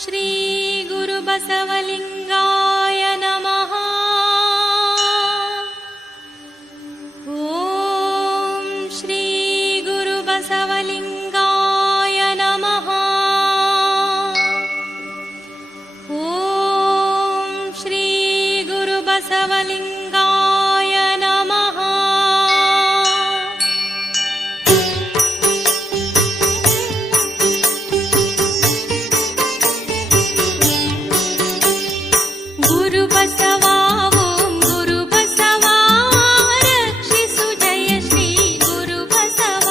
ಶ್ರೀ ಗುರು ಬಸವಲಿಂಗಾಯ ನಮಃ. ಓಂ ಶ್ರೀ ಗುರು ಬಸವಲಿಂಗಾಯ ನಮಃ. ಓಂ ಶ್ರೀ ಗುರು ಬಸವಲಿಂಗಾಯ ನಮಃ. ಗುರು ಬಸವ ಓಂ ಗುರು ಬಸವ ರಕ್ಷಿಸು ಜಯ ಶ್ರೀ ಗುರು ಬಸವ.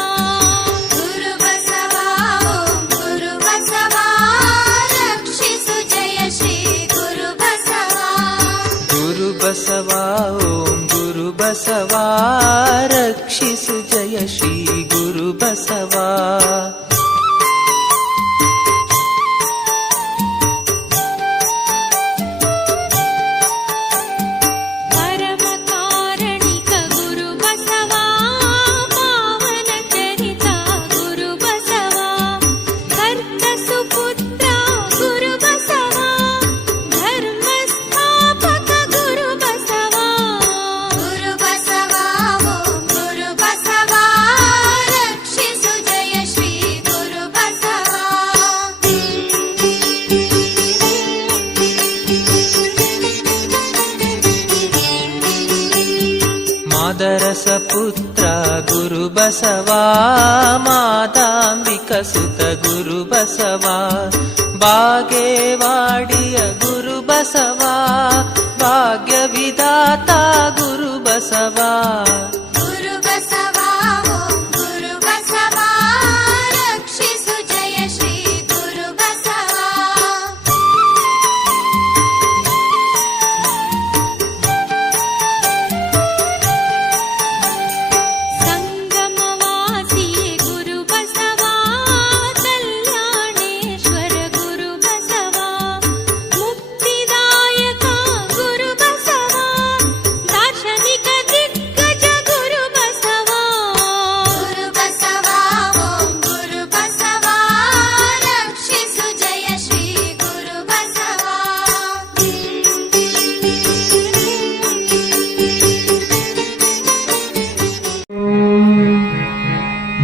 ಗುರು ಬಸವ ಓಂ ಗುರು ಬಸವ ರಕ್ಷಿಸು ಜಯ ಶ್ರೀ ಗುರು ಬಸವ. ಗುರು ಬಸವ ಓಂ ಗುರು ಬಸವ ರಕ್ಷಿಸು ಜಯ ಶ್ರೀ ಗುರು ಬಸವ. ಪರಮ ಕಾರಣಿಕ ಗುರು ಬಸವ ಪಾವನ ಚರಿತ ಗುರು ಬಸವ. ಕರ್ತ ಸುಪುತ್ರ ಗುರು ಬಸವ ಧರ್ಮ ಸ್ಥಾಪಕ ಗುರು ಬಸವ. ಗುರು ಬಸವ ಓಂ ಗುರು ಬಸವ ರಕ್ಷಿಸು ಜಯ ಶ್ರೀ ಗುರು ಬಸವ. ಮಾದರಸ ಪುತ್ರ ಗುರು ಬಸವ ಮಾದಾಂಬಿಕ ಸುತ ಗುರು ಬಸವ. ಬಾಗೇವಾಡಿಯ ಗುರು ಬಸವ ಭಾಗ್ಯ ವಿಧಾತ ಗುರು ಬಸವ. ಗುರು ಬಸವ ಓಂ ಗುರು ಬಸವ ರಕ್ಷಿಸು ಜಯ ಶ್ರೀ ಗುರು ಬಸವ. ಸಂಗಮವಾಸಿ ಗುರು ಬಸವ ಕಲ್ಯಾಣೇಶ್ವರ ಗುರು ಬಸವ. ಮುಕ್ತಿದಾಯಕ ಗುರು ಬಸವ ದಾರ್ಶನಿಕ ದಿಗ್ಗಜ ಗುರು ಬಸವ. ಗುರು ಬಸವ ಓಂ ಗುರು ಬಸವ ರಕ್ಷಿಸು ಜಯ ಶ್ರೀ ಗುರು ಬಸವ.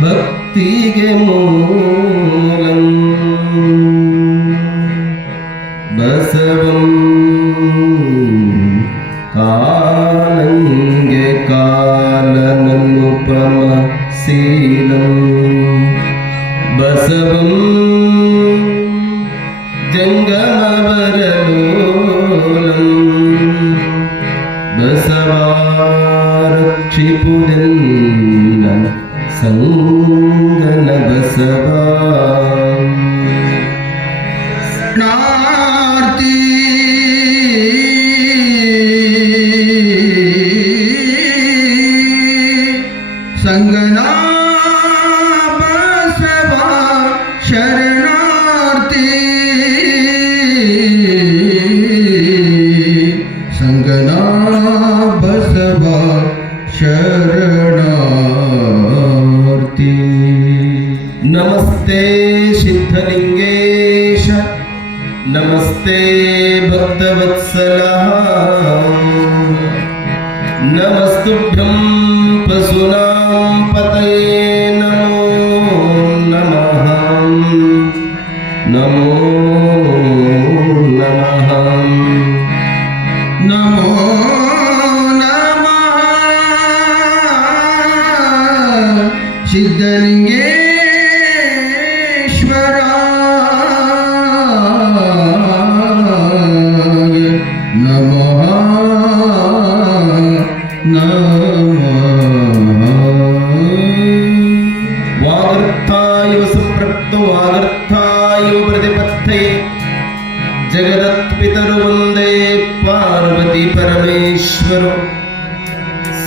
ಭಕ್ತಿಗೆ ಮೂಲಂ ಬಸವಂ ಕಾಲಂಗೆ ಕಾಲನನುಪಮ ಶೀಲಂ ಬಸವಂ ಜಂಗಮವರಲೋಲಂ ಬಸವಾರಕ್ಷಿಪುದೆನ್ನ ಸಂಗನ ಬಸವ. ನಾರ್ತಿ ಸಂಗನ ಬಸವ ಶರಣಾರ್ಥಿ ಸಂಗನ ಬಸವ ಶರಣಾರ್ಥಿ. ನಮಸ್ತೆ ಸಿದ್ಧಲಿಂಗೇಶ ನಮಸ್ತೆ ಭಕ್ತವತ್ಸಲ ನಮಸ್ತುಭ್ಯಂ ಪಶೂನಾಂ ಪತಯೇ ನಮೋ ನಮಃ ನಮೋ ನಮಃ ನಮೋ ನಮಃ ಸಿದ್ಧಲಿಂಗೇಶ್ವರಾಯ ನಮಃ ವಾಗರ್ಥಾಯು ಸಂಪ್ರಕ್ತೋ ವಾಗರ್ಥಾಯು ಪ್ರತಿಪತ್ತಯೇ ಜಗದತ್ಪಿತರು ವಂದೇ ಪಾರ್ವತಿ ಪರಮೇಶ್ವರ.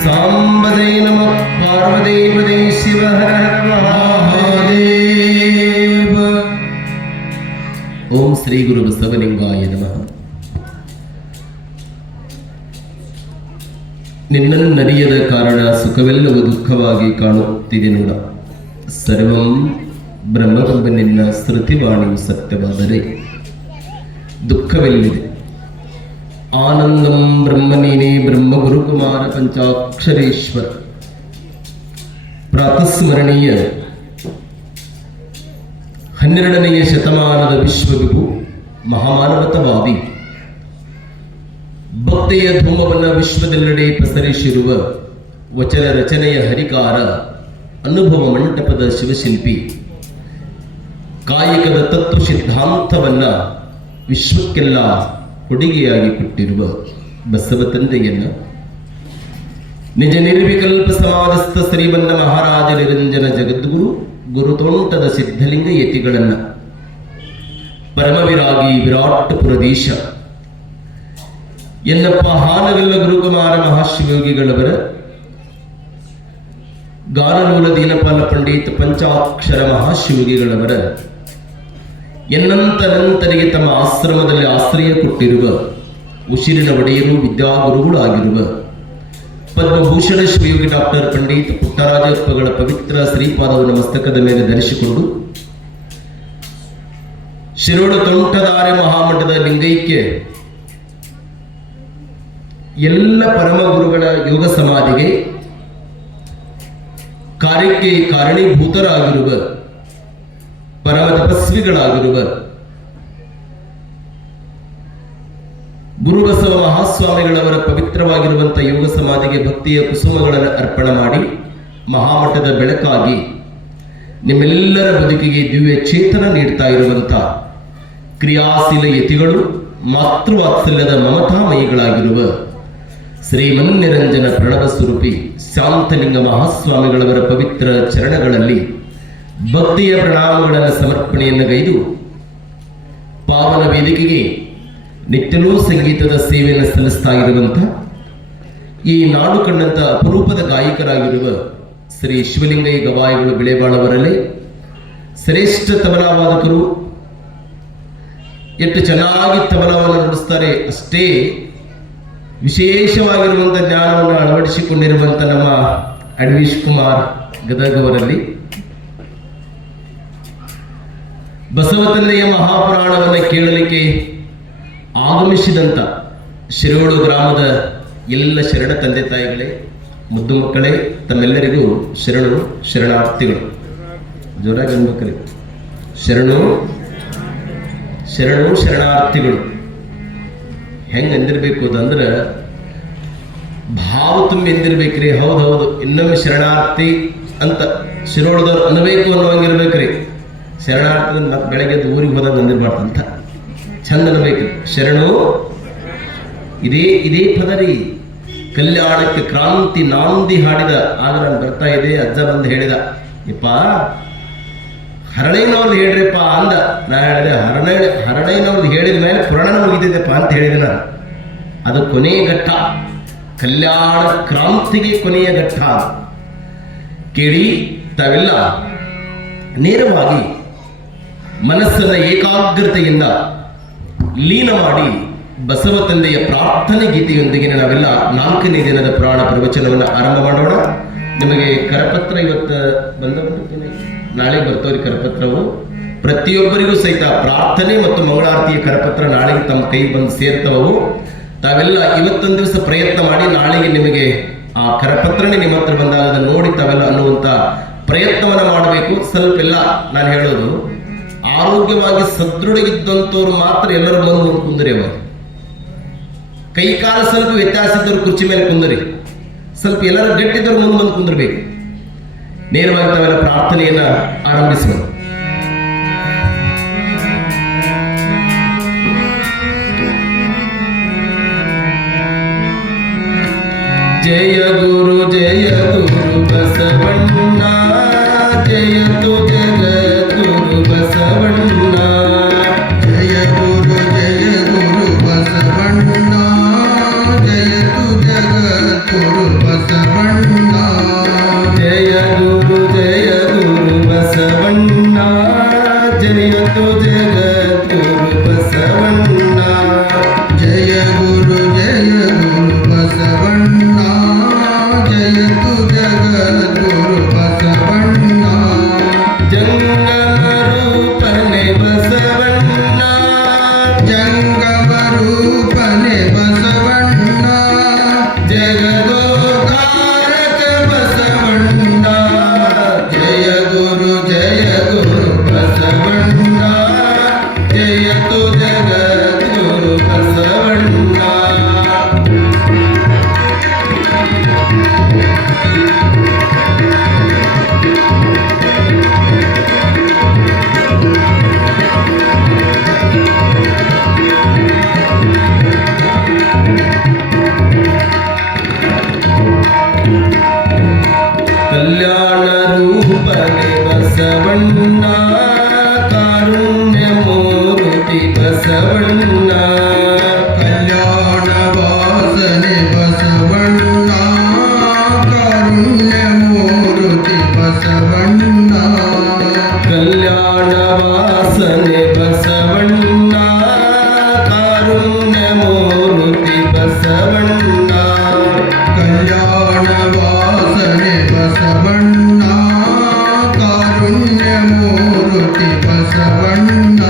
ಸಾಂಬದೇ ನಮಃ ಪಾರ್ವದೇವದೇ ಶಿವ ಹರ ಹರ ಮಹಾದೇವ. ಓಂ ಶ್ರೀ ಗುರು ಬಸವಲಿಂಗಾಯ ನಮಃ. ನಿನ್ನನ್ನು ನರಿಯದ ಕಾರಣ ಸುಖವೆಲ್ಲವೂ ದುಃಖವಾಗಿ ಕಾಣುತ್ತಿದೆ ನೋಡ. ಸರ್ವಂ ಬ್ರಹ್ಮವೆಂಬ ನಿನ್ನ ಶ್ರುತಿವಾಣಿಯು ಸತ್ಯವಾದರೆ ದುಃಖವೆಲ್ಲಿದೆ? ಆನಂದಂ ಬ್ರಹ್ಮ ನೀನೇ ಬ್ರಹ್ಮ ಗುರುಕುಮಾರ ಪಂಚಾಕ್ಷರೇಶ್ವರ. ಪ್ರಾತಸ್ಮರಣೀಯ 12ನೇ ಶತಮಾನದ ವಿಶ್ವವಿಭು ಮಹಾಮಾನವತವಾದಿ, ಭಕ್ತಿಯ ಧೂಮವನ್ನು ವಿಶ್ವದೆಲ್ಲೆಡೆ ಪಸರಿಸಿರುವ ವಚನ ರಚನೆಯ ಹರಿಕಾರ, ಅನುಭವ ಮಂಟಪದ ಶಿವಶಿಲ್ಪಿ, ಕಾಯಕದ ತತ್ವ ಸಿದ್ಧಾಂತವನ್ನ ವಿಶ್ವಕ್ಕೆಲ್ಲ ಕೊಡುಗೆಯಾಗಿ ಕೊಟ್ಟಿರುವ ಬಸವ ತಂದೆಯನ್ನ, ನಿಜ ನಿರ್ವಿಕಲ್ಪ ಸಮಾಧಸ್ಥ ಶ್ರೀಬಂಧ ಮಹಾರಾಜ ನಿರಂಜನ ಜಗದ್ಗುರು ಗುರುತೋಂಟದ ಸಿದ್ಧಲಿಂಗ ಯತಿಗಳನ್ನ, ಪರಮವಿರಾಗಿ ವಿರಾಟ್ಪುರದೀಶ ಎನ್ನಪ್ಪ ಹಾನಗಲ್ಲ ಗುರುಕುಮಾರ ಮಹಾಶಿವಯೋಗಿಗಳವರ, ಗಾನಮೂಲ ದೀನಪಾಲ ಪಂಡಿತ ಪಂಚಾಕ್ಷರ ಮಹಾಶಿವಯೋಗಿಗಳವರ ಎನ್ನಂತನಂತರಿಗೆ ತಮ್ಮ ಆಶ್ರಮದಲ್ಲಿ ಆಶ್ರಯ ಕೊಟ್ಟಿರುವ ಉಸಿರಿನ ಒಡೆಯರು ವಿದ್ಯಾಗುರುಗಳು ಆಗಿರುವ ಪದ್ಮಭೂಷಣ ಶಿವಯೋಗಿ ಡಾಕ್ಟರ್ ಪಂಡಿತ ಪುಟ್ಟರಾಜಪ್ಪಗಳ ಪವಿತ್ರ ಶ್ರೀಪಾದವನ್ನು ಮಸ್ತಕದ ಮೇಲೆ ಧರಿಸಿಕೊಂಡು ಶಿರೋಡ ತೋಂಟದಾರ್ಯ ಮಹಾಮಠದ ಲಿಂಗೈಕ್ಯ ಎಲ್ಲ ಪರಮ ಗುರುಗಳ ಯೋಗ ಸಮಾಧಿಗೆ ಕಾರ್ಯಕ್ಕೆ ಕಾರಣೀಭೂತರಾಗಿರುವ ಪರಮ ತಪಸ್ವಿಗಳಾಗಿರುವ ಗುರುಬಸವ ಮಹಾಸ್ವಾಮಿಗಳವರ ಪವಿತ್ರವಾಗಿರುವಂತಹ ಯೋಗ ಸಮಾಧಿಗೆ ಭಕ್ತಿಯ ಕುಸುಮಗಳನ್ನು ಅರ್ಪಣೆ ಮಾಡಿ ಮಹಾಮಠದ ಬೆಳಕಾಗಿ ನಿಮ್ಮೆಲ್ಲರ ಬದುಕಿಗೆ ದಿವ್ಯ ಚೇತನ ನೀಡ್ತಾ ಇರುವಂತಹ ಕ್ರಿಯಾಶೀಲ ಯತಿಗಳು, ಮಾತೃವಾತ್ಸಲ್ಯದ ಮಮತಾಮಯಿಗಳಾಗಿರುವ ಶ್ರೀಮನ್ನಿರಂಜನ ಪ್ರಣವ ಸ್ವರೂಪಿ ಶಾಂತಲಿಂಗ ಮಹಾಸ್ವಾಮಿಗಳವರ ಪವಿತ್ರ ಚರಣಗಳಲ್ಲಿ ಭಕ್ತಿಯ ಪ್ರಣಾಮಗಳನ್ನು ಸಮರ್ಪಣೆಯನ್ನು ಗೈದು ಪಾವನ ವೇದಿಕೆಗೆ ನಿತ್ಯಲೂ ಸಂಗೀತದ ಸೇವೆಯನ್ನು ಸಲ್ಲಿಸ್ತಾ ಇರುವಂಥ ಈ ನಾಡು ಕಂಡಂತ ಅಪರೂಪದ ಗಾಯಕರಾಗಿರುವ ಶ್ರೀ ಶಿವಲಿಂಗಯ್ಯ ಗವಾಯಿಗಳು ಬಿಳೆಬಾಳವರಲ್ಲೇ ಶ್ರೇಷ್ಠ ತಬಲಾವಾದಕರು. ಎಷ್ಟು ಚೆನ್ನಾಗಿ ತಬಲವನ್ನು ನುಡಿಸ್ತಾರೆ, ಅಷ್ಟೇ ವಿಶೇಷವಾಗಿರುವಂಥ ಜ್ಞಾನವನ್ನು ಅಳವಡಿಸಿಕೊಂಡಿರುವಂಥ ನಮ್ಮ ಅಡ್ವೀಶ್ ಕುಮಾರ್ ಗದಗ್ ಅವರಲ್ಲಿ ಬಸವ ತಂದೆಯ ಮಹಾಪುರಾಣವನ್ನು ಕೇಳಲಿಕ್ಕೆ ಆಗಮಿಸಿದಂಥ ಶಿರೋಡು ಗ್ರಾಮದ ಎಲ್ಲ ಶರಣ ತಂದೆ ತಾಯಿಗಳೇ, ಮುದ್ದು ಮಕ್ಕಳೇ, ತಮ್ಮೆಲ್ಲರಿಗೂ ಶರಣರು ಶರಣಾರ್ಥಿಗಳು. ಜೋರಾಗಿ ಅನ್ಬೇಕ್ರಿ, ಶರಣು ಶರಣು ಶರಣಾರ್ಥಿಗಳು. ಹೆಂಗೆ ಅಂದಿರ್ಬೇಕು ಅದಂದ್ರೆ ಭಾವ ತುಂಬಿ ಎಂದಿರ್ಬೇಕ್ರಿ. ಹೌದು, ಇನ್ನೊಮ್ಮೆ ಶರಣಾರ್ಥಿ ಅಂತ ಶಿರೋಳದವ್ರು ಅನ್ನಬೇಕು ಅನ್ನೋಂಗಿರ್ಬೇಕ್ರಿ. ಶರಣಾರ್ಥಿ ಮತ್ತೆ ಬೆಳಗ್ಗೆ ಊರಿಗೆ ಹೋದಾಗ ಅಂದಿರ್ಬಾರ್ದಂತ ಚಂದ ಅನ್ಬೇಕ್ರಿ. ಶರಣು ಇದೇ ಪದ ರೀ. ಕಲ್ಯಾಣಕ್ಕೆ ಕ್ರಾಂತಿ ನಾಂದಿ ಹಾಡಿದ ಆಗ ನಾನು ಬರ್ತಾ ಇದೆ, ಅಜ್ಜ ಬಂದು ಹೇಳಿದ, ಯಪ್ಪ ಹರಳೈನವ್ರು ಹೇಳ್ರಿಪ್ಪ ಅಂದ. ನಾ ಹೇಳಿದೆ ಹರಳೈನವ್ರು ಹೇಳಿದ ಮೇಲೆ ಪುರಾಣ ಮುಗಿದಿದ್ದೆಪ್ಪ ಅಂತ ಹೇಳಿದೆ ನಾನು. ಅದು ಕೊನೆಯ ಘಟ್ಟ, ಕಲ್ಯಾಣ ಕ್ರಾಂತಿಗೆ ಕೊನೆಯ ಘಟ್ಟ. ಕೇಳಿ ತಾವೆಲ್ಲ ನೇರವಾಗಿ ಮನಸ್ಸನ್ನ ಏಕಾಗ್ರತೆಯಿಂದ ಲೀನ ಮಾಡಿ ಬಸವ ತಂದೆಯ ಪ್ರಾರ್ಥನೆ ಗೀತೆಯೊಂದಿಗೆ ನಾವೆಲ್ಲ 4ನೇ ದಿನದ ಪುರಾಣ ಪ್ರವಚನವನ್ನು ಆರಂಭ ಮಾಡೋಣ. ನಿಮಗೆ ಕರಪತ್ರ ಇವತ್ತು ಬಂದವನಿಗೆ ನಾಳೆ ಬರ್ತವ್ರಿ ಕರಪತ್ರವು. ಪ್ರತಿಯೊಬ್ಬರಿಗೂ ಸಹಿತ ಪ್ರಾರ್ಥನೆ ಮತ್ತು ಮಂಗಳಾರತಿಯ ಕರಪತ್ರ ನಾಳೆಗೆ ತಮ್ಮ ಕೈ ಬಂದು ಸೇರ್ತವವು. ತಾವೆಲ್ಲ ಇವತ್ತೊಂದು ದಿವಸ ಪ್ರಯತ್ನ ಮಾಡಿ ನಾಳೆಗೆ ನಿಮಗೆ ಆ ಕರಪತ್ರನೇ ನಿಮ್ಮ ಹತ್ರ ಬಂದಾಗ ಅದನ್ನು ನೋಡಿ ತಾವೆಲ್ಲ ಅನ್ನುವಂಥ ಪ್ರಯತ್ನವನ್ನು ಮಾಡಬೇಕು. ಸ್ವಲ್ಪ ಎಲ್ಲ ನಾನು ಹೇಳೋದು, ಆರೋಗ್ಯವಾಗಿ ಸದೃಢಗಿದ್ದಂಥವ್ರು ಮಾತ್ರ ಎಲ್ಲರೂ ಮುಂದೆ ಕುಂದರಿ. ಅವರು ಕೈಕಾಲ ಸ್ವಲ್ಪ ವ್ಯತ್ಯಾಸ ಇದ್ದವ್ರು ಕುರ್ಚಿ ಮೇಲೆ ಕುಂದರಿ, ಸ್ವಲ್ಪ ಎಲ್ಲರೂ ಗಟ್ಟಿದ್ದವ್ರು ಮುಂದೆ ಕುಂದಿರ್ಬೇಕು. ನೇರವಾಗಿ ತಾವೆಲ್ಲ ಪ್ರಾರ್ಥನೆಯನ್ನ ಆರಂಭಿಸೋಣ. ಜಯ ಗುರು ಬಸವಣ್ಣ, ಜಯತು ಜಗದ್ಗುರು ಬಸವಣ್ಣ. ಜಯ ಗುರು ಬಸವಣ್ಣ, ಜಯತು ಜಗದ್ಗುರು ಬಸವಣ್ಣ. ಜಯ ಗುರು ಬಸವಣ್ಣ, ಜಯತು ಜಗದ್ಗುರು ಬಸವಣ್ಣ. ಜಯ ಗುರು ಬಸವಣ್ಣ, ಜಯತು ಜಗದ್ಗುರು ಬಸವಣ್ಣ. ಜಂಗಮ ರೂಪನೆ ಬಸವಣ್ಣ, ಜಂಗ ಕಲ್ಯಾಣ ವಾಸನೆ ಬಸವಣ್ಣ ಕಾರುಣ್ಯ ಮೂರ್ತಿ ಬಸವಣ್ಣ ಕಲ್ಯಾಣ ವಾಸನೆ ಬಸವಣ್ಣ ಕಾರುಣ್ಯ ಮೂರ್ತಿ ಬಸವಣ್ಣ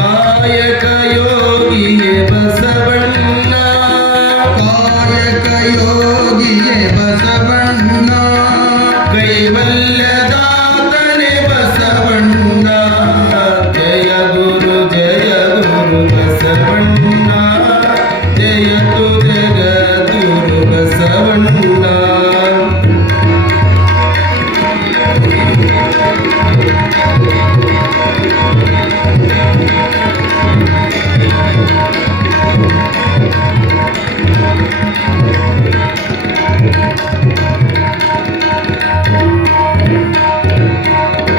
ಕಾಯಕ ಯೋಗಿಯೇ ಬಸವಣ್ಣ ಕಾಯಕ ಯೋಗಿಯೇ ಬಸವಣ್ಣ ಕೈವಲ್ಯದಾತನೆ ಬಸವಣ್ಣ ಜಯ ಗುರು ಬಸವಣ್ಣ ಜಯತು ಜಗದ್ಗುರು ಬಸವಣ್ಣ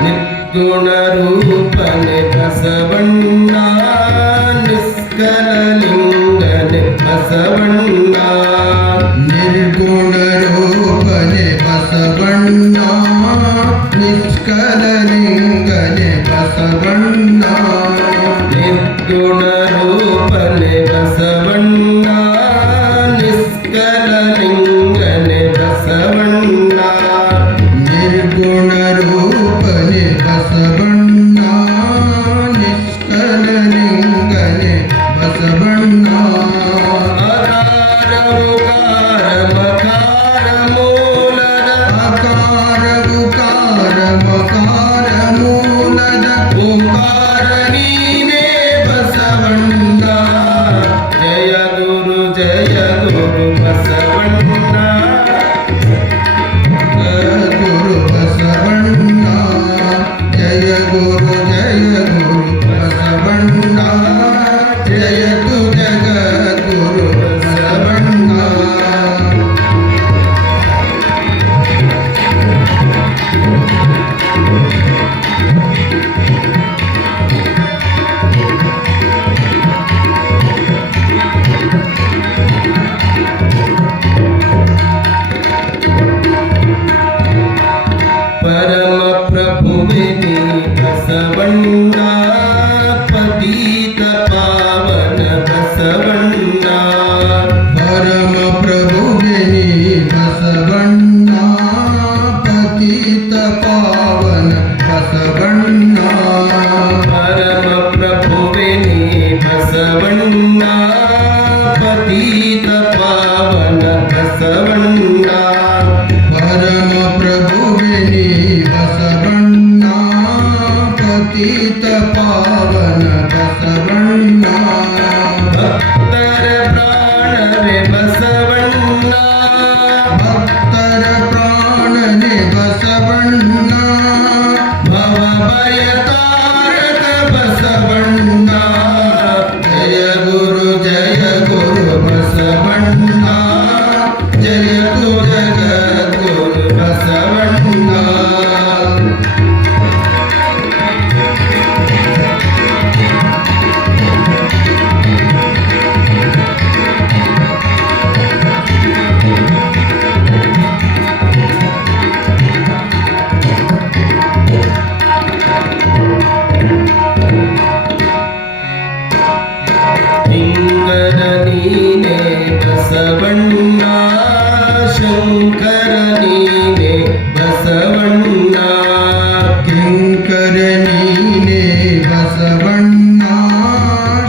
ನಿರ್ಗುಣ ರೂಪನೆ ಬಸವಣ್ಣ ನಿಷ್ಕಲಲಿಂಗನೆ ಬಸವಣ್ಣ ನಿರ್ಗುಣ ರೂಪನೆ ಬಸವಣ್ಣ ನಿಷ್ಕಲಲಿಂಗನೆ ಬಸವಣ್ಣ ನಿರ್ಗುಣ ರೂಪನೆ ಬಸವಣ್ಣ ನಿಷ್ಕಲಲಿಂಗನೆ ಬಸವಣ್ಣ ನಿರ್ಗುಣ ರೂಪನೆ ಬಸವಣ್ಣ ನಿಷ್ಕಲಲಿಂಗನೆ ಬಸವಣ್ಣ ಅಕಾರ ಉಕಾರ ಮಕಾರ ಮೂಲದ ಅಕಾರ ಉಕಾರ ಮಕಾರ ಮೂಲದ ಓಂಕಾರ ನೀನೇ ಬಸವಣ್ಣ ಜಯ ಗುರು ಬಸವಣ್ಣ ಗುರು ಬಸವಣ್ಣ ಜಯ ಗುರು ಬಸವಣ್ಣ ಜಯತು ಜಗದ್ಗುರು ಬಸವಣ್ಣ ಪರಮ ಪ್ರಭುವೆ ನೀ ಬಸವಣ್ಣ ಪತಿತ ಪಾವನ ಬಸವಣ್ಣ ಪರಮ ಪ್ರಭುವೆ ನೀ ಬಸವಣ್ಣ ಪತಿತ ಪಾವನ ಬಸವಣ್ಣ ಪರಮ ಪ್ರಭುವೆ ನೀ ಬಸವಣ್ಣ ಪತಿತ ಪಾವನ ಬಸವಣ್ಣ ಪರಮ ಪ್ರಭುವೆ ನೀ ಬಸವಣ್ಣ ಪತಿತ ಪಾವನ ಬಸವಣ್ಣ ಭಕ್ತರ ಪ್ರಾಣವೇ ಬಸವಣ್ಣ ಭಕ್ತರ ಪ್ರಾಣನೆ ಬಸವಣ್ಣ ಭವ ಭಯ ತಾರಕ ಬಸವಣ್ಣ ಜಯ ಗುರು ಬಸವಣ್ಣ ಜಯತು ಜಗದ್ಗುರು ಬಸವಣ್ಣ ಲಿಂಗದ ನೀನೆ ಬಸವಣ್ಣ ಶಂಕರ ನೀನೆ ಬಸವಣ್ಣ ಕಿಂಕರ ನೀನೆ ಬಸವಣ್ಣ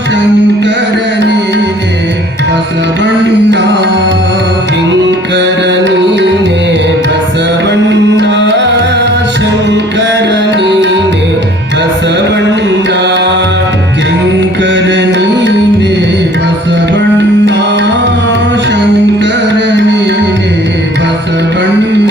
ಶಂಕರ ನೀನೆ ಬಸವಣ್ಣ ಕಿಂಕರ ನೀನೆ ಬಸವಣ್ಣ ಶಂಕರ ನೀನೆ ಬಸವಣ್ಣ ಕಿಂಕರ ನೀನೆ ಬಸವಣ್ಣ ಶಂಕರ ನೀನೆ ಬಸವಣ್ಣ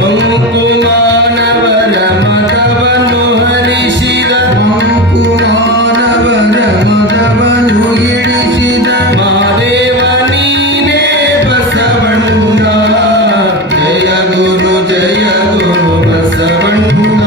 ಮಂಕುಮಾನವರ ಮತವನ್ನು ಹರಿಸಿದ ಮಂಕುಮಾನವರ ಮದವನ್ನು ಇಳಿಸಿದ ಮಾದೇವ ನೀನೇ ಬಸವಣ್ಣ ಜಯ ಗುರು ಬಸವಣ್ಣ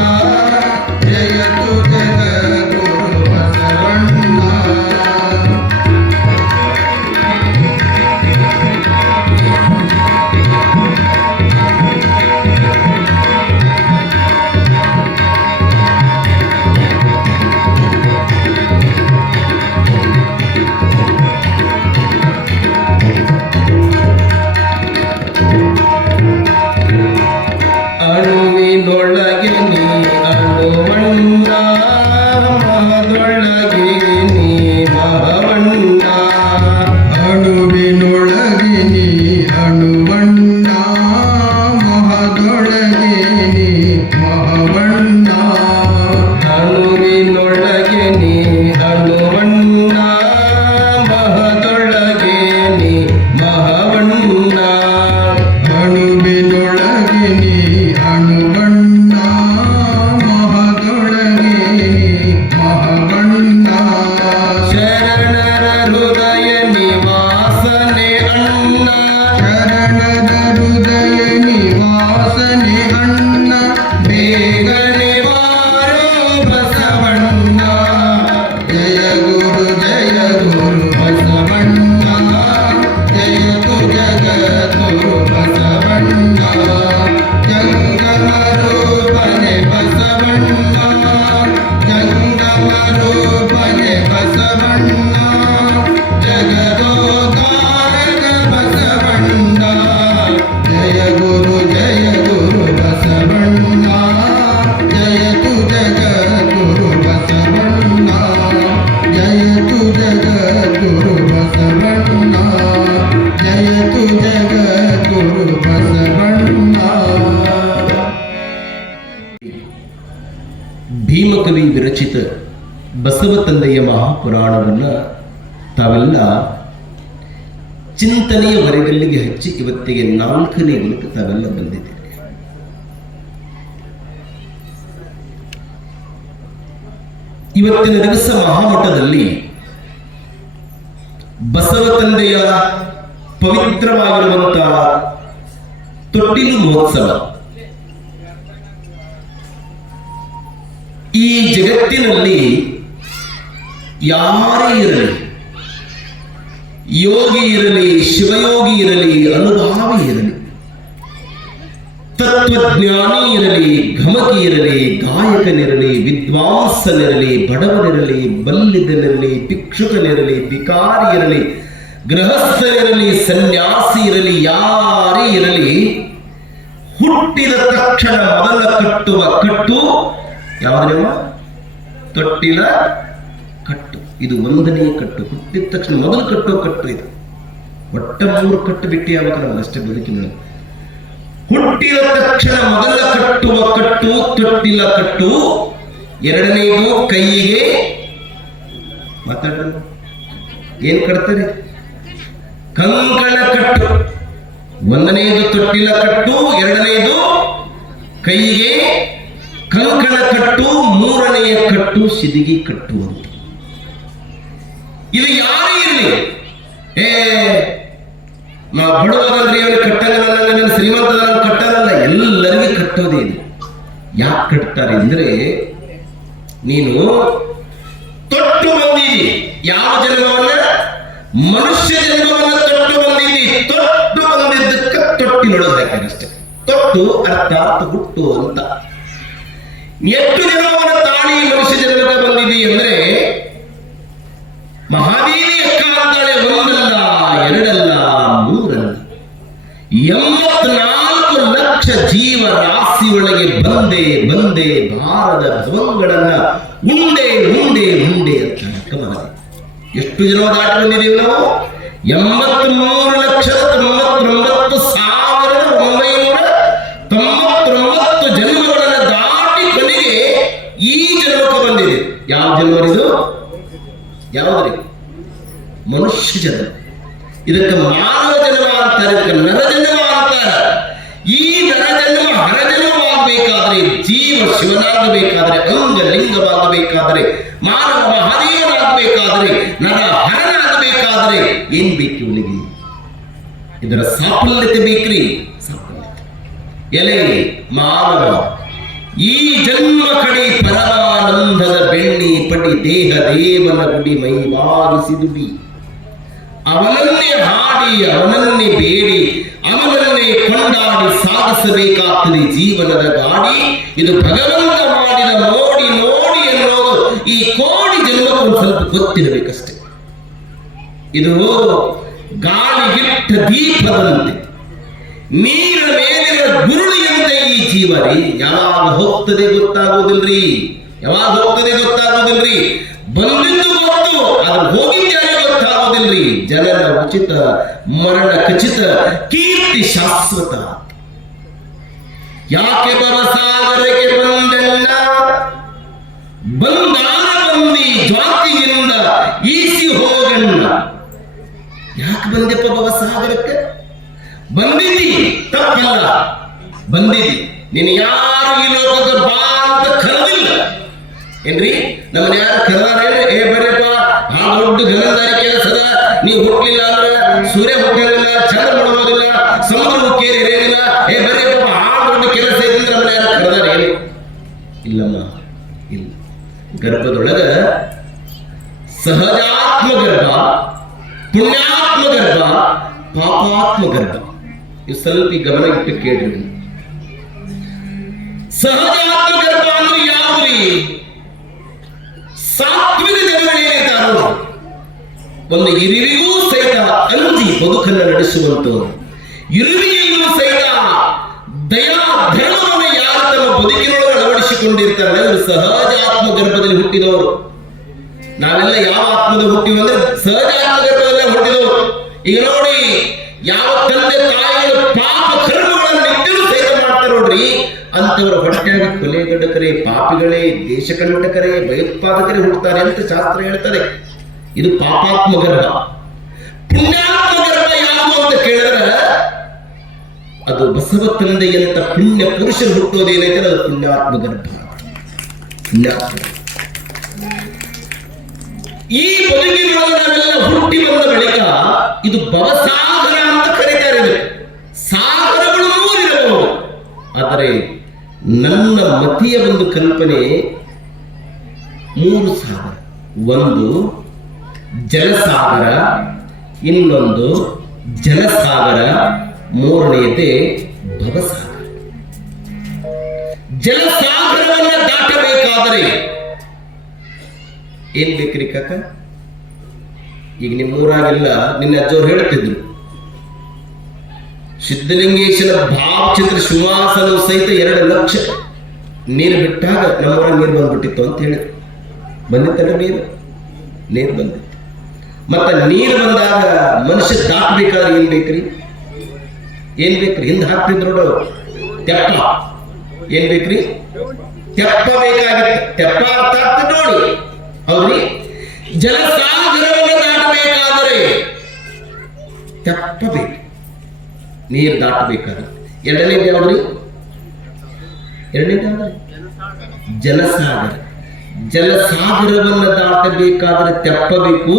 ಭೀಮಕವಿ ವಿರಚಿತ ಬಸವ ತಂದೆಯ ಮಹಾಪುರಾಣವನ್ನು ತಾವೆಲ್ಲ ಚಿಂತನೆಯ ವರೆಗಲ್ಲಿಗೆ ಹಚ್ಚಿ ಇವತ್ತಿಗೆ 4ನೇ ದಿನಕ್ಕೆ ತಾವೆಲ್ಲ ಬಂದಿದ್ದೀರಿ. ಇವತ್ತಿನ ದಿವಸ ಮಹಾಮಠದಲ್ಲಿ ಬಸವ ತಂದೆಯ ಪವಿತ್ರವಾಗಿರುವಂತಹ ತೊಟ್ಟಿಲು ಮಹೋತ್ಸವ ಈ ಜಗತ್ತಿನಲ್ಲಿ ಯಾರೇ ಇರಲಿ, ಯೋಗಿ ಇರಲಿ, ಶಿವಯೋಗಿ ಇರಲಿ, ಅನುಭಾವಿ ಇರಲಿ, ತತ್ವಜ್ಞಾನಿ ಇರಲಿ, ಗಮಕಿ ಇರಲಿ, ಗಾಯಕನಿರಲಿ, ವಿದ್ವಾಂಸನಿರಲಿ, ಬಡವನಿರಲಿ, ಬಲ್ಲಿದನಿರಲಿ, ಭಿಕ್ಷುಕನಿರಲಿ, ವಿಕಾರಿ ಇರಲಿ, ಗೃಹಸ್ಥನಿರಲಿ, ಸನ್ಯಾಸಿ ಇರಲಿ, ಯಾರೇ ಇರಲಿ, ಹುಟ್ಟಿದ ತಕ್ಷಣ ಮೊದಲ ಕಟ್ಟುವ ಕಟ್ಟು ಯಾವುದ್ರೇವ? ತೊಟ್ಟಿಲ ಕಟ್ಟು. ಇದು 1ನೇ ಕಟ್ಟು. ಹುಟ್ಟಿದ ತಕ್ಷಣ ಮೊದಲು ಕಟ್ಟೋ ಕಟ್ಟು ಇದು. ಒಟ್ಟ 3 ಕಟ್ಟು ಬಿಟ್ಟು ಯಾವಾಗ ಅಷ್ಟೇ ಬದುಕಿನ. ಹುಟ್ಟಿದ ತಕ್ಷಣ ಮೊದಲ ಕಟ್ಟುವ ಕಟ್ಟು ತೊಟ್ಟಿಲ ಕಟ್ಟು. 2ನೇದು ಕೈಯಿಗೆ ಮಾತಾಡ ಏನ್ ಕಟ್ತಾರೆ? ಕಂಕಣ ಕಟ್ಟು. 1ನೇದು ತೊಟ್ಟಿಲ ಕಟ್ಟು, 2ನೇದು ಕೈಗೆ ಕಂಕಣ ಕಟ್ಟು, 3ನೆಯ ಕಟ್ಟು ಸಿದಿಗಿ ಕಟ್ಟು ಅಂತ. ಇದು ಯಾರೇ ಇರಲಿ, ನಾ ಬಡವರಲ್ರಿ ಅವನು ಕಟ್ಟಲ್ಲ, ಶ್ರೀಮಂತದ ಕಟ್ಟಲ್ಲ, ಎಲ್ಲರಿಗೂ ಕಟ್ಟೋದೇ ಇದು. ಯಾಕೆ ಕಟ್ತಾರೆ ಅಂದ್ರೆ, ನೀನು ತೊಟ್ಟು ಬಂದಿದಿ ಯಾವ ಜನ್ಮವನ್ನ? ಮನುಷ್ಯ ಜನ್ಮವನ್ನ ತೊಟ್ಟು ಬಂದಿದ್ದಿ. ತೊಟ್ಟು ಬಂದಿದ್ದಕ್ಕೆ ತೊಟ್ಟಿನೊಳಗಾಕಷ್ಟೇ. ತೊಟ್ಟು ಅರ್ಥಾತ್ ಹುಟ್ಟು ಅಂತ. ಎಷ್ಟು ಜನ್ಮವನ್ನ ತಾಳಿ ಮನುಷ್ಯ ಜನ್ಮಕ್ಕೆ ಬಂದಿದ್ದಿ ಅಂದ್ರೆ, ಮಹಾದೇವಿ ಅಕ್ಕ ಅಂತಾಳೆ, 1 ಅಲ್ಲ 2 ಅಲ್ಲ 3 ಅಲ್ಲ, 84 ಲಕ್ಷ ಜೀವ ರಾಶಿಯೊಳಗೆ ಬಂದೆ ಬಂದೆ ಭಾರದ ಭವಂಗಳನ್ನ ಉಂಡೆ ಉಂಡೆ ಉಂಡೆ ಅಂತ ಕಮಲ. ಎಷ್ಟು ಜನ ದಾಟಿ ಬಂದಿದ್ದೀವಿ ನಾವು? 83,99,999 ಜನ್ಮಗಳನ್ನು ದಾಟಿ ಕೊನೆಗೆ ಈ ಜನ್ಮಕ್ಕೆ ಬಂದಿದೆ. ಯಾವ ಜನ್ಮರಿದು? ಯಾವುದ್ರಿ? ಮನುಷ್ಯ ಜನ್ಮ. ಇದಕ್ಕೆ ಮಾನವ ಜನ್ಮ ಅಂತಾರೆ, ಇದಕ್ಕೆ ನರಜನ್ಮ ಅಂತಾರೆ. ಈ ನರಜನ್ಮ ಹರಜನ್ಮವಾಗಬೇಕಾದ್ರೆ, ಜೀವ ಶಿವನಾಗಬೇಕಾದ್ರೆ, ಅಂಗ ಲಿಂಗವಾಗಬೇಕಾದ್ರೆ, ಮಾನವ ಮಹಾದೇವನಾಗಬೇಕಾದ್ರೆ, ನರ ಹರನಾಗಬೇಕಾದ್ರೆ ಏನ್ ಬೇಕು ಇವನಿಗೆ? ಇದರ ಸಾಫಲ್ಯತೆ ಬೇಕ್ರಿ. ಸಾಫಲ್ಯತೆ ಎಲೆ ಮಾನವ ಈ ಜನ್ಮ ಕಡೆ ಪರಮಾನಂದದ ಬೆಣ್ಣಿ ಪಟಿ ದೇಹ ದೇವನ ಗುಡಿ ಮೈ ಬಾಗಿಸಿದುಬಿ. ಅವನನ್ನೇ ಹಾಡಿ, ಅವನನ್ನೇ ಬೇಡಿ, ಅವನನ್ನೇ ಕೊಂಡಾಡಿ ಸಾಗಿಸಬೇಕಾಗ್ತದೆ ಜೀವನದ ಗಾಡಿ. ಇದು ಭಗವಂತ ಮಾಡಿದ ನೋಡಿ ನೋಡಿ ಎನ್ನುವುದು ಈ ಕೋಟಿ ಜನ್ಮಕ್ಕೆ ಒಂದು ಸ್ವಲ್ಪ ಗೊತ್ತಿರಬೇಕಷ್ಟೆ. ಇದು ಗಾಳಿಗಿಟ್ಟ ದೀಪದಂತೆ, ನೀರ ಮೇಲಿನ ಗುರುಳಿಯಂತೆ ಈ ಜೀವರಿ. ಯಾವಾಗ ಹೋಗ್ತದೆ ಗೊತ್ತಾಗೋದಿಲ್ರಿ, ಯಾವಾಗ ಹೋಗ್ತದೆ ಗೊತ್ತಾಗೋದಿಲ್ರಿ. ಬಂದಿದ್ದು ಗೊತ್ತು, ಅದ್ರ ಹೋಗಿದ್ಯಾರೆ ಗೊತ್ತಾಗೋದಿಲ್ರಿ. ಜನರ ಉಚಿತ, ಮರಣ ಖಚಿತ, ಕೀರ್ತಿ ಶಾಶ್ವತ. ಯಾಕೆ ಭವಸಾಗರಕ್ಕೆ ಬಂದೆಲ್ಲ, ಬಂದಾರ ಬಂದಿ ಜ್ವಾತಿಯಿಂದ ಈಸಿ ಹೋಗಣ್ಣ. ಯಾಕೆ ಬಂದೆಪ್ಪ ಭವಸಾಗರಕ್ಕೆ? ಬಂದಿದ್ದಿ ತಪ್ಪಲ್ಲ, ಬಂದಿದ್ದಿ. ನೀನು ಯಾರು ಈ ಲೋಕದ ಬಾ ಅಂತ ಕರೆದಿಲ್ಲ ಏನ್ರಿ? ನಮ್ಮನ್ನ ಯಾರು ಕರೆದಾರೇನು? ಬರೀಪ್ಪ ಆ ದೊಡ್ಡ ಗಗನದಾರಿ ಕೆಲಸದ, ನೀವು ಹುಟ್ಟಲಿಲ್ಲ ಅಂದ್ರೆ ಸೂರ್ಯ ಹುಟ್ಟಿರಲಿಲ್ಲ, ಚಂದ್ರ ನೋಡೋದಿಲ್ಲ, ಸಮುದ್ರ ಕೇರಿ ಇರೇನಿಲ್ಲ, ಬರೀಪ್ಪ ಆ ದೊಡ್ಡ ಕೆಲಸ ಇದ್ರೆ ನಮ್ಮನ್ನ ಯಾರು ಕರೆದಾರ ಏನು? ಇಲ್ಲಮ್ಮ, ಇಲ್ಲ. ಗರ್ಭದೊಳಗ ಸಹಜಾತ್ಮ ಗರ್ಭ, ಪುಣ್ಯಾತ್ಮ ಗರ್ಭ, ಪಾಪಾತ್ಮ ಗರ್ಭ. ಇವು ಸ್ವಲ್ಪ ಗಮನ ಇಟ್ಟು ಕೇಳ್ರಿ. ಸಹಜಾತ್ಮ ಗರ್ಭ ಅಂದ್ರೆ ಯಾವ್ರಿ? ಸಾತ್ವಿಕ ಜನಗಳೇನಿದ್ದಾರೋ ಒಂದು ಇರುವಿಗೂ ಸಹಿತ ಅಂಜಿ ಬದುಕನ್ನು ನಡೆಸುವಂತವರು, ಇರುವಿಯಲ್ಲೂ ಸಹಿತ ದಯಾ ಧರ್ಮವನ್ನು ಯಾರು ತಮ್ಮ ಬದುಕಿನೊಳಗೆ ಅಳವಡಿಸಿಕೊಂಡಿರ್ತಾರೆ ಅವರು ಸಹಜಾತ್ಮ ಗರ್ಭದಲ್ಲಿ ಹುಟ್ಟಿದವರು. ನಾವೆಲ್ಲ ಯಾವ ಆತ್ಮದ ಹುಟ್ಟಿವಿ ಅಂದ್ರೆ ಸಹಜಾತ್ಮ ಗರ್ಭದಲ್ಲೇ ಹುಟ್ಟಿದವರು. ಈಗ ನೋಡಿ, ಯಾವ ತಂದೆ ತಾಯಿಗಳು ಪಾಪ ಕರ್ಮಗಳನ್ನು ನಿಟ್ಟಿರು ಸಹಿತ ಮಾಡ್ತಾರೆ ನೋಡ್ರಿ. ನೋಡಿ, ಅಂತವರ ಹೊಟ್ಟೆಯಾಗಿ ಕೊಲೆಗಡಕರೇ, ಪಾಪಿಗಳೇ, ದೇಶ ಕಂಟಕರೇ, ಭಯೋತ್ಪಾದಕರೇ ಹುಡ್ತಾರೆ ಅಂತ ಶಾಸ್ತ್ರ ಹೇಳ್ತಾರೆ. ಇದು ಪಾಪಾತ್ಮ ಗರ್ಭ. ಪುಣ್ಯಾತ್ಮ ಗರ್ಭ ಯಾವುದು ಅಂತ ಕೇಳಿದ್ರೆ ಅದು ಬಸವ ತಂದೆಯಂತ ಪುಣ್ಯ ಪುರುಷರು ಹುಟ್ಟೋದೇನೈತೆ ಅದು ಪುಣ್ಯಾತ್ಮ ಗರ್ಭ. ಪುಣ್ಯಾತ್ಮ ಈ ಬದುಕಿನೊಳಗೆಲ್ಲ ಹುಟ್ಟಿ ಬಂದ ಬಳಿಕ ಇದು ಭವಸಾಗರ ಅಂತ ಕರೀತಾರೆ. ಸಾಗರಗಳು ಇರಬಹುದು, ಆದರೆ ನನ್ನ ಮತಿಯ ಒಂದು ಕಲ್ಪನೆ 3 ಸಾಗರ. ಒಂದು ಜಲಸಾಗರ, ಇನ್ನೊಂದು ಜಲಸಾಗರ, ಮೂರನೆಯದೇ ಭವಸಾಗರ. ಜಲಸಾಗರವನ್ನ ದಾಟಬೇಕಾದರೆ ಏನ್ ಬೇಕ್ರಿ ಕಾಕ? ಈಗ ನಿಮ್ಮೂರಾಗೆಲ್ಲ ನಿನ್ನ ಅಜ್ಜವ್ರು ಹೇಳ್ತಿದ್ರು, ಸಿದ್ಧಲಿಂಗೇಶನ ಭಾವಚಿತ್ರ ಶಿವಾಸನ ಸಹಿತ 2 ಲಕ್ಷ ನೀರು ಬಿಟ್ಟಾಗ ನಮ್ಮೂರಾಗ ನೀರು ಬಂದ್ಬಿಟ್ಟಿತ್ತು ಅಂತ ಹೇಳಿದ್ರು. ಬಂದಿತ್ತಲ್ಲ ನೀರು ಬಂದಿತ್ತು. ಮತ್ತೆ ನೀರು ಬಂದಾಗ ಮನುಷ್ಯ ದಾಟಬೇಕಾದ್ರೆ ಏನ್ ಬೇಕ್ರಿ? ಹಿಂದೆ ಹಾಕ್ತಿದ್ರು ನೋಡು ತೆಪ್ಪ. ಏನ್ ಬೇಕ್ರಿ? ತೆಪ್ಪ ಬೇಕಾಗಿತ್ತು. ತೆಪ್ಪ ಅರ್ಥ ಆಗ್ತದೆ ನೋಡಿ. ಹೌದ್ರಿ, ಜಲಸಾಗರವನ್ನು ದಾಟಬೇಕಾದರೆ ತೆಪ್ಪ ಬೇಕು, ನೀರು ದಾಟಬೇಕಾದ್ರೆ. ಎರಡನೇದು ಯಾವ್ದ್ರಿ? ಜಲಸಾಗರ. ಜಲಸಾಗರವನ್ನು ದಾಟಬೇಕಾದ್ರೆ ತೆಪ್ಪಬೇಕು.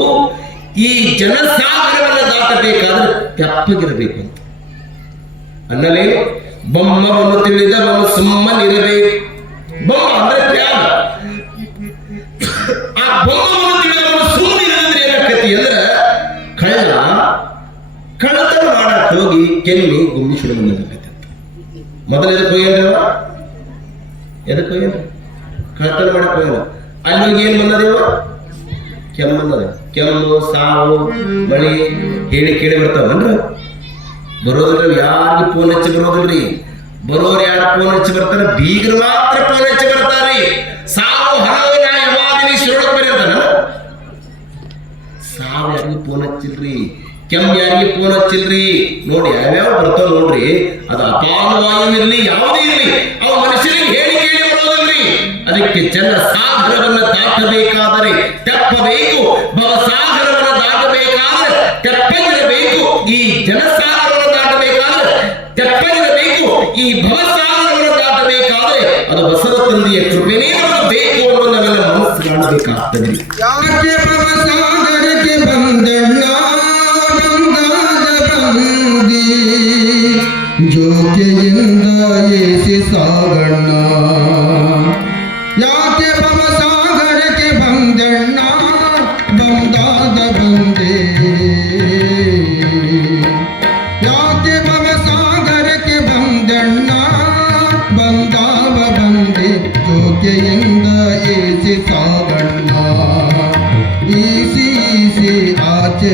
ಈ ಜಲಸಾಗರವನ್ನು ದಾಟಬೇಕಾದ್ರೆ ತೆಪ್ಪಗಿರಬೇಕು ಅಂತ ಅನ್ನಲೇ ಬೊಮ್ಮವನ್ನು ತಿಳಿದವನು ಸುಮ್ಮನಿರಬೇಕು. ಬೊಮ್ಮ ಅಂದ್ರೆ ತ್ಯಾಗ. ಆ ಬೊಮ್ಮವನ್ನು ತಿಳಿದವನು ಸುಮ್ಮನಿರದ್ರೆ ಏನಾಗತಿ ಅಂದ್ರೆ ಕಳ್ಳತನ ಮಾಡಕ್ ಹೋಗಿ ಕೆಮ್ಮಿ ಗುಮ್ಮಿ ಸುಡಮನ್ನಾಗತ್ತೆ. ಮೊದಲು ಎದಕ್ಕೆ ಹೋಗ್ಯಂದ್ರ ಕಳ್ಳತನ ಮಾಡಕ್ ಹೋಗ್ಯಾನ. ಅಲ್ಲಿ ಹೋಗಿ ಏನ್ ಬಂದದೇವ? ಕೆಮ್ಮನ್ನದ. ಕೆಮ್ಮು, ಸಾವು, ಮಳಿ ಹೇಳಿ ಕೇಳಿ ಬರ್ತಾವನ್ರ? ಬರೋದಿಲ್ರಿ. ಯಾರಿಗೂ ಫೋನ್ ಹಚ್ಚಿ ಬರೋದಿಲ್ರಿ. ಬರೋರು ಯಾರು ಫೋನ್ ಹಚ್ಚಿ ಬರ್ತಾರ? ಬೀಗರು ಮಾತ್ರ ಫೋನ್ ಹಚ್ಚಿ ಬರ್ತಾರ್ರಿ. ಸಾವು ಹಣವೇ ನಾ ಯಾವಾಗಲೂ ಶಿರೋಳಕ್ ಬರೀತಾನ. ಸಾವು ಯಾರಿಗೂ ಫೋನ್ ಹಚ್ಚಿಲ್ರಿ. ಕೆಮ್ಮು ಯಾರಿಗೆ ಫೋನ್ ಹಚ್ಚಿಲ್ರಿ. ನೋಡಿ ಯಾವ್ಯಾವ ಬರ್ತಾವ ನೋಡ್ರಿ. ಅದು ಅಪಾನವಾಯು ಇರ್ಲಿ, ಯಾವುದೇ ಇರ್ಲಿ, ಅವು ಮನುಷ್ಯರಿಗೆ ಹೇಳಿ ಕೇಳಿ ಬರೋದಿಲ್ರಿ. ಅದಕ್ಕೆ ಜಲಸಾಗರವನ್ನು ದಾಟಬೇಕಾದರೆ ತೆಪ್ಪಬೇಕು. ಭವಸಾಗರವನ್ನು ದಾಟಬೇಕಾದ್ರೆ ತೆಪ್ಪಗಿರಬೇಕು. ಈ ಜಲಸಾಗರವನ್ನು ದಾಟಬೇಕಾದ್ರೆ ತೆಪ್ಪಗಿರಬೇಕು. ಈ ಭವಸಾಗರವನ್ನು ದಾಟಬೇಕಾದ್ರೆ ಅದು ಬಸವ ತಂದೆಯ ಕೃಪೆನೇ ಬೇಕು ಅನ್ನೋ ನಾವೆಲ್ಲ ಮನಸ್ಸು ಕಾಣಬೇಕಾಗ್ತದೆ. ಯಾಕೆ ಭವಸಾಗರಕ್ಕೆ ಬಂದಣ್ಣ ಬಂದಿ ಜೋಕೆಯಿಂದ ಏಸಿ ಸಾಗಣ್ಣ. ಯಾಕೆ ಭವಸಾಗರಕ್ಕೆ ಬಂದಣ್ಣ ಬಂದಾದ ಬಂದೆ. ಯಾಕೆ ಭವಸಾಗರಕ್ಕೆ ಬಂದಣ್ಣ ಬಂದಾವ ಬಂದೆ. ಜೋಕೆಯಿಂದ ಏಸಿ ಸಾಗಣ್ಣ. ಈಸಿ ಆಚೆ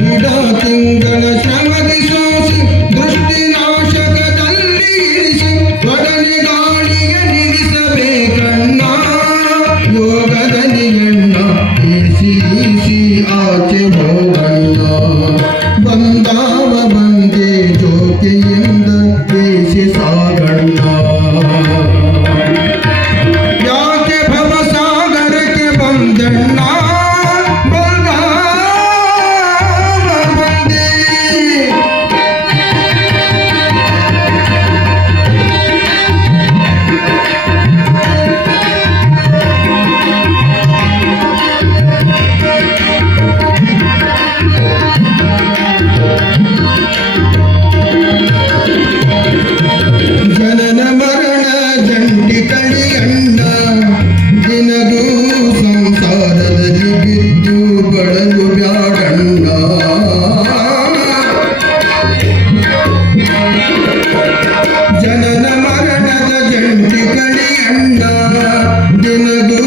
ಇದ ತಿಂಗಳ ಶ್ರಮದಿ ಸೋಸಿ ದೃಷ್ಟಿ ನಾಶಕದಲ್ಲಿ ಇರಿಸಿ ಒಡನೆ ಗಾಳಿಗೆ ನಿಲ್ಲಿಸಬೇಕಣ್ಣ ಯೋಗದಲ್ಲಿ ಎಣ್ಣ ಈಸಿ ಆಚೆ ಹೋಗಣ್ಣ ಬಂದಾವ ಬಂದೆ ಜೋಕೆಯಿಂದ ಬೇಸಿ ಸಾಗಣ್ಣ ಯಾಕೆ ಭವಸಾಗರಕ್ಕೆ ಬಂದಣ್ಣ ಬಂದಾವ ಬಂದೆ ಜನನ ಮರಣ ಜಂಟಿ ಕಳಿಯಣ್ಣ ದಿನದೂ ಸಂಸಾರದಲ್ಲಿ ಬಿದ್ದು ಬಳಲು ಬ್ಯಾಡಣ್ಣ ಜನನ ಮರಣದ ಜಂಟಿ ಕಳಿಯಣ್ಣ ದಿನದೂ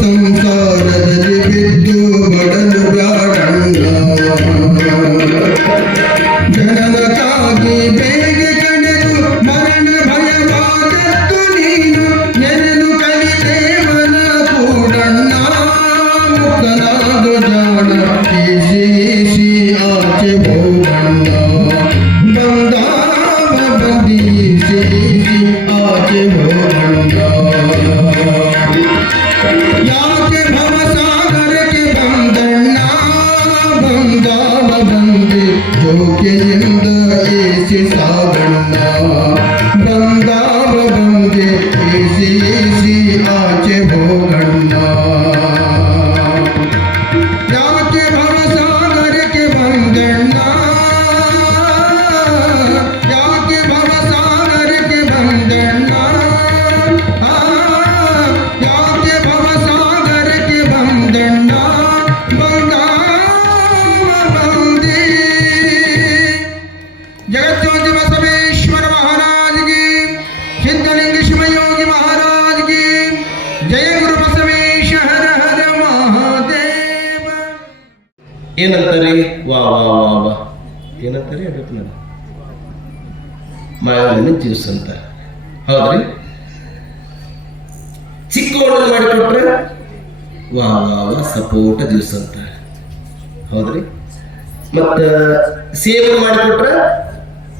ಸಂಸಾರದಲ್ಲಿ ಬಿದ್ದು ಬಳಲು ಬ್ಯಾಡಣ್ಣ ಜನನಕ್ಕಾಗಿ ಬೇಗ ಕಳೆದು ಮರಣ ಭಯವಾದದ್ದು ನೀನು ನೆನೆದು ಕಲಿತೇವನ ಕೂಡಣ್ಣ ಮುಖನಾದು ಜಾಣ ಈಸಿ ಆಚೆ ಹೋಗಣ್ಣ ಬಂದಾವ ಬಂದೀಸಿ ಆಚೆ ಹೋಗಣ್ಣ ಯಾಕೆ ಭವಸಾಗರಕ್ಕೆ ಬಂದಣ್ಣ ಬಂದಾವ ಬಂದೆ ಜೋಕೆಯಿಂದ ಏಸಿ ಸಾಗಣ್ಣ ಬಂದಾವ ಬಂದೆ ಏಸಿ ಆಚೆ ಹೋಗಣ್ಣ ಯಾಕೆ ಭವಸಾಗರಕ್ಕೆ ಬಂದಣ್ಣ ಯಾಕೆ ಭವಸಾಗರಕ್ಕೆ ಬಂದಣ್ಣ ಯಾಕೆ ಭವಸಾಗರಕ್ಕೆ ಬಂದಣ್ಣ ಬಂದಾವ ಬಂದೆ ಜಗಜ್ಯೋತಿ ಬಸವೇಶ್ವರ ಮಹಾರಾಜ್ ಗೆ ಸಿದ್ಧಲಿಂಗ ಶಿವಯೋಗಿ ಮಹಾರಾಜ್ ಗೆ ಜಯ ಗುರು ಬಸವೇಶ ಹರ ಹರ ಮಹಾದೇವ. ಏನಂತಾರೆ ವಾ ವಾ ವಾ ವಾ ಏನಂತಾರೆ ಅದಕ್ಕೆ ನಾನು ಮಾವಿನ ಜ್ಯೂಸ್ ಅಂತ ಹೌದ್ರಿ ಚಿಕ್ಕ ಒಳಗೆ ಮಾಡಿಕೊಟ್ರೆ ವಾ ವಾ ವಾ ಸಪೋಟ ಜ್ಯೂಸ್ ಅಂತ ಹೌದ್ರಿ ಮತ್ತ ಸೇಬು ಮಾಡಿಕೊಟ್ರೆ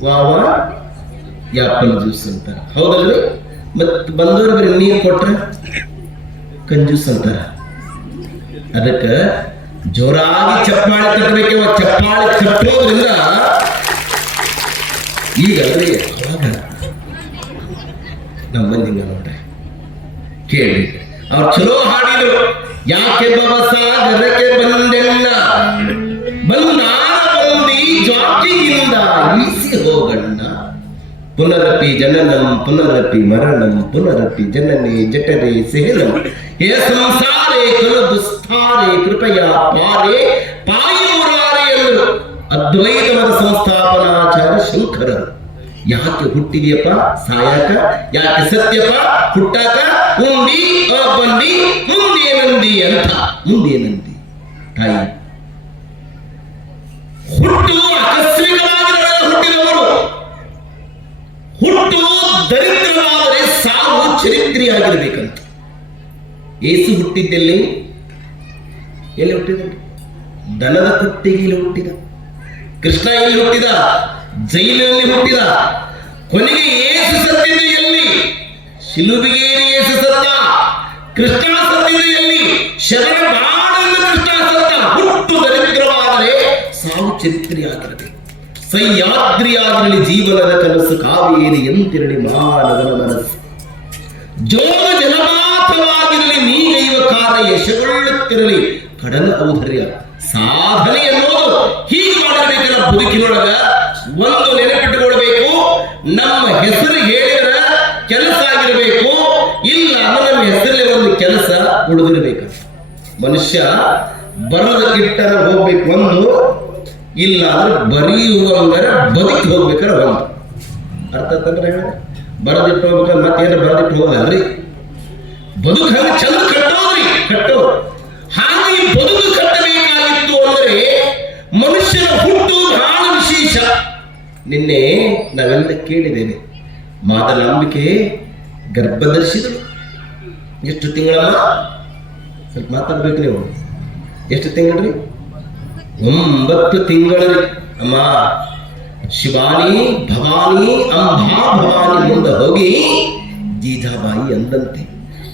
ವಾ ವಾ ಆಪಲ್ ಜ್ಯೂಸ್ ಅಂತ ಹೌದಲ್ರಿ ಮತ್ ಬಂದವ್ರು ಬರೀ ನೀರು ಕೊಟ್ರೆ ಕಂಜೂಸ್ ಅಂತ ಅದಕ್ಕೆ ಜೋರಾಗಿ ಚಪ್ಪಾಳೆ ತಟ್ಟಬೇಕು ಚಪ್ಪಾಳೆ ತಟ್ಟೋದ್ರಿಂದ ಈಗ ಅಲ್ರಿ ಅವಾಗ ನಮ್ಮ ಮಂದಿಗೆ ನೋಡ್ರಿ ಕೇಳಿ ಅವ್ರು ಚಲೋ ಹಾಡಿದ್ರು ಯಾಕೆ ಭವಸಾಗರಕ್ಕೆ ಬಂದೆಲ್ಲ ಬಂದಾರ ಬಂದಿ ಜಾತಿಯಿಂದ ಈಸಿ ಹೋಗಣ್ಣ ಪುನರಪಿ ಜನನಂ ಪುನರಪಿ ಮರಣಂ ಪುನರಪಿ ಜನನೇ ಜಠರೇ ಸೇನಂ ಹೇ ಸಂಸಾರೇ ಖಲು ದುಸ್ಥಾರೇ ಕೃಪಯಾ ಪಾರೇ ಪಾಯಿ ಮುರಾರೇ ಎಂದರು ಅದ್ವೈತ ಮತ ಸಂಸ್ಥಾಪನಾಚಾರ್ಯ ಶಂಕರರು. ಯಾಕೆ ಹುಟ್ಟಿದೆಯಪ್ಪ ಸಾಯಕ ಯಾಕೆ ಸತ್ಯಪ್ಪ ಹುಟ್ಟಾಕ ಉಂಡಿ ಬಂದಿ ಮುಂದೇನಂದಿ ಅಂತ ಮುಂದೇನಂದಿ ತಾಯಿ ಹುಟ್ಟು ಆಕಸ್ಮಿಕವಾಗಿ ಹುಟ್ಟಿದವರು ಹುಟ್ಟು ದರಿದ್ರವಾದರೆ ಸಾವು ಚರಿತ್ರೆಯಾಗಿರ್ಬೇಕಂತ. ಏಸು ಹುಟ್ಟಿದ್ದೆಲ್ಲಿ ಎಲ್ಲಿ ಹುಟ್ಟಿದ ದನದ ಕೊಟ್ಟಿಗೆಯಲ್ಲಿ ಹುಟ್ಟಿದ. ಕೃಷ್ಣ ಎಲ್ಲಿ ಹುಟ್ಟಿದ ಜೈಲಿನಲ್ಲಿ ಹುಟ್ಟಿದ. ಕೊನೆಗೆ ಏಸು ಸತ್ತಿದ್ದು ಎಲ್ಲಿ ಶಿಲುಬೆಗೆ ಏಸು ಸತ್ತ. ಕೃಷ್ಣ ಸತ್ತಿದ್ದು ಎಲ್ಲಿ ಶರಣ ಬಾಣನ್ನು ಕೃಷ್ಣ ಸತ್ತ. ಹುಟ್ಟು ದರಿದ್ರವಾದರೆ ಸಾವು ಚರಿತ್ರೆಯಾಗಿರಬೇಕು. ಸಹ್ಯಾದ್ರಿಯಾಗಿರಲಿ ಜೀವನದ ಕನಸು ಕಾವೇರಿ ಎಂತಿರಲಿ ಮಾನವನ ಮನಸ್ಸು. ಜೋಗ ಜಲಪಾತವಾಗಿರಲಿ ನೀಗೈವ ಕಾರ್ಯ ಯಶಗೊಳ್ಳುತ್ತಿರಲಿ ಕಡಲ ಔಧರ್ಯ. ಸಾಧನೆ ಎನ್ನುವುದು ಹೀಗೆ ಮಾಡಬೇಕಲ್ಲ. ಬದುಕಿನೊಳಗ ಒಂದು ನೆನಪಿಟ್ಟುಕೊಳ್ಬೇಕು, ನಮ್ಮ ಹೆಸರು ಹೇಳಿದ್ರ ಕೆಲಸ ಆಗಿರಬೇಕು, ಇಲ್ಲ ನಮ್ಮ ಹೆಸರಲ್ಲಿ ಒಂದು ಕೆಲಸ ಉಳಿದಿರಬೇಕು. ಮನುಷ್ಯ ಬರದ ಇಟ್ಟರ ಹೋಗ್ಬೇಕು ಒಂದು, ಇಲ್ಲ ಅಂದ್ರೆ ಬರೆಯುವಂಗರ ಬದುಕಿ ಹೋಗ್ಬೇಕಾರ ಒಂದು. ಅರ್ಥ ಅಂತಂದ್ರೆ ಹೇಳ ಬರದಿಟ್ಟು ಹೋಗ್ಬೇಕಾದ್ರೆ ಮತ್ತೇನ ಬರದಿಟ್ಟು ಹೋಗಲ್ರಿ. ಬದುಕು ಹಂಗ ಚಂದ ಕಟ್ಟೋದ್ರಿ ಕಟ್ಟೋದು. ಹಾಗೆ ಬದುಕು ಕಟ್ಟಬೇಕಾಗಿತ್ತು ಅಂದ್ರೆ ನಿನ್ನೆ ನಾವೆಲ್ಲ ಕೇಳಿದ್ದೇವೆ, ಮಾದಲಾಂಬಿಕೆ ಗರ್ಭ ಧರಿಸಿದಳು. ಎಷ್ಟು ತಿಂಗಳಮ್ಮ? ಸ್ವಲ್ಪ ಮಾತಾಡ್ಬೇಕು ನೀವು. ಎಷ್ಟು ತಿಂಗಳು? 9 ತಿಂಗಳು. ಅಮ್ಮ ಶಿವಾನಿ ಭವಾನಿ ಅಂಬಾ ಭವಾನಿ ಮುಂದೆ ಹೋಗಿ ಜೀಜಾಬಾಯಿ ಅಂದಂತೆ,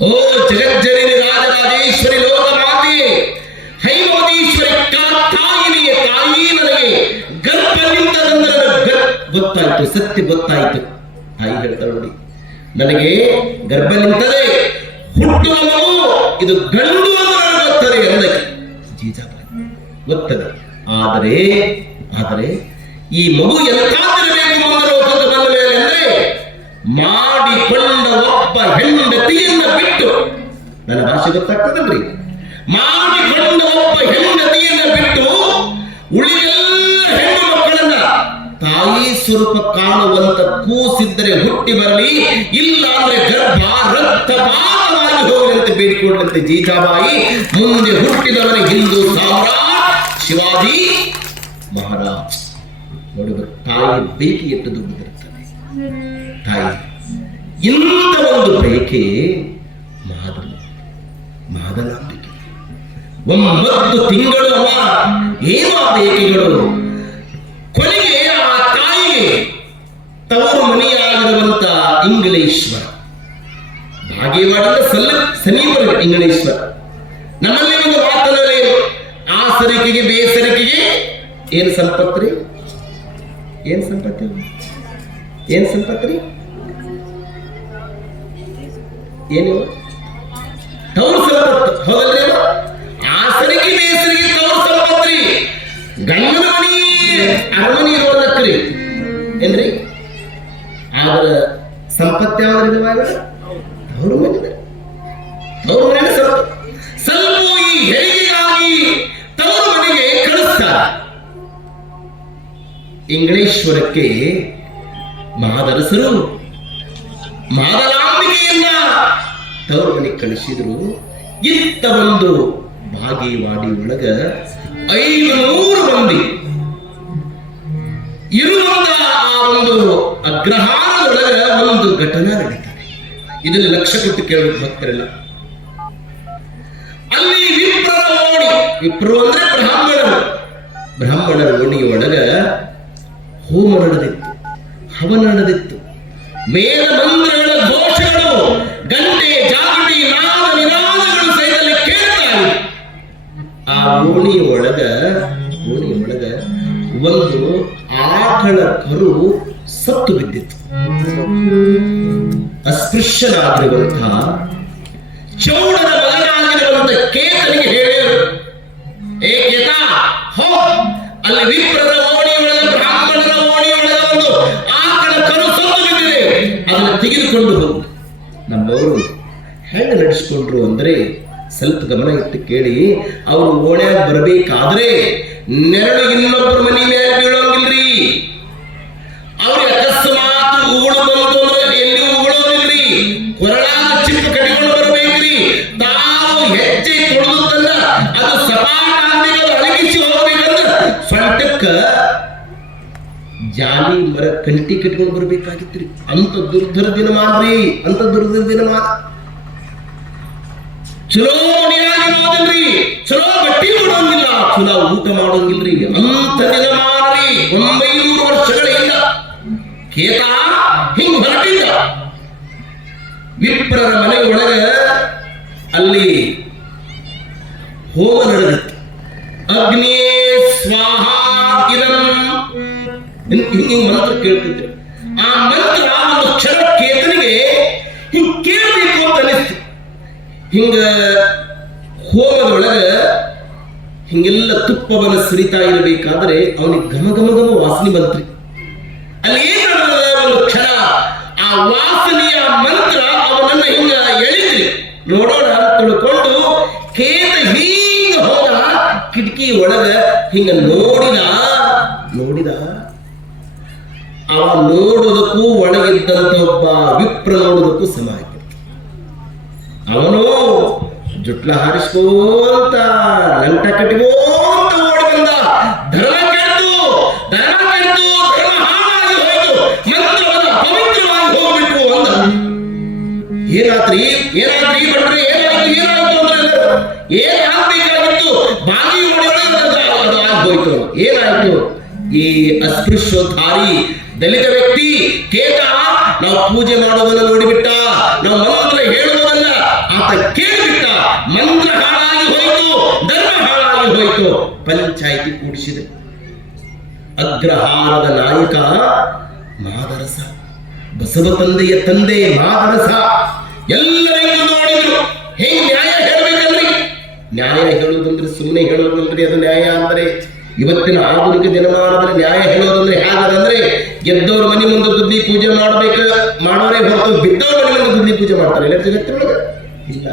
ಓ ಜಗಜ್ಜನನಿ ರಾಜರಾಜೇಶ್ವರಿ ಲೋಕಮಾತೆ ಹೈಮವತೀಶ್ವರಿ ತಾಯಿನಿಗೆ ತಾಯಿ, ನನಗೆ ಗರ್ಭ ನಿಂತದಂದ್ರೆ ಗೊತ್ತಾಯ್ತು, ಸತ್ಯ ಗೊತ್ತಾಯ್ತು. ತಾಯಿ ಹೇಳ್ತಾಳೆ ನೋಡಿ, ನನಗೆ ಗರ್ಭ ನಿಂತದೆ, ಹುಟ್ಟುವ ಮಗು ಇದು ಗಂಡು ಅಂತ ನನಗೆ ಗೊತ್ತದೆ ಅಂದಕ್ಕೆ ಜೀಜಾಬಾಯಿ ಗೊತ್ತದೆ. ಆದರೆ ಈ ಮಗು ಎಂತಾದಿರಬೇಕು ಮಂಗಲೋಕದ ಬಂದ ಮೇಲೆ ಅಂದ್ರೆ, ಮಾಡಿಕೊಂಡ ಒಬ್ಬ ಹೆಂಡತಿಯನ್ನ ಬಿಟ್ಟು, ನನ್ನ ಭಾಷೆ ಗೊತ್ತಾಗ್ತದಲ್ರಿ, ಮಾಡಿಕೊಂಡ ಒಬ್ಬ ಹೆಂಡತಿಯನ್ನ ಬಿಟ್ಟು ಉಳಿದೆಲ್ಲ ಹೆಣ್ಣು ಮಕ್ಕಳನ್ನ ತಾಯಿ ಸ್ವರೂಪ ಕಾಣುವಂತ ಕೂಸಿದ್ದರೆ ಹುಟ್ಟಿ ಬರಲಿ, ಇಲ್ಲ ಅಂದ್ರೆ ಗರ್ಭ ರಕ್ತಪಾತವಾಗಿ ಹೋಗದಂತೆ ಬೇಡಿಕೊಂಡಂತೆ ಜೀಜಾಬಾಯಿ ಮುಂದೆ ಹುಟ್ಟಿದವನ ಹಿಂದೂ ಸಾಮ್ರಾಟ್ ಶಿವಾಜಿ ಮಹಾರಾಜ್. ನೋಡುವ ತಾಯಿ ಬೇಕಿ ಎಷ್ಟು ದುಡ್ಡಿರುತ್ತದೆ. ತಾಯಿ ಇಂಥ ಒಂದು ಬಯಕೆ ಮಾದಲಾಂಬಿಕೆ 9 ತಿಂಗಳು ಅವ ಏನು ಆ ಬಯಕೆಗಳು. ಕೊನೆಗೆ ಆ ತಾಯಿಗೆ ತವರು ಮನೆಯಾಗಿರುವಂತ ಇಂಗಳೇಶ್ವರ, ಭಾಗ್ಯವಾಡಿದ ಸಮೀಪ ಇಂಗಳೇಶ್ವರ. ನಮ್ಮಲ್ಲಿ ಒಂದು ಮಾತನಲ್ಲಿ ಆಸರಿಕೆಗೆ ಬೇಸರಿಕೆಗೆ ಏನು ಸಂಪತ್ರಿ? ಏನ್ ಸಂಪತ್ತಿ? ಏನ್ ಸಂಪತ್ರಿ? ಏನು ತವರು ಸಂಪತ್ತು ಹೌದಲ್ರಿ? ಆಸರಿಗೆ ಬೇಸರಿಗೆ ತವರು ಸಂಪತ್ರಿ. ಗಂಡನ ಮನಿ ಅರಮನೆ ಇರೋದಕ್ರಿ ಏನ್ರಿ? ಆದ್ರ ಸಂಪತ್ತು ಯಾವ್ದು? ತವರು ಮನೆ. ತವರು ಮನೆ ಸ್ವಲ್ಪ ಈ ಹೆರಿಗೆಗಾಗಿ ತವರು ಮನೆಗೆ ಕಳಿಸ್ತಾರ. ಇಂಗಳೇಶ್ವರಕ್ಕೆ ಮಹಾದರಸರು ಮಾದಲಾಂಬಿಕೆಯನ್ನ ತವರು ಮನೆಗೆ ಕಳಿಸಿದ್ರು. ಇತ್ತ ಒಂದು ಭಾಗಿವಾಡಿ ಒಳಗ 500 ಮಂದಿ ಇರುವಂತ ಆ ಒಂದು ಅಗ್ರಹಾರದೊಳಗ ಒಂದು ಘಟನೆ ನಡೀತಾರೆ. ಇದನ್ನು ಲಕ್ಷ್ಯ ಕೊಟ್ಟು ಕೇಳಬೇಕು ಭಕ್ತರೆಲ್ಲ. ಅಲ್ಲಿ ವಿಪ್ರರ ಓಣಿ, ವಿಪ್ರರು ಅಂದ್ರೆ ಬ್ರಾಹ್ಮಣರ ಓಣಿಯೊಳಗ ಹೋಮ ನಡೆದಿತ್ತು, ಹವನ ನಡೆದಿತ್ತು. ವೇದ ಮಂತ್ರಗಳ ಘೋಷಗಳು, ಗಂಟೆ ಜಾಗಟಿ ನಾದ ನಿನಾದಗಳು ಸಹಿತ ಕೇಳ್ತಾರೆ. ಆ ಓಣಿಯೊಳಗ ಒಂದು ಆಕಳ ಕರು ಸತ್ತು ಬಿದ್ದಿತ್ತು. ಅಸ್ಪೃಶ್ಯನಾಗಿರುವಂತಹ ಚೌಡನ ಮಗನಾಗಿರುವಂತ ಕೇತನಿಗೆ ಹೇಳಿದರು, ಏ ಕೇತ, ಹೋ ಅಲ್ಲಿ ವಿಪ್ರರ ಓಣಿಯೊಳಗ ಬ್ರಾಹ್ಮಣರ ಓಣಿಯೊಳಗ ಒಂದು ಆಕಳ ಕರು ಸತ್ತು ಬಿದ್ದಿದೆ, ಅದನ್ನು ತೆಗೆದುಕೊಂಡು ಹೋಗು. ನಮ್ಮವರು ಹೆಂಗ ನಡೆಸಿಕೊಂಡ್ರು ಅಂದ್ರೆ ಸ್ವಲ್ಪ ಗಮನ ಇಟ್ಟು ಕೇಳಿ. ಅವರು ಓಣ್ಯಾಗ ಬರಬೇಕಾದ್ರೆ ನೆರಳು ಇನ್ನೊಬ್ಬರ ಮನೆ ಮೇಲೆ ಬೀಳೋಂಗಿಲ್ರಿ. ಅವ್ರಿಗೆ ಅಕಸ್ಮಾತ್ ಉಗುಳು ಬಂತು ಅಂದ್ರೆ ಎಲ್ಲಿ ಉಗುಳೋದಿಲ್ರಿ, ಕೊರಳಾದ ಚಿಕ್ಕ ಕಡಿಗಳು ಬರಬೇಕ್ರಿ. ತಾವು ಹೆಜ್ಜೆ ಕೊಡುವುದನ್ನ ಅದು ಸಪಾಟಾಂದಿಗಳು ಅಳಗಿಸಿ ಹೋಗ್ಬೇಕಂದ್ರೆ ಸೊಂಟಕ್ಕ ಜಾಲಿ ಮರ ಕಂಟಿ ಕಟ್ಕೊಂಡು ಬರ್ಬೇಕಾಗಿತ್ರಿ. ಅಂತ ದುರ್ಧರ ದಿನಮಾನ್ರಿ, ಅಂತ ದುರ್ಧರ ದಿನಮಾನ. ಚಲೋ ಮನೆಯಾಗಿರೋದಿಲ್ರಿ, ಚಲೋ ಬಟ್ಟಿ ಮಾಡೋಂಗಿಲ್ಲ, ಚಲೋ ಊಟ ಮಾಡೋಂಗಿಲ್ರಿ. ಅಂತ ದಿನಮಾನ್ರಿ 900 ವರ್ಷಗಳ ಹಿಂದ ಕೇತ ಹಿಂಗ್ ಹೊರಟಿದ್ದ. ವಿಪ್ರರ ಮನೆಯೊಳಗ ಅಲ್ಲಿ ಹೋಮ ನಡೆದಿತ್ತು. ಅಗ್ನಿ ಸ್ವಾಹ ಇದಂ ಹಿಂಗೆ ಮಂತ್ರ ಕೇಳ್ತಿದ್ರು. ಆ ಮಂತ್ರ ಒಂದು ಕ್ಷಣ ಕೇತನಿಗೆ ಹಿಂಗ್ ಕೇಳಬೇಕು ಅಂತ ಅನಿಸ್ತು. ಹಿಂಗ ಹೋಮದೊಳಗ ಹಿಂಗೆಲ್ಲ ತುಪ್ಪವನ್ನು ಸುರಿತಾ ಇರಬೇಕಾದ್ರೆ ಅವನಿಗೆ ಘಮ ಘಮ ಘಮ ವಾಸನೆ ಬಂತ್ರಿ. ಅಲ್ಲಿ ಏನಾದ ಒಂದು ಕ್ಷಣ ಆ ವಾಸನೆಯ ಮಂತ್ರ ಅವನನ್ನ ಹಿಂಗ ಎಳಿದ್ರಿ. ನೋಡೋಣ ತಿಳ್ಕೊಂಡು ಕೇತ ಹಿಂಗ ಹೋದ ಕಿಟಕಿ ಒಳಗ ಹಿಂಗ ನೋಡಿದ. ಅವ ನೋಡೋದಕ್ಕೂ ಒಳಗಿದ್ದಂತ ಒಬ್ಬ ವಿಪ್ರ ನೋಡೋದಕ್ಕೂ ಸಮ ಆಯ್ತು. ಅವನು ಜುಟ್ಲ ಹಾರಿಸ್ಕೋಂತ ಲಂಟ ಕಟ್ಟಿಗೋಂತ ಓಡಿ ಬಂದ. ಧರ್ಮ ಕೆಡ್ತು ಧರ್ಮ ಹಾಳಾಗಿ ಹೋಯ್ತು. ಏನಾಯ್ತು? ಈ ಅಸ್ಪೃಶ್ಯೋದ್ಧಾರಿ ದಲಿತ ವ್ಯಕ್ತಿ ಕೇತ ನಾವು ಪೂಜೆ ಮಾಡೋದನ್ನ ನೋಡಿಬಿಟ್ಟ, ನಾವು ಮಂತ್ರ ಹೇಳುವುದಲ್ಲ ಆತ ಕೇಳಿಬಿಟ್ಟ. ಮಂತ್ರ ಹಾಳಾಗಿ ಹೋಯ್ತು, ಧರ್ಮ ಹಾಳಾಗಿ ಹೋಯ್ತು. ಪಂಚಾಯಿತಿ ಕೂಡಿಸಿದೆ. ಅಗ್ರಹಾರದ ನಾಯಕ ಮಾದರಸ, ಬಸವ ತಂದೆಯ ತಂದೆ ಮಾದರಸ. ಎಲ್ಲರಿಗೂ ನೋಡಿದ್ರು. ಹೆಂಗ್ ನ್ಯಾಯ ಹೇಳಬೇಕಲ್ರಿ? ನ್ಯಾಯ ಹೇಳುವುದಂದ್ರೆ ಸುಮ್ಮನೆ ಹೇಳೋದಲ್ರಿ. ಅದು ನ್ಯಾಯ ಅಂದ್ರೆ ಇವತ್ತಿನ ಆಧುನಿಕ ದಿನಮಾನದಲ್ಲಿ ನ್ಯಾಯ ಹೇಳೋದಂದ್ರೆ ಹೇಗದಂದ್ರೆ ಗೆದ್ದವ್ರ ಮನೆ ಮುಂದೆ ಗುದ್ದಿ ಪೂಜೆ ಮಾಡೋರೇ ಹೊರತು ಬಿದ್ದವ್ರ ಮನೆ ಮುಂದೆ ಗುದ್ದಿ ಪೂಜೆ ಮಾಡ್ತಾರೆ ಇಲ್ಲ ಜಗತ್ತಿನೊಳಗೆ. ಇಲ್ಲ,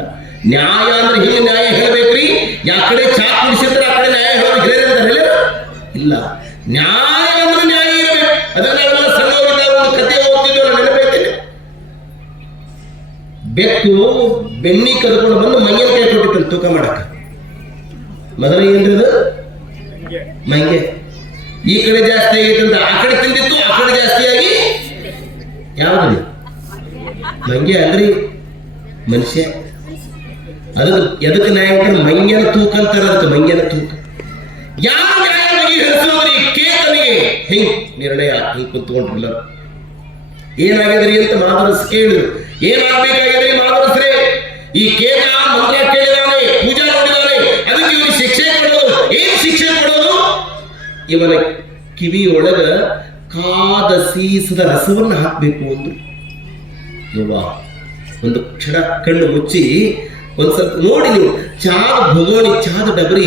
ನ್ಯಾಯ ಅಂದ್ರೆ ಹೇಗೆ ನ್ಯಾಯ ಹೇಳಬೇಕ್ರಿ? ಯಾ ಕಡೆ ಚಾ ಕುಡಿಸಿದ್ರೆ ಆ ಕಡೆ ನ್ಯಾಯ ಹೇಳೋದು ಹೇಳಿರ್ತಾರಲ್ಲ. ಇಲ್ಲ, ನ್ಯಾಯ ಅಂದ್ರೆ ನ್ಯಾಯ ಇರಬೇಕು. ಅದನ್ನ ನಾವೆಲ್ಲ ಸಣ್ಣವರಿದ್ದಾಗ ಒಂದು ಕಥೆ ಓದ್ತಿದ್ವಿ, ನೆನಪೈತೇನೆ. ಬೆಕ್ಕು ಬೆನ್ನಿ ಕರ್ಕೊಂಡು ಬಂದು ಮಂಗನ ಕೈ ಕೊಟ್ಟಿತ್ತು ತೂಕ ಮಾಡಕ. ಮೊದಲ ಏನ್ರಿ ಅದು? ಮಂಗೆ. ಈ ಕಡೆ ಜಾಸ್ತಿ ಆಗೈತಂತ ಆ ಕಡೆ ತಿಂದಿತ್ತು, ಆ ಕಡೆ ಜಾಸ್ತಿ ಆಗಿ ಯಾವ್ದ್ರಿ? ಮಂಗೆ ಅಲ್ರಿ, ಮನುಷ್ಯ. ಅದಕ್ಕೆ ಎದಕ್ಕೆ ನ್ಯಾಯ ಅಂತಾರೆ? ಮಂಗ್ಯನ ತೂಕ ಅಂತಾರೆ. ಅದಕ್ಕೆ ಮಂಗ್ಯನ ತೂಕ. ಯಾವ ನ್ಯಾಯ ಬಗೆಹರಿಸೋದ್ರಿ? ಕೇತನಿಗೆ ಹಿಂಗ್ ನಿರ್ಣಯ ಹಿಂಗ್ ಕುತ್ಕೊಂಡ್ರಲ್ಲ. ಏನಾಗಿದ್ರಿ ಅಂತ ಮಾದರಸ್ ಕೇಳಿದ್ರು. ಏನಾಗಬೇಕಾಗಿದ್ರಿ ಮಾದರಸ್ರೇ? ಈ ಕೇತ ಮಂತ್ರ ಕೇಳಿದಾನೆ, ಪೂಜಾ ನೋಡಿದಾನೆ, ಅದಕ್ಕೆ ಇವನಿಗೆ ಶಿಕ್ಷೆ ಕೊಡೋದು. ಏನ್ ಶಿಕ್ಷೆ ಕೊಡೋದು? ಇವನ ಕಿವಿಯೊಳಗ ಕಾದ ಸೀಸದ ರಸವನ್ನು ಹಾಕ್ಬೇಕು ಅಂದ್ರು. ಯವ್ವ, ಒಂದು ಕ್ಷಣ ಕಣ್ಣು ಮುಚ್ಚಿ ಒಂದ್ ಸ್ವಲ್ಪ ನೋಡಿ ನೀವು. ಚಾದ ಭಗೋಣಿ, ಚಾದ ಡಬರಿ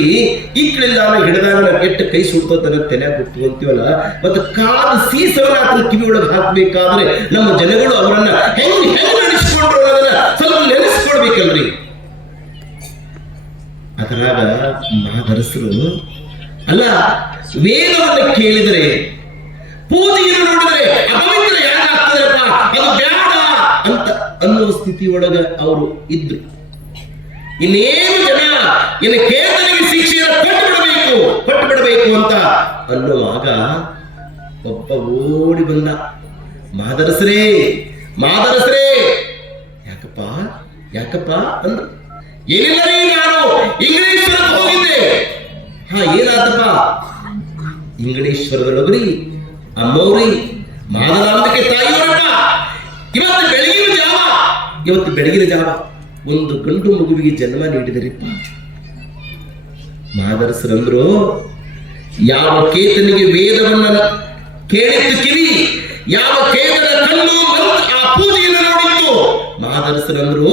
ಈ ಕಡೆಯಿಂದ ಹಿಡಿದಾಗ ಕೆಟ್ಟ ಕೈ ಸುಡ್ಕೋತಾನೆ ತಲೆ ಬಿಟ್ಟು ಅಂತೀವಲ್ಲ. ಮತ್ತೆ ಕಾದ ಸೀಸವನ್ನ ಆತನ ಕಿವಿಯೊಳಗೆ ಹಾಕ್ಬೇಕಾದ್ರೆ ನಮ್ಮ ಜನಗಳು ಅವರನ್ನ ಹೆಂಗ್ ನಡೆಸ್ಕೊಂಡ್ರು ಅನ್ನೋದನ್ನ ಸ್ವಲ್ಪ ನೆನೆಸ್ಕೊಳ್ಬೇಕಲ್ರಿ. ಅದರಾಗ ಮಾದರಸರು ಅಲ್ಲ, ವೇದವನ್ನು ಕೇಳಿದರೆ, ಪೂಜೆಯನ್ನು ನೋಡಿದರೆ ಅಪವಿತ್ರ ಯಾಕಾಗ್ತದಪ್ಪ, ಅದು ಬೇಡ ಅಂತ ಅನ್ನುವ ಸ್ಥಿತಿಯೊಳಗ ಅವರು ಇದ್ರು. ಇನ್ನೇನು ಜನ ಇನ್ನು ಕೇತನಿಗೆ ಶಿಕ್ಷೆಯನ್ನು ಕೊಟ್ಟು ಬಿಡಬೇಕು ಅಂತ ಅನ್ನುವಾಗ ಒಬ್ಬ ಓಡಿ ಬಂದ. ಮಾದರಸರೇ, ಮಾದರಸರೇ, ಯಾಕಪ್ಪ ಅಂದ. ಏನಿಲ್ಲ ರೀ, ನಾನು ಇಂಗ್ಲೇಶ್ವರಕ್ಕೆ ಹೋಗಿದ್ದೆ. ಹಾ, ಏನಾತಪ್ಪ? ಇಂಗ್ಲೇಶ್ವರದೊಳಗ್ರಿ ಅಮ್ಮವ್ರಿ ಮಾದರಾಂಬಿಕೆ ತಾಯಿಯವರಪ್ಪ ಇವತ್ತು ಬೆಳಗಿನ ಜಾವ ಒಂದು ಗಂಡು ಮಗುವಿಗೆ ಜನ್ಮ ನೀಡಿದರಿಪ್ಪ. ಮಾದರಸರಂದ್ರು, ಯಾವ ಕೇತನಿಗೆ ವೇದವನ್ನ ಕೇಳಿತ್ತು ಕಿವಿ, ಯಾವ ಕೇತನ ಕಣ್ಣು ಆ ಪೂಜೆಯನ್ನು ನೋಡಿತ್ತು. ಮಾದರಸರಂದ್ರು,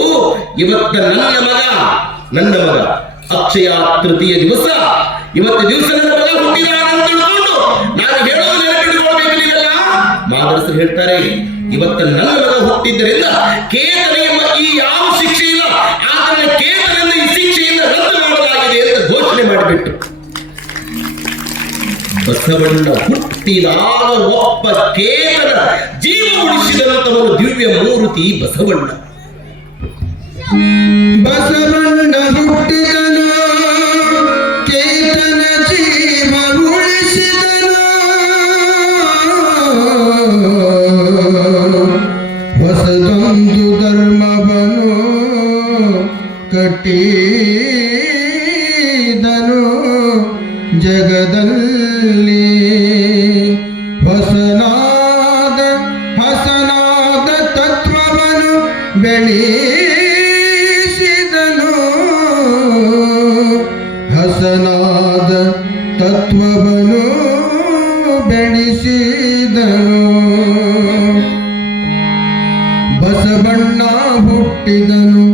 ಇವತ್ತ ನನ್ನ ಮಗ ಅಕ್ಷಯ ತೃತೀಯ ದಿವಸ, ಇವತ್ತು ದಿವಸ ನನ್ನ ಮಗ ಹುಟ್ಟಿದಾನ ಅಂತ ತಿಳ್ಕೊಂಡು ನಾನು ಹೇಳೋದು ನೆನಪಿಟ್ಟುಕೊಳ್ಬೇಕು ನೀವೆಲ್ಲ. ಮಾದರಸರು ಹೇಳ್ತಾರೆ, ಇವತ್ತ ನನ್ನ ಮಗ ಹುಟ್ಟಿದ್ದರಿಂದ ಕೇತನ ಎಂಬ ಈ ಯಾವ ಶಿಕ್ಷೆ ಇಲ್ಲ, ಆದರೆ ಕೇತನದಿಂದ ಈ ಶಿಕ್ಷೆಯಿಂದ ರದ್ದು ಮಾಡಲಾಗಿದೆ ಅಂತ ಘೋಷಣೆ ಮಾಡಿಬಿಟ್ಟು ಬಸವಣ್ಣ ಹುಟ್ಟಿದಾಗ ಒಬ್ಬ ಕೇತನ ಜೀವ ಉಳಿಸಿದಂತವನು ದಿವ್ಯ ಮೂರ್ತಿ ಬಸವಣ್ಣ. ಬಸವಣ್ಣ ಹುಟ್ಟಿದನು, ಕೇತನ ಜೀವ ಉಳಿಸಿದನು. ಹೊಸದೊಂದು ಧರ್ಮವನ್ನು ಕಟ್ಟಿದನು ಜಗದಲ್ಲಿ. ಹಸನಾದ ತತ್ವವನ್ನು ಬೆಳೆಸಿದನು. ಹಸನಾದ ತತ್ವವನ್ನು ಬೆಳೆಸಿದನು. ಬಸವಣ್ಣ ಹುಟ್ಟಿದನು,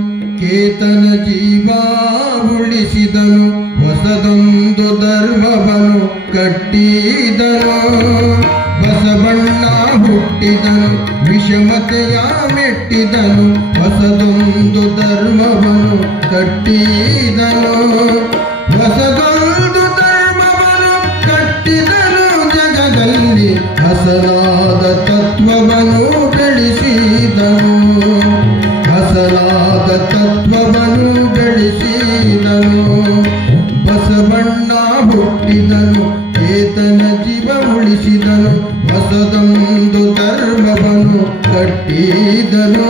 ಕೇತನ ಜೀವ ಉಳಿಸಿದನು. ಹೊಸದೊಂದು ಧರ್ಮವನ್ನು ಕಟ್ಟಿದನು. ಬಸವಣ್ಣ ಹುಟ್ಟಿದನು, ವಿಷಮತೆಯ ಮೆಟ್ಟಿದನು. ಹೊಸದೊಂದು ಧರ್ಮವನ್ನು ಕಟ್ಟಿದನು. ಹೊಸದೊಂದು ಧರ್ಮವನ್ನು ಕಟ್ಟಿದನು ಜಗದಲ್ಲಿ. ಹಸನಾದ ತತ್ವವನ್ನು ಬೆಳೆಸಿದನು. ಹಸನಾದ ತತ್ವವನ್ನು ಬೆಳೆಸಿದನು. ಬಸವಣ್ಣ ಹುಟ್ಟಿದನು, ಕೇತನ ಜೀವ ಉಳಿಸಿದನು. ಹೊಸದೊಂದು ಧರ್ಮವನ್ನು ಕಟ್ಟಿದನು.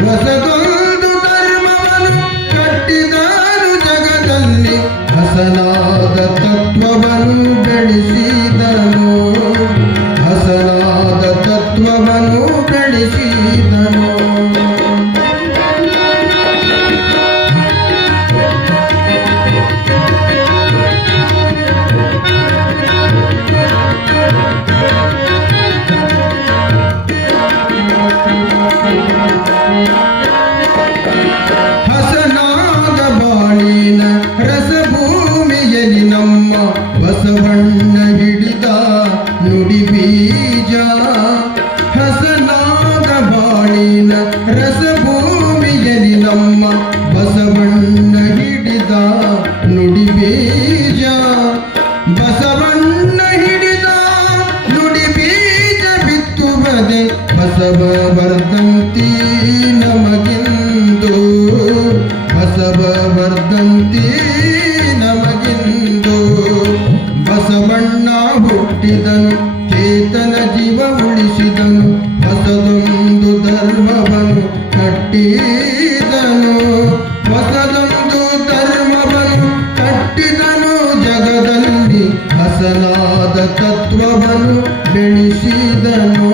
ಹೊಸದೊಂದು ಧರ್ಮವನ್ನು ಕಟ್ಟಿದನು ಜಗದಲ್ಲಿ. ಹಸನಾದ ತತ್ವವನ್ನು ಬಸವಣ್ಣ ಹಿಡಿದ ನುಡಿ ಬೀಜ ಹಸನಾದ ಬಾಳಿನ ರಸಭೂಮಿಯಲ್ಲಿ ನಮ್ಮ ಬಸವಣ್ಣ ಹಿಡಿದ ನುಡಿ ಬೀಜ ಬಸವಣ್ಣ ಹಿಡಿದ ನುಡಿ ಬೀಜ ಬಿತ್ತುವುದೇ ಬಸವ ವರ್ಧಂತಿ ನಮಗೆಂದು ಬಸವ ವರ್ಧಂತಿ ನಮಗೆಂದು ಬಸವಣ್ಣ ಹುಟ್ಟಿದನು ಚೇತನ ಜೀವ ಉಳಿಸಿದನು ಹೊಸದೊಂದು ಧರ್ಮವನ್ನು ಕಟ್ಟಿದನು ಹೊಸದೊಂದು ಧರ್ಮವನ್ನು ಕಟ್ಟಿದನು ಜಗದಲ್ಲಿ ಹಸನಾದ ತತ್ವವನ್ನು ಬೆಳೆಸಿದನು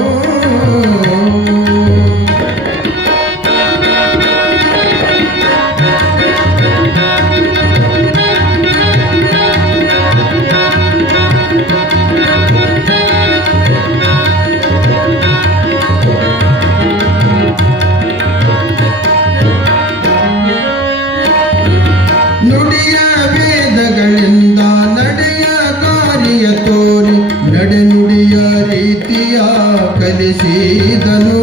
ನುಡಿಯ ವೇದಗಳಿಂದ ನಡೆಯ ದಾರಿಯ ತೋರಿ ನಡೆನುಡಿಯ ರೀತಿಯ ಕಲಿಸಿದನು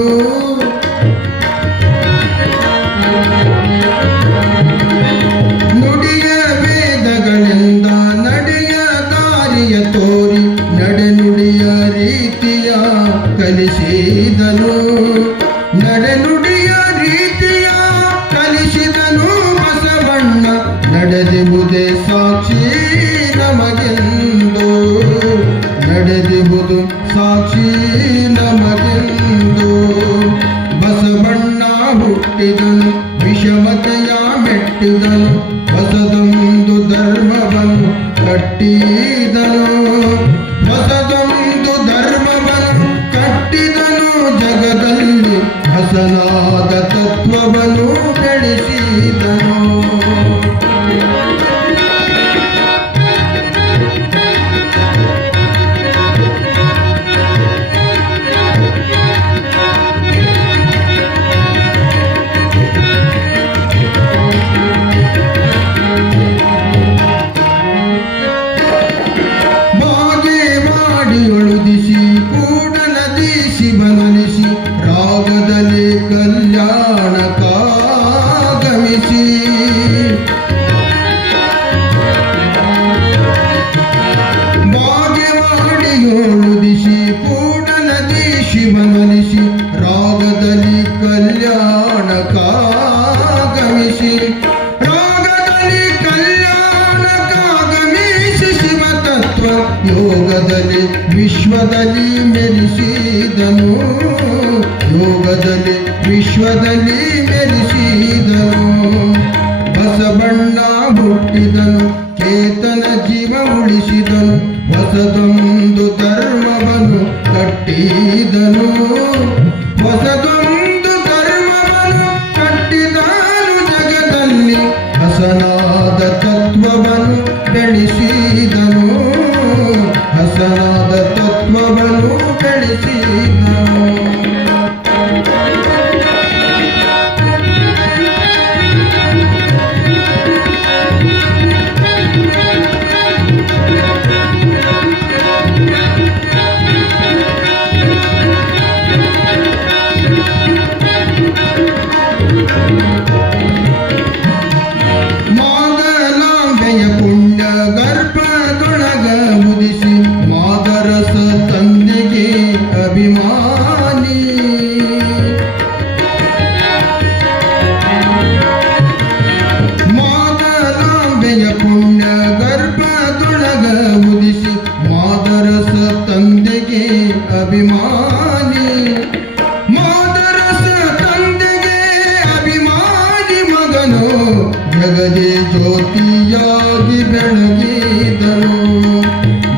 ನುಡಿಯ ವೇದಗಳಿಂದ ನಡೆಯ ದಾರಿಯ ತೋರಿ ನಡೆನುಡಿಯ ರೀತಿಯ ಕಲಿಸಿದನು ನಡೆನುಡಿಯ ರೀತಿಯ ಕಲಿಸಿದನು ಬಸವಣ್ಣ ನಡೆದಿರುವುದೇ ಸಾಕ್ಷಿ ನಮಗೆಂದು ನಡೆದಿರುವುದು ಸಾಕ್ಷಿ ನಮಗೆಂದು ಬಸವಣ್ಣ ಹುಟ್ಟಿದನು ವಿಷಮತೆಯ ಮೆಟ್ಟಿದನು ಹೊಸದೊಂದು ಧರ್ಮವನ್ನು ಕಟ್ಟಿದನು ಹೊಸದೊಂದು ಧರ್ಮವನ್ನು ಕಟ್ಟಿದನು ಜಗದಲ್ಲಿ ಹಸನಾದ ತತ್ವವನ್ನು ಬೆಳೆಸಿದನು ಬಾಗೇವಾಡಿಯೊಳುದಿಸಿ ಕೂಡಲದೀಸಿ ಬನಲಿಸಿ ರಾಗದಲ್ಲಿ ಕಲ್ಯಾಣಕ್ಕಾಗಮಿಸಿ ಬಾಗೇವಾಡಿಯೊಳುದಿಸಿ ಕೂಡಲದೀಸಿ ಬನಲಿಸಿ ರಾಗದಲ್ಲಿ ಕಲ್ಯಾಣಕ್ಕಾಗಮಿಸಿ ರಾಗದಲ್ಲಿ ಕಲ್ಯಾಣಕ್ಕಾಗಮಿಸಿ ಶಿವತತ್ವ ಯೋಗದಲ್ಲಿ ವಿಶ್ವದಲ್ಲಿ ಮೆರೆಸಿದನು ಯೋಗದಲ್ಲಿ ವಿಶ್ವದಲ್ಲಿ ಮೆರೆಸಿದನು ಬಸವಣ್ಣ ಹುಟ್ಟಿದನು ಚೇತನ ಜೀವ ಉಳಿಸಿದನು ಹೊಸದೊಂದು ಧರ್ಮವನ್ನು ಕಟ್ಟಿದನು ಹೊಸದೊಂದು ಧರ್ಮವನ್ನು ಕಟ್ಟಿದನು ಜಗದಲ್ಲಿ ಹಸನಾದ ತತ್ವವನ್ನು ಬೆಳೆಸಿದನು ಹಸನಾದ ತತ್ವವನ್ನು ಬೆಳೆಸಿದನು ಮಾದಲಾಂಬೆಯ ಪುಣ್ಯ ಗರ್ಭದೊಳಗ ಉದಿಸಿ ಮಾದರಸ ತಂದೆಗೆ ಅಭಿಮಾನಿ ಮಾದಲಾಂಬೆಯ ಪುಣ್ಯ ಗರ್ಭದೊಳಗ ಉದಿಸಿ ಮಾದರಸ ತಂದೆಗೆ ಅಭಿಮಾನಿ ಮಾದರಸ ತಂದೆಗೆ ಅಭಿಮಾನಿ ಮಗನು ಜಗದೇ ಜ್ಯೋತಿಯಾಗಿ ಬೆಳಗಿದನು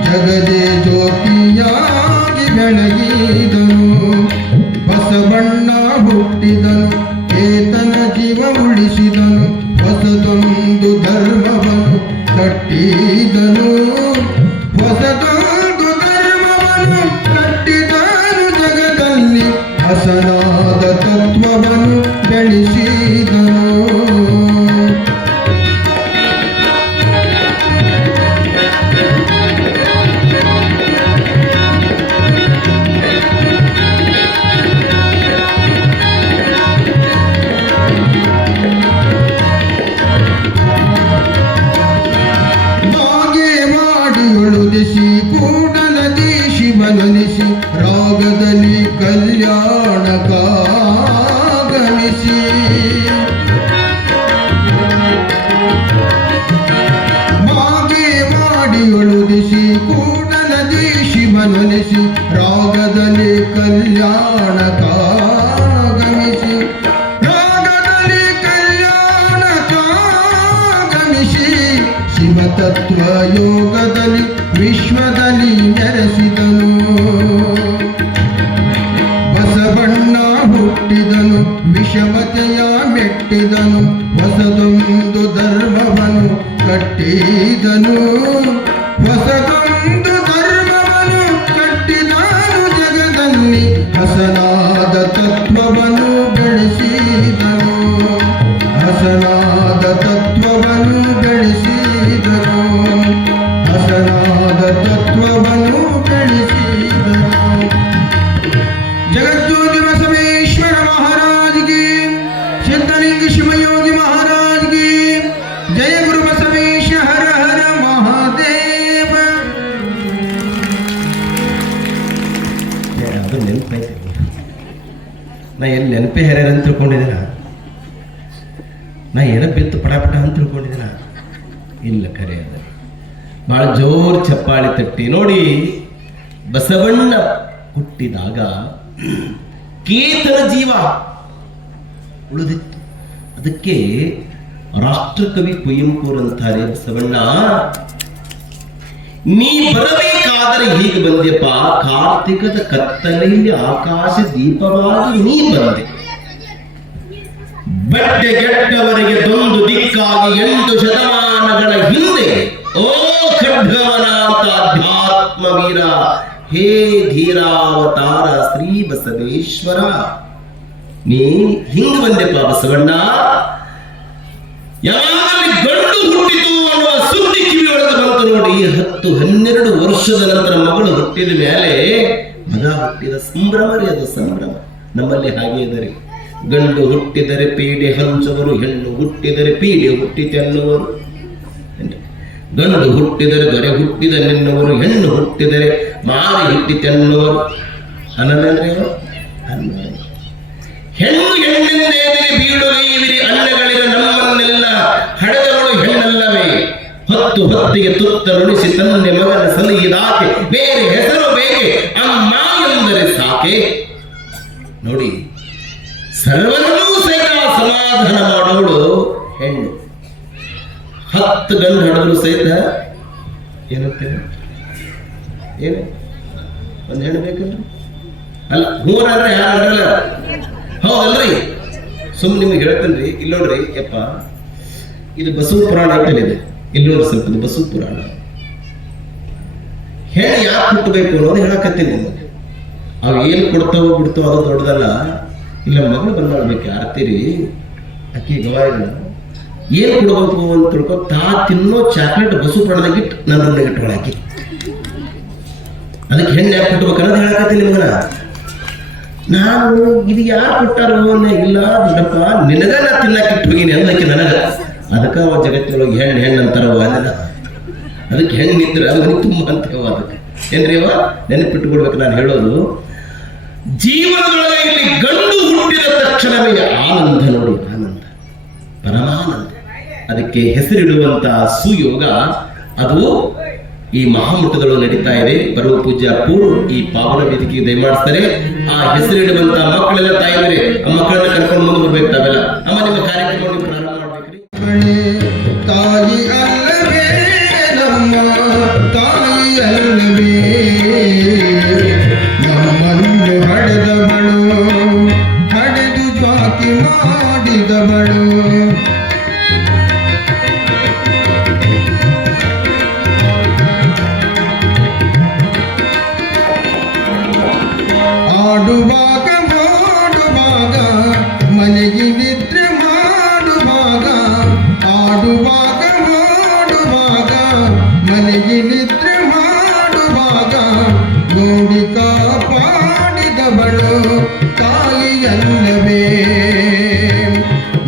ಜಗದೇ ಜ್ಯೋತಿಯಾಗಿ ಬೆಳಗಿದನು ಬಸವಣ್ಣ ಹುಟ್ಟಿದನು ಚೇತನ ಜೀವ ಉಳಿಸಿದನು ಹೊಸದೊಂದು ಧರ್ಮವನ್ನು ಕಟ್ಟಿದನು ಹೊಸದೊಂದು ಧರ್ಮವನ್ನು ಕಟ್ಟಿದನು ಜಗದಲ್ಲಿ ಹಸನಾದ ತತ್ವವನ್ನು ಬೆಳೆಸಿದನು ವಂದಿಸಿ ಕೂಡಲದಿ ಶಿವನೊಲಿಸಿ ರಾಗದಲ್ಲಿ ಕಲ್ಯಾಣಕ್ಕಾಗಮಿಸಿ ಮಾಗೆ ಮಾಡಿ ಒಳುದಿಸಿ ಕೂಡಲದಿ ಶಿವನೊಲಿಸಿ ರಾಗದಲ್ಲಿ ಕಲ್ಯಾಣಕ್ಕಾಗಮಿಸಿ ರಾಗದಲ್ಲಿ ಕಲ್ಯಾಣಕ್ಕಾಗಮಿಸಿ ಶಿವತತ್ವ ಯೋಗದಲ್ಲಿ ವಿಶ್ವದಲ್ಲಿ ನೆರೆಸಿದನು ಬಸವಣ್ಣ ಹುಟ್ಟಿದನು ವಿಷಮತೆಯ ಮೆಟ್ಟಿದನು ಹೊಸದೊಂದು ಧರ್ಮವನ್ನು ಕಟ್ಟಿದನು ಹೊಸದೊಂದು ಧರ್ಮವನ್ನು ಕಟ್ಟಿದನು ಜಗದಲ್ಲಿ ಹಸನಾದ ತತ್ವವನ್ನು ಬೆಳೆಸಿದನು ಹಸನಾದ ತತ್ವವನ್ನು ಬೆಳೆಸಿದನು ಹಸನಾದ ತತ್ವವನ್ನು ಬೆಳೆಸಿದನು ಜಗಜ್ಯೋತಿ ಬಸವೇಶ್ವರ ಮಹಾರಾಜ್ ಕಿ ಸಿದ್ಧಲಿಂಗ ಶಿವಯೋಗಿ ಮಹಾರಾಜ್ ಕಿ ಜಯ ಗುರು ಬಸವೇಶ ಹರ ಹರ ಮಹಾದೇವ. ಅದು ನೆನಪೈತೆ. ನಾ ಎಲ್ಲಿ ನೆನಪೇ ಹೆರ ಅಂತ ತಿಳ್ಕೊಂಡಿದ್ದೀನ? ನಾ ಏನ ಬಿತ್ತು ಪಟಾಪಟ ಅಂತ ತಿಳ್ಕೊಂಡಿದ್ದೀನ? ಇಲ್ಲ, ಖರೆ ಅದ. ಭಾಳ ಜೋರು ಚಪ್ಪಾಳಿ ತಟ್ಟಿ ನೋಡಿ. ಬಸವಣ್ಣ ಹುಟ್ಟಿದಾಗ ಕೇತನ ಜೀವ ಉಳಿದಿತ್ತು. ಅದಕ್ಕೆ ರಾಷ್ಟ್ರಕವಿ ಕುವೆಂಪುರು ಅಂತಾರೆ, ಬಸವಣ್ಣ ನೀ ಬರಬೇಕಾದರೆ ಹೀಗೆ ಬಂದೆಪ್ಪ, ಕಾರ್ತಿಕದ ಕತ್ತಲೆಯಲ್ಲಿ ಆಕಾಶ ದೀಪವಾಗಿ ನೀ ಬಂದೆ. ಬಟ್ಟೆಗೆಟ್ಟವರಿಗೆ ದೊಂದು ದಿಕ್ಕಾಗಿ 8 ಶತಮಾನಗಳ ಹಿಂದೆ ಓ ಖಡ್ಗವನಾಥ ಅಧ್ಯಾತ್ಮ ವೀರ, ಹೇ ಧೀರಾವತಾರ ಶ್ರೀ ಬಸವೇಶ್ವರ, ನೀ ಹಿಂಗ ಬಂದೆಪ್ಪ ಬಸವಣ್ಣ. ಯಾರಲ್ಲಿ ಗಂಡು ಹುಟ್ಟಿತು ಅನ್ನುವ ಸುದ್ದಿ ಕಿವಿಯೊಳಗೆ ಬಂತು ನೋಡಿ. 10-12 ವರ್ಷದ ನಂತರ ಮಗಳು ಹುಟ್ಟಿದ ಮೇಲೆ ಮಗ ಹುಟ್ಟಿದ ಸಂಭ್ರಮ ರೀ, ಅದು ಸಂಭ್ರಮ. ನಮ್ಮಲ್ಲಿ ಹಾಗೆ ಇದ್ದಾರೆ. ಗಂಡು ಹುಟ್ಟಿದರೆ ಪೀಡೆ ಹಂಚುವರು, ಹೆಣ್ಣು ಹುಟ್ಟಿದರೆ ಪೀಡೆ ಹುಟ್ಟಿತೆನ್ನುವರು. ಗಂಡು ಹುಟ್ಟಿದರೆ ದೊರೆ ಹುಟ್ಟಿದ ನಿನ್ನುವರು, ಹೆಣ್ಣು ಹುಟ್ಟಿದರೆ ಮಾರಿ ಹುಟ್ಟಿತೆನ್ನುವರು. ಅನ್ನಲೇನ್ರಿ ಅವರು? ಹೆಣ್ಣು ಹೆಣ್ಣೆಂದೇದಿರಿ ಬೀಳುವೀವಿರಿ ಅನ್ನಗಳಿರ ನಮ್ಮನ್ನೆಲ್ಲ ಹಡೆದವಳು ಹೆಣ್ಣಲ್ಲವೇ. ಹೊತ್ತಿಗೆ ತುತ್ತರುಣಿಸಿ ತಂದೆ ಮಗನ ಸಲಹಿದಾಕೆ, ಬೇರೆ ಹೆಸರು ಬೇಕೆ ಅಮ್ಮ ಎಂದರೆ ಸಾಕೆ. ನೋಡಿ, ಸರ್ವನ್ನೂ ಸಹಿತ ಸಮಾಧಾನ ಮಾಡೋಳು ಹೆಣ್ಣು. 10 ಗಂಡು ಹಡಿದ್ರು ಸಹಿತ ಏನಂತೇನೆ, ಏನು ಒಂದು ಹೆಣ್ಣು ಬೇಕಲ್ರಿ? ಅಲ್ಲ, ಮೂರಂದ್ರೆ ಯಾರಲ್ಲ, ಹೌದಲ್ರಿ? ಸುಮ್ಮನೆ ನಿಮ್ಗೆ ಹೇಳ್ತೇನ್ರಿ. ಇಲ್ಲಿ ನೋಡ್ರಿ ಯಪ್ಪ, ಇದು ಬಸವ ಪುರಾಣ ಅಂತೇಳಿದೆ. ಇಲ್ಲಿ ನೋಡ್ರಿ ಸ್ವಲ್ಪ, ಇದು ಬಸವ ಪುರಾಣ. ಹೆಣ್ಣು ಯಾಕೆ ಹುಟ್ಟಬೇಕು ಅನ್ನೋದು ಹೇಳಕತ್ತೀನಿ ನಿಮಗೆ. ಅವು ಏನು ಕೊಡ್ತಾವೋ ಬಿಡ್ತಾವೋ ಅದು ದೊಡ್ಡದಲ್ಲ. ಇಲ್ಲ, ಮಗಳು ಬಂದಾಳ್ಬೇಕು ಆರ್ತೀರಿ, ಅಕ್ಕಿ ಗವಾಯಿನ ಏನು ಕೊಡ್ಬೇಕು ಅಂತ ತಿಳ್ಕೊ. ತಾ ತಿನ್ನೋ ಚಾಕ್ಲೇಟ್ ಬಸವ ಪುರಾಣದಾಗಿಟ್ಟು ನನ್ನ ಇಟ್ಕೊಳಕಿ. ಅದಕ್ಕೆ ಹೆಣ್ಣು ಯಾಕೆ ಹುಟ್ಟಬೇಕು ಅನ್ನೋದು ಹೇಳಕತ್ತೀನಿ ನಿಮಗನ. ನಾನು ಇದು ಯಾರು ಕೊಟ್ಟಾರೋ ಇಲ್ಲ ದೊಡ್ಡಪ್ಪ, ನಿನಗ ನಾ ತಿನ್ನಕ್ಕಿಟ್ಟು ಹೋಗಿನಿ ಅನ್ನಕ್ಕೆ ನನಗ. ಅದಕ್ಕೆ ಅವ ಜಗತ್ತಿನೊಳಗೆ ಹೆಣ್ಣು ಅಂತಾರವ ಅಲ್ಲ. ಅದಕ್ಕೆ ಹೆಣ್ಣಿದ್ರೆ ಮನೆ ತುಂಬ ಅಂತೇವ. ಅದಕ್ಕೆ ಏನ್ರಿ ಅವ ನೆನಪಿಟ್ಟುಕೊಡ್ಬೇಕು. ನಾನು ಹೇಳೋದು, ಜೀವನದೊಳಗೆ ಇಲ್ಲಿ ಗಂಡು ಹುಟ್ಟಿದ ತಕ್ಷಣವೇ ಆನಂದ ನೋಡಿ, ಆನಂದ, ಪರಮಾನಂದ. ಅದಕ್ಕೆ ಹೆಸರಿಡುವಂತ ಸುಯೋಗ ಅದು ಈ ಮಹಾಮಠದಲ್ಲೂ ನಡೀತಾ ಇದೆ. ಬರುವ ಪೂಜ್ಯ ಪೂರ್ವ ಈ ಪಾವನ ವೇದಿಕೆಗೆ ದಯಮಾಡಿಸ್ತಾರೆ. ಆ ಹೆಸರಿಡುವಂತ ಮಕ್ಕಳೆಲ್ಲ ತಾಯಿದರೆ ಆ ಮಕ್ಕಳನ್ನ ಕರ್ಕೊಂಡು ಮುಂದೆ ಬರ್ಬೇಕು. ತಾವೆಲ್ಲ ಅಮ್ಮ ನಿಮ್ಮ ಕಾರ್ಯಕ್ರಮವನ್ನು ಪ್ರಾರಂಭ ಮಾಡ್ಬೇಕ್ರಿ. ತಾಯಿ ಅಲ್ಲವೇ ನಮ್ಮ ತಾಯಿ ಅಲ್ಲವೇ ನಮ್ಮನ್ನು ಹಡೆದವಳು, ಹಡೆದು ಜಾತಿ ಮಾಡಿದವಳು. ಆಡುವಾಗ ಮಾಡುವಾಗ ಮನೆಗೆ ನಿದ್ರೆ ಮಾಡುವಾಗ, ಆಡುವಾಗ ಮಾಡುವಾಗ ಮನೆಗೆ ನಿದ್ರೆ ಮಾಡುವಾಗ, ನೋಡಿ ಕಾಪಾಡಿದವಳು ತಾಯಿಯಲ್ಲವೇ,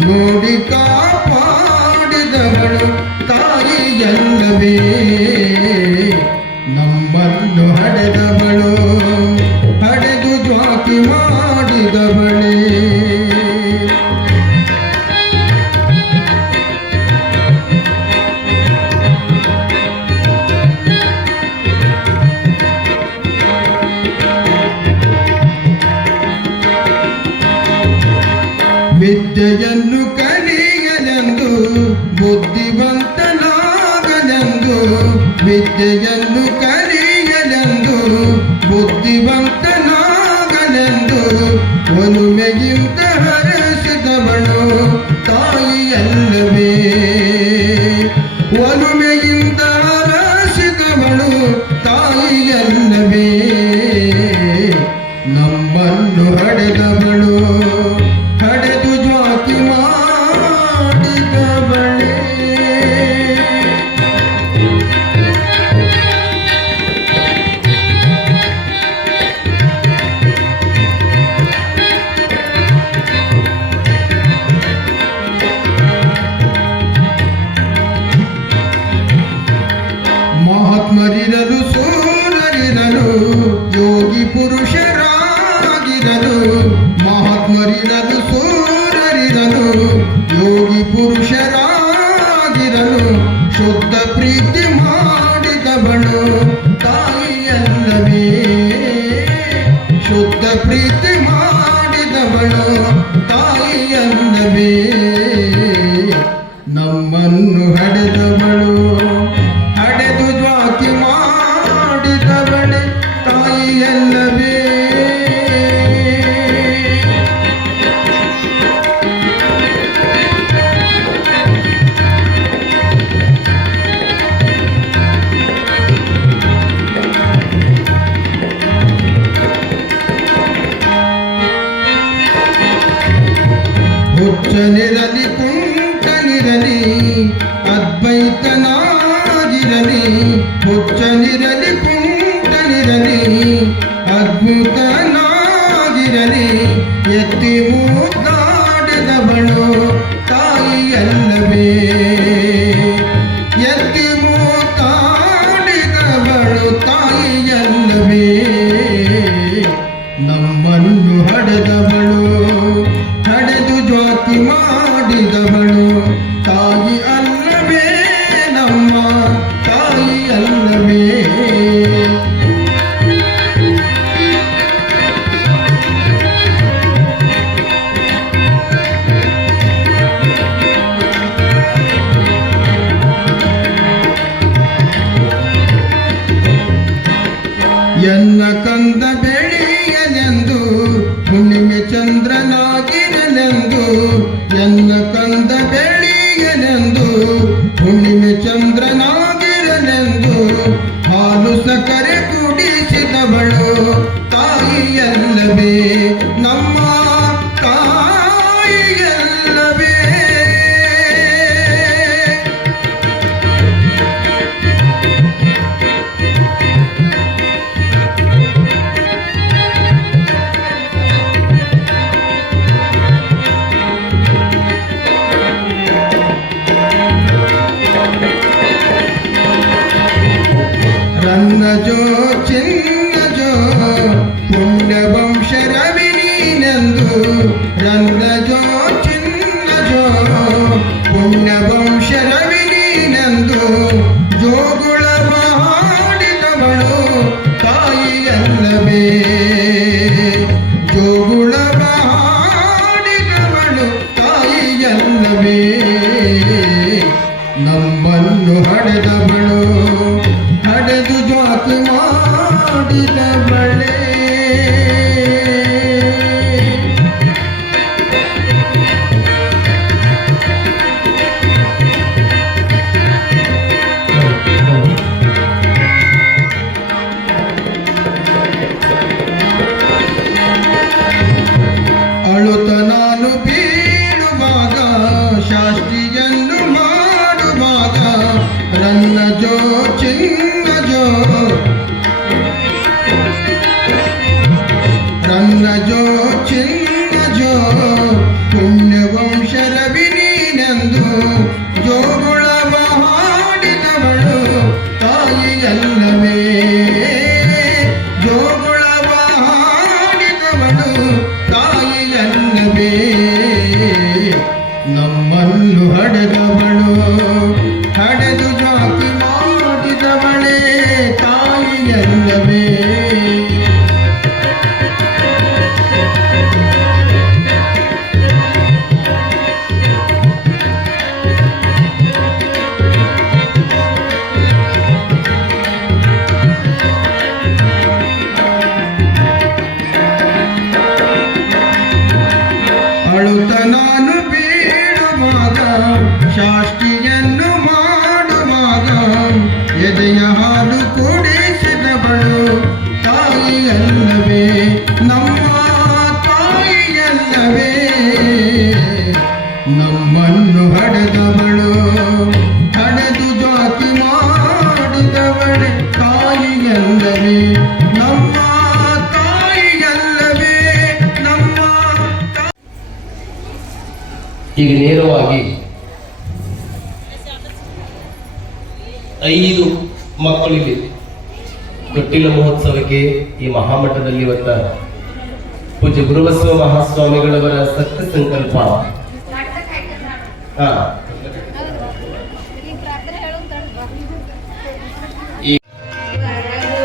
ನೋಡಿ ಕಾಪಾಡಿದವಳು ತಾಯಿಯಲ್ಲವೇ ಮಾಡಿದವಳೇ. ವಿದ್ಯೆಯನ್ನು ಕಲಿಯಲೆಂದು ಬುದ್ಧಿವಂತನಾಗಲೆಂದು, ವಿದ್ಯೆಯನ್ನು ಕಲಿಯಲೆಂದು ಬುದ್ಧಿವಂತನಾಗಲೆಂದು ಒಲುಮೆಗಿಂತ ಹರಸಿದವಳು ತಾಯಿಯಲ್ಲವೇ. ಒಲುಮೆಯಿಂದ ಹರಸಿದವಳು ತಾಯಿಯಲ್ಲವೇ. ನಮ್ಮನ್ನು ಹಡೆದವಳು ಹಡೆದು ಜ್ವಾಕಿ ಮಾಡಿದವಳೇ. ಮಹಾತ್ಮರಿರಲು ಸೂರರಿರಲು ಯೋಗಿ ಪುರುಷರಾಗಿರಲು, ಮಹಾತ್ಮರಿರಲು ಸೂರರಿರಲು ಯೋಗಿ ಪುರುಷರಾಗಿರಲು ಶುದ್ಧ ಪ್ರೀತಿ ಮಾಡಿದವಳು ತಾಯಿಯಲ್ಲವೇ. ಶುದ್ಧ ಪ್ರೀತಿ ಮಾಡಿದವಳು ತಾಯಿಯಲ್ಲವೇ. ನಮ್ಮನ್ನು ಹಡೆದವಳು ಹಡೆದು ಜ್ವಾಕಿ ಮಾಡಿದವಳೆ ತಾಯಿಯಲ್ಲವೇ. ಹುಚ್ಚನಿರಲಿ ಕುಂಟನಿರಲಿ ಅದ್ವೈತನಾಗಿರಲಿ, ಹುಚ್ಚನಿರಲಿ ಕುಂಟನಿರಲಿ ಅದ್ಭುತನಾಗಿರಲಿ ಎತ್ತಿ ಮೂಗಾಡಿದವಳು ತಾಯಿಯಲ್ಲವೇ. ಎತ್ತಿ ಮೂಗಾಡಿದವಳು ತಾಯಿಯಲ್ಲವೇ. ನಮ್ಮನ್ನು ಹಡೆದವಳು ಹಡೆದು ಜ್ವಾಕಿ ಮಾಡಿದವಳು ತಾಯಿ ಅಲ್ಲವೇ. ನಮ್ಮ ತಾಯಿ ಅಲ್ಲವೇ. ಎನ್ನ ಕಂದ ಬೆಳೆಯಲೆಂದು ಹುಣ್ಣಿಮೆ ಚಂದ್ರನಾಗಿರಲೆಂದು, ಎನ್ನ ಕಂದ ಬೆಳೆಯಲೆಂದು ಹುಣ್ಣಿಮೆ ಚಂದ್ರನಾಗಿರಲೆಂದು ಹಾಲು ಸಕ್ಕರೆ ಕುಡಿಸಿದವಳು ತಾಯಿಯಲ್ಲವೇ. ನಮ್ಮ ತಾಯಿಯಲ್ಲವೇ. ರನ್ನಜೋ ಚಿನ್ನಜೋ ಪುಣ್ಯವಂಶ ರವಿನೀನೆಂದು, ರನ್ನಜೋ ಚಿನ್ನಜೋ ಪುಣ್ಯವಂಶ ರವಿನೀನೆಂದು ಜೋಗುಳ ಮಾಡಿದವಳು ತಾಯಿಯಲ್ಲವೇ. ಜೋಗುಳ ಮಾಡಿದವಳು ತಾಯಿಯಲ್ಲವೇ. ನಮ್ಮನ್ನು ಹಡೆದವಳು ಹಡೆದು ಜ್ವಾಕಿ ಮಾಡಿದವಳೇ. ಅಳುತ್ತ ನಾನು ಬೀಳುವಾಗ ಶಾಸ್ತ್ರಿಯನ್ನು ಮಾಡುವಾಗ ರನ್ನಜೋ ಚಿನ್ನಜೋ ತಾಯಿಯಲ್ಲವೇ ಅಳುತ್ತ ನಾನು ಬೀಳುವಾಗ ಶಾಸ್ತ್ರಿಯನ್ನು ಮಾಡುವಾಗ ಎದೆಯ ಹಾಲು ಕುಡಿಸಿದವಳು ತಾಯಿಯಲ್ಲವೇ ನಮ್ಮ ತಾಯಿಯಲ್ಲವೇ ನಮ್ಮನ್ನು ಹಡೆದವಳು ಹಡೆದು ಜಾತಿ ಮಾಡಿದವಳೆ ತಾಯಿಯಲ್ಲವೇ ನಮ್ಮ ತಾಯಿಯಲ್ಲವೇ ನಮ್ಮ ಈಗ ನೇರವಾಗಿ 5 ಮಕ್ಕಳಿಗೆ ತೊಟ್ಟಿಲ ಮಹೋತ್ಸವಕ್ಕೆ ಈ ಮಹಾಮಠದಲ್ಲಿ ಇವತ್ತ ಪೂಜ್ಯ ಗುರುಬಸವ ಮಹಾಸ್ವಾಮಿಗಳವರ ಸತ್ಯ ಸಂಕಲ್ಪ ಈ ಪರಮ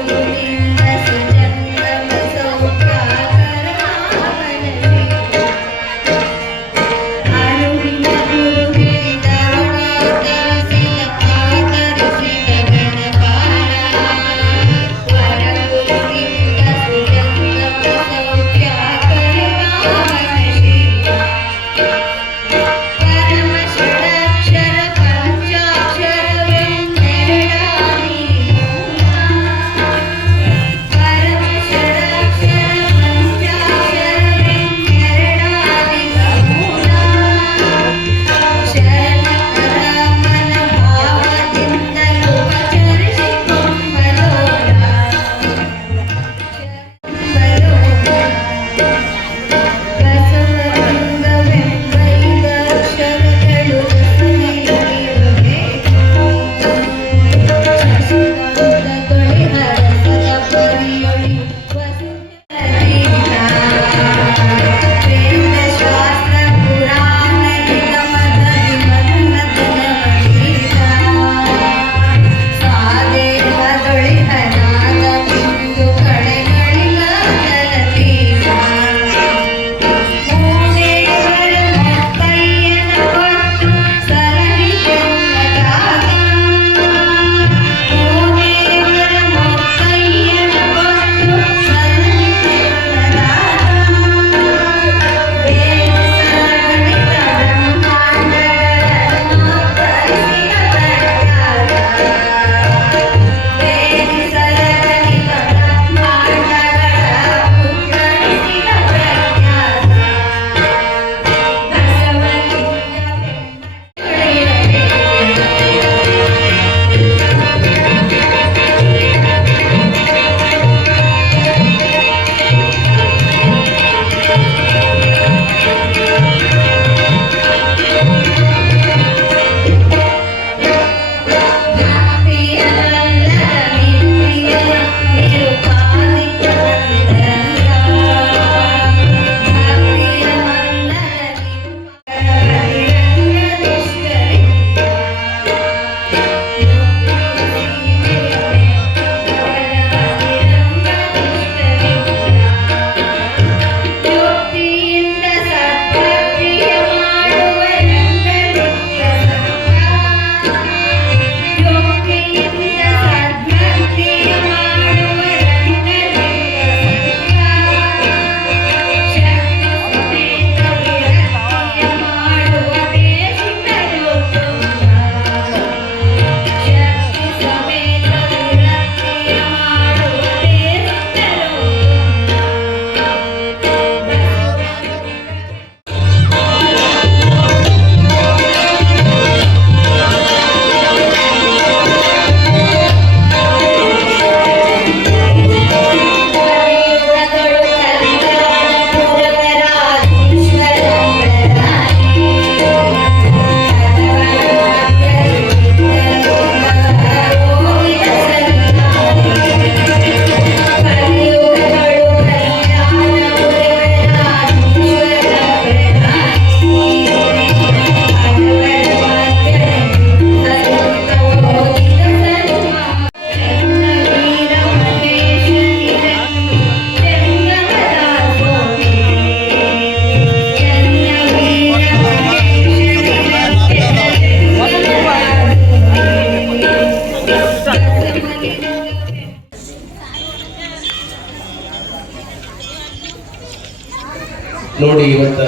ನೋಡಿ ಇವತ್ತ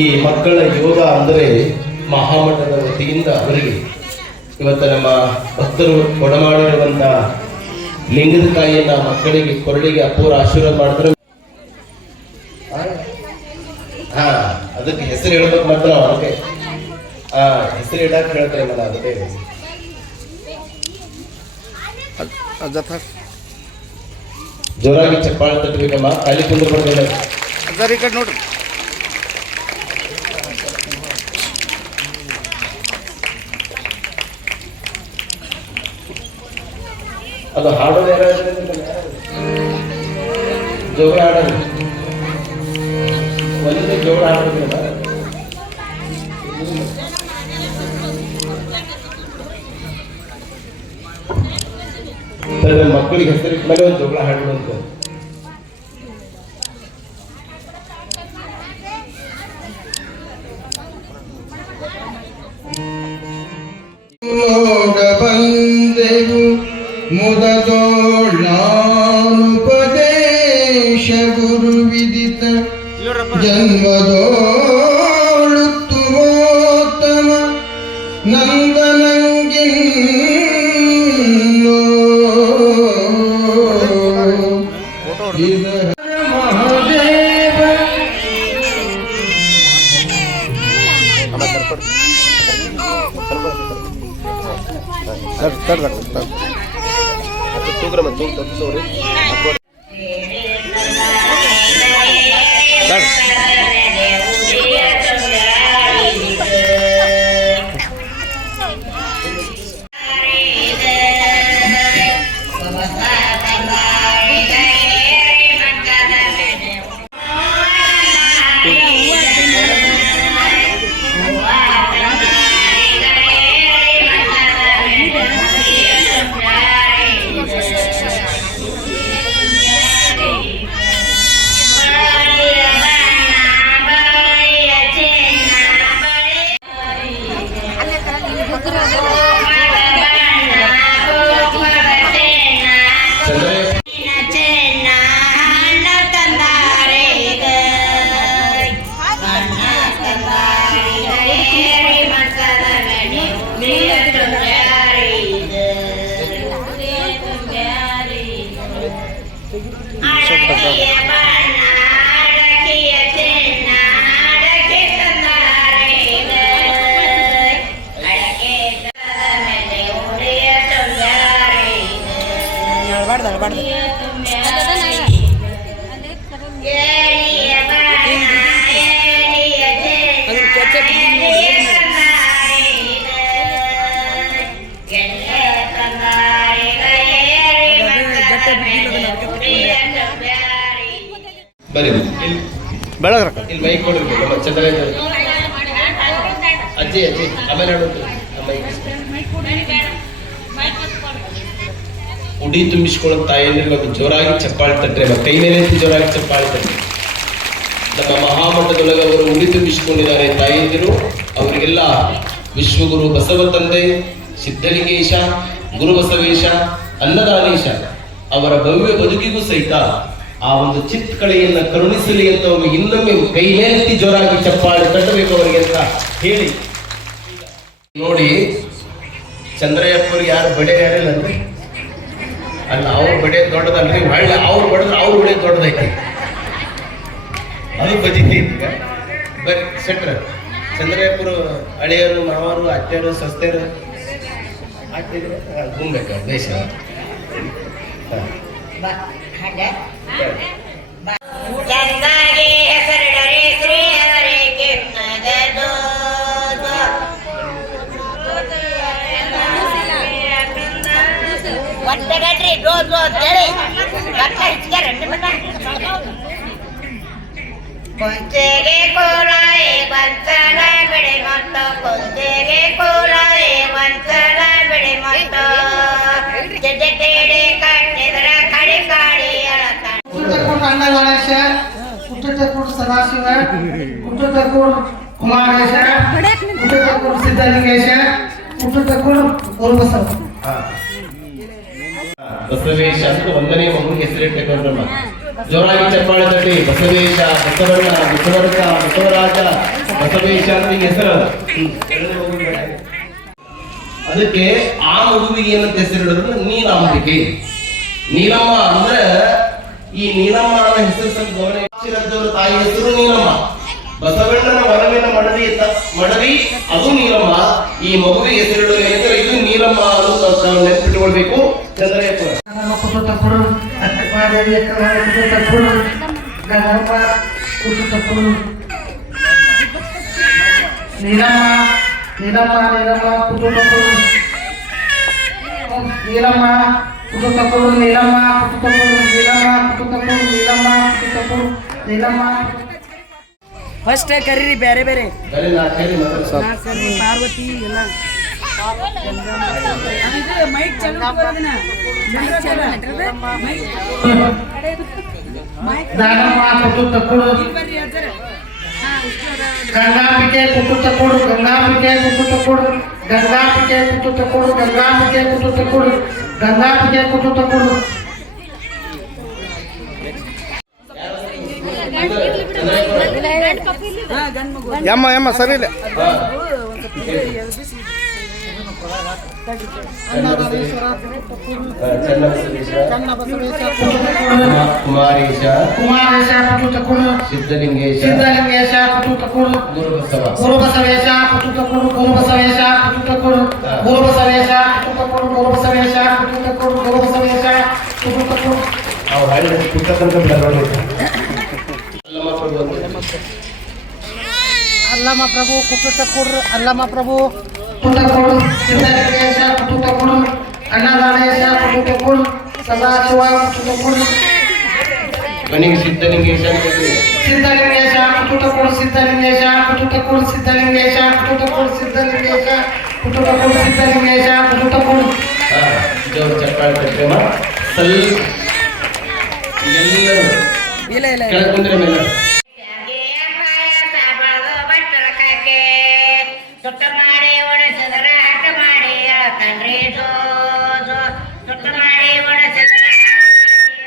ಈ ಮಕ್ಕಳ ಯೋಗ ಅಂದರೆ ಮಹಾಮಠದ ವತಿಯಿಂದ ಅವರಿಗೆ ಇವತ್ತ ನಮ್ಮ ಭಕ್ತರು ಕೊಡಮಾಡಿರುವಂತ ಲಿಂಗದ ಕಾಯಿಯನ್ನ ಮಕ್ಕಳಿಗೆ ಕೊರಳಿಗೆ ಅಪೂರ್ವ ಆಶೀರ್ವಾದ ಮಾಡ್ತಾರೆ. ಹಾ ಅದಕ್ಕೆ ಹೆಸರು ಹೇಳ್ಬೇಕು ಮಾತ್ರ ನಾವು ಅದಕ್ಕೆ ಹೆಸರು ಇಡಕ್ಕೆ ಹೇಳ್ತಾರೆ ಮನ ಅದಕ್ಕೆ ಜೋರಾಗಿ ಚಪ್ಪಾಳೆ ತಟ್ಟಬೇಕಮ್ಮ. ಖಾಲಿ ಕುಂದ್ರ ಬರ್ಬೇಡ. ನೋಡ್ರಿ ಅದು ಹಾಡೋದು ಯಾರು ಜೋಗಳ ಹಾಡೋದು ಒಂದೇ ಜೋಗಳ ಹಾಡೋದಿಲ್ಲ. ಮಕ್ಕಳಿಗೆ ಹೆಸರಿಟ್ಟ ಮೇಲೆ ಒಂದು ಜೋಗಳ ಹಾಡುವಂತ ನೋಡ ಬಂದೆವು ಮುದದೋಳಾನುಪದೇಶ ಗುರು ವಿದಿತ ಜನ್ಮದೋಳುತ್ತಮೋತ್ತಮ ನಂದನಂಗಿನ್ನೋ ಮಹಾದೇವ ಬರೀ ಬೆಳಗ್ರ ಇಲ್ಲಿ ಮೈಕ್ ಕೊಡಬೇಕು ನಮ್ಮ ಚಂದ್ರ ಅಜ್ಜಿ ಅಜ್ಜಿ ಆಮೇಲೆ ಹೇಳೋದು ಉಡಿ ತುಂಬಿಸ್ಕೊಳ್ಳೋ ತಾಯಿಯಂದ್ರೆ ಒಂದು ಜೋರಾಗಿ ಚಪ್ಪಾಳೆ ತಟ್ರೆ ಕೈ ಮೇಲೆ ಜೋರಾಗಿ ಚಪ್ಪಾಳೆ ತಟ್ರೆ. ನಮ್ಮ ಮಹಾಮಠದೊಳಗೆ ಅವರು ಉಡಿ ತುಂಬಿಸಿಕೊಂಡಿದ್ದಾರೆ ತಾಯಿಯಂದಿರು. ಅವರಿಗೆಲ್ಲ ವಿಶ್ವಗುರು ಬಸವ ತಂದೆ, ಸಿದ್ಧಲಿಂಗೇಶ, ಗುರು ಬಸವೇಶ, ಅನ್ನದಾನೇಶ ಅವರ ಭವ್ಯ ಬದುಕಿಗೂ ಸಹಿತ ಆ ಒಂದು ಚಿತ್ ಕಳೆಯನ್ನ ಕರುಣಿಸಲಿ ಅಂತ ಒಮ್ಮೆ ಇನ್ನೊಮ್ಮೆ ಕೈ ಮೇಲೆತ್ತಿ ಜೋರಾಗಿ ಚಪ್ಪಾಳೆ ತಟ್ಟಬೇಕು ಅವರಿಗೆ ಅಂತ ಹೇಳಿ. ನೋಡಿ ಚಂದ್ರಯ್ಯಪ್ಪವ್ರಿಗೆ ಯಾರು ಬಡೆ ಯಾರಿಲ್ಲ ಅಂದ್ರೆ ಅಲ್ಲ, ಅವ್ರ ಬಡೆ ದೊಡ್ಡದಲ್ರಿ, ಒಳ್ಳೆ ಅವ್ರು ಬಡದ್ರೆ ಅವ್ರ ಬಡೆ ದೊಡ್ಡದೈತಿ. ಅದು ಬಜಿತಿ ಈಗ ಬರೀ ಸೆಟ್ರ ಚಂದ್ರಯ್ಯಪ್ಪರು ಹಳೆಯರು, ಮಾವರು, ಅತ್ತೆಯರು, ಸಸ್ತೆಯರು ಆಗ್ತಿದ್ರೆ ಗುಂಬೇಕು ದೇಶ. ಚಂದಾಗಿ ಹೆಸರಿಡರೆ ಶ್ರೀ ಅವರೇ ಕೆನ್ನಗದು ಒಟ್ಟಗಟ್ರಿ ಡೋಸ್ ಅಂತೇಳಿ ಬಟ್ಟ ಹಿಚ್ಚಾರೆ ಕೊಂಚೆಗೆ ಕೋಲಾಯಿ ಗೊಂಚಲ ಬಿಡಿ ಮತ್ತು ಕೊಂಚೆಗೆ ಕೋಲಾಯಿ ಗೊಂಚಲ ಬಿಡಿ ಮತ್ತು ಜಡ್ಡೇಡಿ ಕಟ್ಟಿದ್ರ ಕಡಿ ಕಾಡಿ ಅಳಕ ಅಣ್ಣ ಗಣೇಶ, ಹುಟ್ಟತಕ್ಕೂರು ಸದಾಶಿವ, ಹುಟ್ಟತಕ್ಕೂರು ಕುಮಾರೇಶ, ಹುಟ್ಟತಕ್ಕೂರು ಸಿದ್ಧಲಿಂಗೇಶ, ಹುಟ್ಟತಕ್ಕೂರು ಗುರುಬಸವ. ಬಸವೇಶ ಅಂತ ಒಂದನೇ ಮಗುವಿಗೆ ಹೆಸರಿಟ್ಟಕೊಂಡ್ರಮ್ಮ. ಜೋರಾಗಿ ಚಪ್ಪಾಳೆ ತಟ್ಟಿ. ಬಸವೇಶ, ಬಸವಣ್ಣ, ಬಸವರ್ಗ, ಬಸವರಾಜ, ಬಸವೇಶ ಅಂತ ಹಿಂಗೆ ಹೆಸರು. ಅದಕ್ಕೆ ಆ ಮಗುವಿಗೆ ಏನಂತ ಹೆಸರಿಡೋದು? ನೀಲಾಂಬಿಕೆ. ನೀಲಮ್ಮ ಅಂದ್ರೆ ಈ ನೀಲಮ್ಮ ಅನ್ನೋ ಹೆಸರು ಸ್ವಲ್ಪ ಗಮನ. ತಾಯಿ ಹೆಸರು ನೀಲಮ್ಮ. ಬಸವಣ್ಣನ ಒಲವಿನ ಮಡದಿ ಅದು ನೀಲಮ್ಮ. ಈ ಮಗುವಿಗೆ ಹೆಸರಿಡೋದು ಏನಂತಾರೆ? ಇದು ನೀಲಮ್ಮ ಅನ್ನೋದು ನಾವು ನೆನಪಿಟ್ಟುಕೊಳ್ಬೇಕು. ಚಂದ್ರಯ್ಯಪ್ಪ ನಮ್ಮ ಕುಟುಂಬ ಕೊಡು ಅಕ್ಕಮಾದೇವಿ ಕುಟುಂಬ ಕೊಡು ಗಂಗಮ್ಮ ಕುಟುಂಬ ಕೊಡು ನೀಲಮ್ಮ ನೀಲಮ್ಮ ನೀಲಮ್ಮ ಕುಟುಂಬ ಕೊಡು ನೀಲಮ್ಮ ಕುಟುಂಬ ಕೊಡು ನೀಲಮ್ಮ ಕುಟುಂಬ ಕೊಡು ನೀಲಮ್ಮ ಕುಟುಂಬ ಕೊಡು ನೀಲಮ್ಮ ಕುಟುಂಬ ಕೊಡು ನೀಲಮ್ಮ. ಫಸ್ಟ್ ಕರೀರಿ ಬೇರೆ ಬೇರೆ ಪಾರ್ವತಿ ಎಲ್ಲ ಮೈಕ್ ದಾನಮ್ಮ ಕುಟುಂಬ ಕೊಡು ಗಂಗಾಂಬಿಕೆ ಕುಟುಂಬ ಕೊಡು ಗಂಗಾಂಬಿಕೆ ಕುಟುಂಬ ಕೊಡು ಗಂಗಾಂಬಿಕೆ ಕುಟುಂಬ ಕೊಡು ಗಂಗಾಂಬಿಕೆ ಕುಟುಂಬ ಕೊಡು ಗಂಗಾಂಬಿಕೆ ಕುಟುಂಬ ಕೊಡು. ಯಮ್ಮ ಸರಿ ಇಲ್ಲ. ಕುಮಾರೇಶ, ಕುಮಾರೇಶ ಕುಟುಂಬ ಕೊಡು ಸಿದ್ಧಲಿಂಗೇಶ, ಸಿದ್ಧಲಿಂಗೇಶ ಕುಟುಂಬ ಕೊಡು ಗುರುಬಸವ, ಗುರುಬಸವೇಶ ಕುಟುಂಬ ಕೊಡು ಗುರುಬಸವೇಶ ಕುಟುಂಬ ಕೊಡು ಗುರುಬಸವೇಶ ಕುಟುಂಬ ಕೊಡು ಗುರುಬಸವೇಶ ಕುಟುಂಬ ಕೊಡು ಗುರುಬಸವೇಶ ಕುಟುಂಬ ಕೊಡು. ನಾವು ಹಾಡಿದ ಪುಟ್ಟ ತನಕ ಬಿಡೋದು. ಅಲ್ಲಮ್ಮ ಪ್ರಭು ಅಂತ. ಅಲ್ಲಮ್ಮ ಪ್ರಭು ಕುಟುಂಬ ಕೊಡು ಅಲ್ಲಮ್ಮ ಪ್ರಭು ಕುಟುಂಬ ಕೊಡು ಸಿದ್ಧಲಿಂಗೇಶ ಕುಟುಂಬ ಕೊಡು ಅನ್ನದಾನೇಶ ಕುಟುಂಬ ಕೊಡು ಸದಾಶಿವ ಕುಟುಂಬ ಕೊಡು ಮನೆಗೆ ಸಿದ್ಧಲಿಂಗೇಶ ಅಂತ ಹೇಳ್ತೀವಿ. ಸಿದ್ಧಲಿಂಗೇಶ ಕುಟುಂಬ ಕೊಡು ಸಿದ್ಧಲಿಂಗೇಶ ಕುಟುಂಬ ಕೊಡು ಸಿದ್ಧಲಿಂಗೇಶ ಕುಟುಂಬ ಕೊಡು ಸಿದ್ಧಲಿಂಗೇಶ ಕುಟುಂಬ ಕೊಡು ಸಿದ್ಧಲಿಂಗೇಶ ಕುಟುಂಬ ಕೊಡು. ಜೋರು ಚಪ್ಪಾಳೆ ತಟ್ಟೆಮ್ಮ. ಸ್ವಲ್ಪ ಎಲ್ಲರೂ ಕೆಳಗೆ ಕುಂದ್ರೆ ಮೇಲೆ ತೊಟ್ಟ ಮಾಡಿ ಒಣಸದರ ಹಠ ಮಾಡಿ ಅಳತನ್ರಿ ಜೋ ಜೋ ತೊಟ್ಟ ಮಾಡಿ ಒಣಸದರ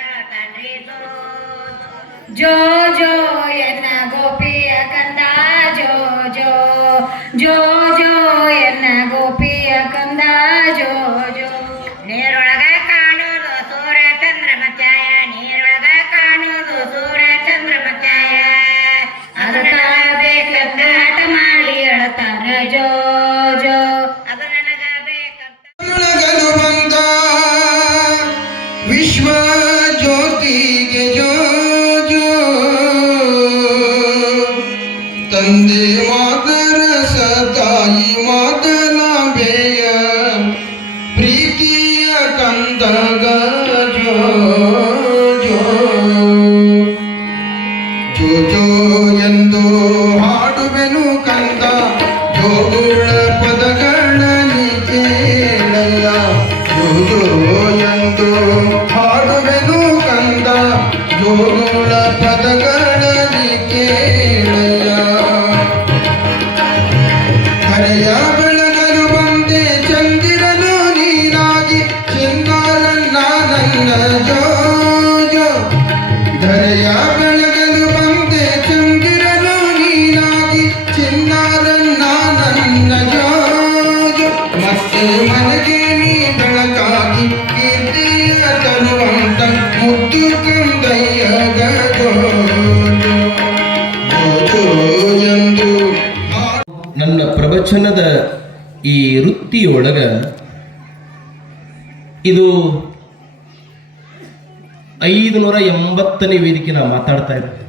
ಅಳತನ್ರಿ ಜೋ ಜೋ ಎನ್ನ ಗೋಪಿಯ ಕಂದ ಜೋ ಜೋ ಜೋ ಜೋ ಎನ್ನ ಗೋಪಿಯ ಕಂದ ಜೋ ಜೋ. ನೀರೊಳಗ ಕಾಣುವುದು ಸೂರ್ಯ ಚಂದ್ರಮ ಛಾಯ ನೀರೊಳಗ ಕಾಣುವುದು ಸೂರ್ಯ ಚಂದ್ರಮ ಛಾಯ ಅದನ್ನ ಬೇಕಂತ ಹಠ ಮಾಡಿ ಅಳತಾರ ಜೋ ಜೋ ಅದು ನನಗ ಬೇಕಂತ. ಬೆಳಗಲು ಬಂದ ವಿಶ್ವ ಜ್ಯೋತಿಗೆ ಜೋ ಜೋ ತಂದೆ ಮಾತರ ಸತಾಯಿ ಮಾತನಾಂಬೆಯ ಪ್ರೀತಿಯ ಕಂದಗ ಜೋ ಜೋ ಜೋ ಜೋ ಎಂದು ಹಾಡುವೆನು ಕಂದ ಜೋಗುಳ ಪದಗಳಲ್ಲಿ ಕೇಳಲ್ಲ ಜೋ ಜೋ ಎಂದು ಹಾಡುವೆನು ಕಂದ ಜೋಗುಳ ಪದಗಳಲ್ಲಿ ಕೇಳಲ್ಲ. ಹರೆಯ ಬೆಳಗಲು ಬಂದೆ ಚಂದಿರನು ನೀನಾಗಿ ಚಿನ್ನಾರನ್ನ ನನ್ನ ಜೋ ಜೋ ಧರೆಯ ಬೆಳಗಲು ಬಂದೆ ಚಂದಿರನು ನೀನಾಗಿ ಚಿನ್ನಾರನ್ನ ನನ್ನ ಜೋ ಜೋ ಮತ್ತೆ ಮನೆಗೆ ನೀ ಬೆಳಕಾಗಿ ಕೀರ್ತಿಯ ತರುವಂತ ಮುದ್ದು ಕಂದಯ್ಯ ಗೋ ಜೋ ಎಂದು ನನ್ನ ಪ್ರವಚನದ ಈ ವೃತ್ತಿಯೊಳಗ ಇದು 580ನೇ ವೇದಿಕೆ ನಾ ಮಾತಾಡ್ತಾ ಇರ್ತೇನೆ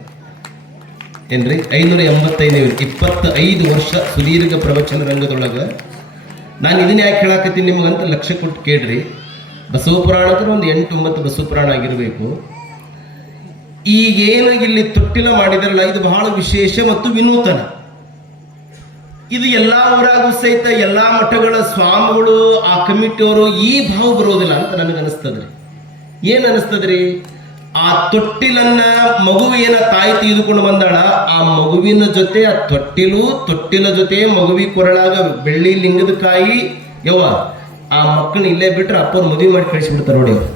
ಏನ್ರಿ. 585ನೇ ವೇದಿಕೆ, 25 ವರ್ಷ ಸುದೀರ್ಘ ಪ್ರವಚನ ರಂಗದೊಳಗ ನಾನು ಇದನ್ನ ಯಾಕೆ ಹೇಳಾಕತ್ತೀನಿ ನಿಮಗಂತ ಲಕ್ಷ್ಯ ಕೊಟ್ಟು ಕೇಳ್ರಿ. ಬಸವ ಪುರಾಣಕ್ಕೆ ಒಂದು 8-9 ಬಸವ ಪುರಾಣ ಆಗಿರಬೇಕು. ಈಗೇನು ಇಲ್ಲಿ ತೊಟ್ಟಿಲ ಮಾಡಿದಾರಲ್ಲ ಇದು ಬಹಳ ವಿಶೇಷ ಮತ್ತು ವಿನೂತನ. ಇದು ಎಲ್ಲ ಊರಾಗೂ ಸಹಿತ ಎಲ್ಲ ಮಠಗಳ ಸ್ವಾಮಿಗಳು ಆ ಕಮಿಟಿಯವರು ಈ ಭಾವ ಬರೋದಿಲ್ಲ ಅಂತ ನನಗೆ ಅನಿಸ್ತದ್ರಿ. ಏನ್ ಅನಿಸ್ತದ್ರಿ? ಆ ತೊಟ್ಟಿಲನ್ನ ಮಗು ಏನ ತಾಯಿ ತೆಗೆದುಕೊಂಡು ಬಂದಾಳ, ಆ ಮಗುವಿನ ಜೊತೆ ಆ ತೊಟ್ಟಿಲ ಜೊತೆ ಮಗುವಿ ಕೊರಳಾಗ ಬೆಳ್ಳಿ ಲಿಂಗದ ಕಾಯಿ ಯವ್ವ ಆ ಮಕ್ಕಳನ್ನ ಇಲ್ಲೇ ಬಿಟ್ರೆ ಅಪ್ಪವ್ರು ಮದುವೆ ಮಾಡಿ ಕಳಿಸಿಬಿಡ್ತಾರೆ ನೋಡಿ ಅವ್ರು.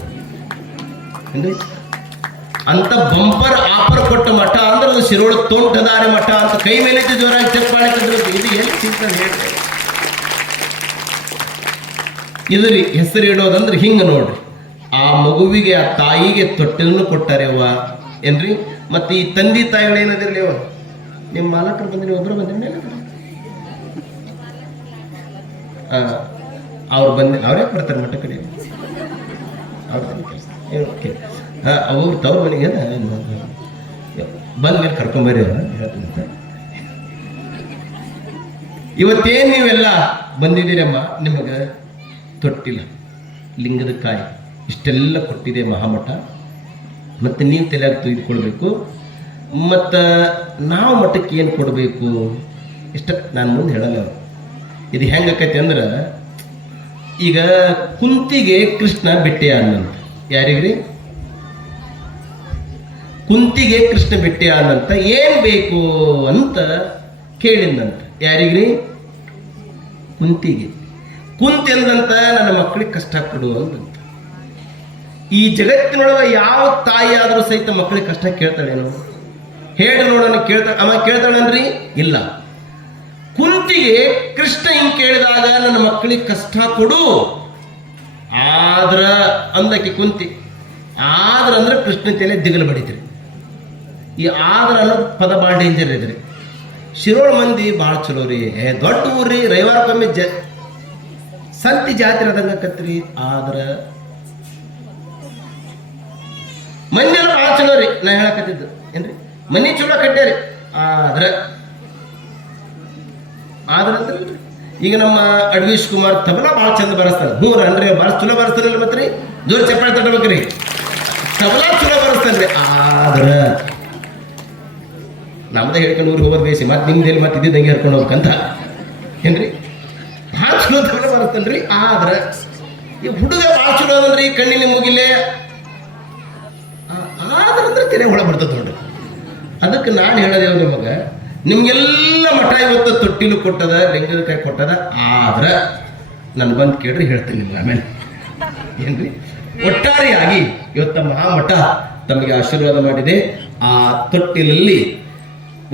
ಅಂತ ಬಂಪರ್ ಆಫರ್ ಕೊಟ್ಟ ಮಠ ಅಂದ್ರೆ ಅದು ಶಿರೋಳ ತೋಂಟದಾರೆ ಮಠ ಅಂತ ಕೈ ಮೇಲೆ ಜೋರಾಗಿ ಚಪ್ಪಾಳೆ ಕಟ್ಟಬೇಕು. ಇದು ಏನು ಚಿಂತನೆ ಹೇಳ್ತಾರೆ. ಇದ್ರ ಹೆಸರು ಇಡೋದಂದ್ರೆ ಹಿಂಗೆ ನೋಡ್ರಿ, ಆ ಮಗುವಿಗೆ ಆ ತಾಯಿಗೆ ತೊಟ್ಟಿಲನ್ನು ಕೊಟ್ಟಾರೆ ಅವ್ವ ಏನ್ರಿ. ಮತ್ತೆ ಈ ತಂದೆ ತಾಯಿಗಳು ಏನದಿರ್ಲಿ ಅವ, ನಿಮ್ಮ ಮಾಲಕರು ಬಂದ್ರಿ, ಒಬ್ಬರು ಬಂದ್ರಿ, ಅವ್ರು ಬಂದು ಅವ್ರೇ ಬರ್ತಾರೆ ಮಠ ಕಡೆ, ಅವ್ರು ತವ್ರ ಮನೆಗೆ ಬಂದ ಮೇಲೆ ಕರ್ಕೊಂಬರ್ರಿ ಹೇಳ್ತಂತ. ಇವತ್ತೇನು ನೀವೆಲ್ಲ ಬಂದಿದ್ದೀರಮ್ಮ, ನಿಮಗೆ ತೊಟ್ಟಿಲ್ಲ, ಲಿಂಗದ ಕಾಯಿ ಇಷ್ಟೆಲ್ಲ ಕೊಟ್ಟಿದೆ ಮಹಾಮಠ. ಮತ್ತು ನೀವು ತಲೆಯಾಗಿ ತೆಗೆದುಕೊಳ್ಬೇಕು. ಮತ್ತು ನಾವು ಮಠಕ್ಕೆ ಏನು ಕೊಡಬೇಕು ಇಷ್ಟ ನಾನು ಮುಂದೆ ಹೇಳಲ್ಲ. ಇದು ಹೆಂಗಾಕೈತಿ ಅಂದ್ರೆ, ಈಗ ಕುಂತಿಗೆ ಕೃಷ್ಣ ಭೇಟಿ ಆನಂತ, ಯಾರಿಗ್ರಿ? ಕುಂತಿಗೆ ಕೃಷ್ಣ ಭೇಟಿ ಆನಂತ ಏನು ಬೇಕು ಅಂತ ಕೇಳಿದಂತ, ಯಾರಿಗ್ರಿ? ಕುಂತಿಗೆ. ಕುಂತಿ ಅಂದಂತ ನನ್ನ ಮಕ್ಕಳಿಗೆ ಕಷ್ಟ ಕೊಡು ಅಂದಂತ. ಈ ಜಗತ್ತಿನೊಳಗೆ ಯಾವ ತಾಯಿ ಆದರೂ ಸಹಿತ ಮಕ್ಕಳಿಗೆ ಕಷ್ಟ ಕೇಳ್ತಾಳೇನು? ಹೇಳಿ ನೋಡೋಣ, ಕೇಳ್ತಾಳೆ? ಅಮ್ಮ ಕೇಳ್ತಾಳನ್ರಿ? ಇಲ್ಲ. ಕುಂತಿಗೆ ಕೃಷ್ಣ ಹಿಂಗೆ ಕೇಳಿದಾಗ ನನ್ನ ಮಕ್ಕಳಿಗೆ ಕಷ್ಟ ಕೊಡು ಆದ್ರ ಅಂದಕ್ಕೆ ಕುಂತಿ. ಆದ್ರ ಅಂದ್ರೆ ಕೃಷ್ಣ ತಲೆ ದಿಗಲು ಬಡಿದ್ರಿ. ಈ ಆದ್ರ ಅನ್ನೋದು ಪದ ಭಾಳ ಡೇಂಜರ್ ಇದ್ರಿ. ಶಿರೋಳ ಮಂದಿ ಭಾಳ ಚಲೋ ರೀ, ದೊಡ್ಡ ಊರ್ರಿ, ರವಿವಾರಕ್ಕೊಮ್ಮೆ ಸಂತಿ ಜಾತ್ರೆ ಅದಂಗ ಆಕತ್ರಿ. ಆದ್ರ ಮನೆಯೆಲ್ಲ ಭಾಳ ಚಲೋ ರೀ, ನಾ ಹೇಳಕತ್ತಿದ್ದು ಏನ್ರಿ, ಮನೆ ಚಲೋ ಕಟ್ಟ್ಯಾರಿ. ಆದ್ರೆ ಅಂದ್ರೆ ಈಗ ನಮ್ಮ ಅಡ್ವೀಶ್ ಕುಮಾರ್ ತಬಲಾ ಭಾಳ ಚಂದ ಬರಸ್ತಾನೆ. ಹ್ಞೂ ಅನ್ರಿ, ಭಾಳ ಚಲೋ ಬರಸ್ತಾನಲ್ಲ. ಮತ್ತೆ ರೀ ಜೋರ್ ಚಪ್ಪಾಳೆ ತಟ್ಟಬೇಕ್ರಿ, ತಬಲಾ ಚಲೋ ಬರಸ್ತಾನ್ರಿ. ಆದ್ರ ನಮ್ದೇ ಹೇಳ್ಕೊಂಡು ಊರಿಗೆ ಹೋಗೋದು ಬೇಸಿ, ಮತ್ತೆ ನಿಮ್ದೇಲಿ ಮತ್ತೆ ಇದ್ದಿದ್ದಂಗೆ ಹೇಳ್ಕೊಂಡು ಹೋಗ್ಬೇಕಂತ ಏನ್ರಿ. ಭಾಳ ಚಲೋ ತಬಲಾ ಬರಸ್ತಾನ್ರಿ. ಆದ್ರ ಈ ಹುಡುಗ ಭಾಳ ಚಲೋ ಅದನ್ರಿ, ಕಣ್ಣಿನ ಮುಗಿಲೆ. ಆದ್ರಂದ್ರೆ ತೆರೆ ಒಳ ಬರ್ತದೆ ನೋಡ್ರಿ. ಅದಕ್ಕೆ ನಾನು ಹೇಳೋದೇವ ನಿಮಗೆ, ನಿಮ್ಗೆಲ್ಲ ಮಠ ಇವತ್ತು ತೊಟ್ಟಿಲು ಕೊಟ್ಟದ, ಲಿಂಗದ ಕಾಯಿ ಕೊಟ್ಟದ. ಆದ್ರೆ ನಾನು ಬಂದು ಕೇಳ್ರಿ, ಹೇಳ್ತೀನಿ ನಿಮ್ಗೆ ಆಮೇಲೆ ಏನ್ರಿ. ಒಟ್ಟಾರೆಯಾಗಿ ಇವತ್ತ ಮಹಾಮಠ ತಮಗೆ ಆಶೀರ್ವಾದ ಮಾಡಿದೆ. ಆ ತೊಟ್ಟಿಲಲ್ಲಿ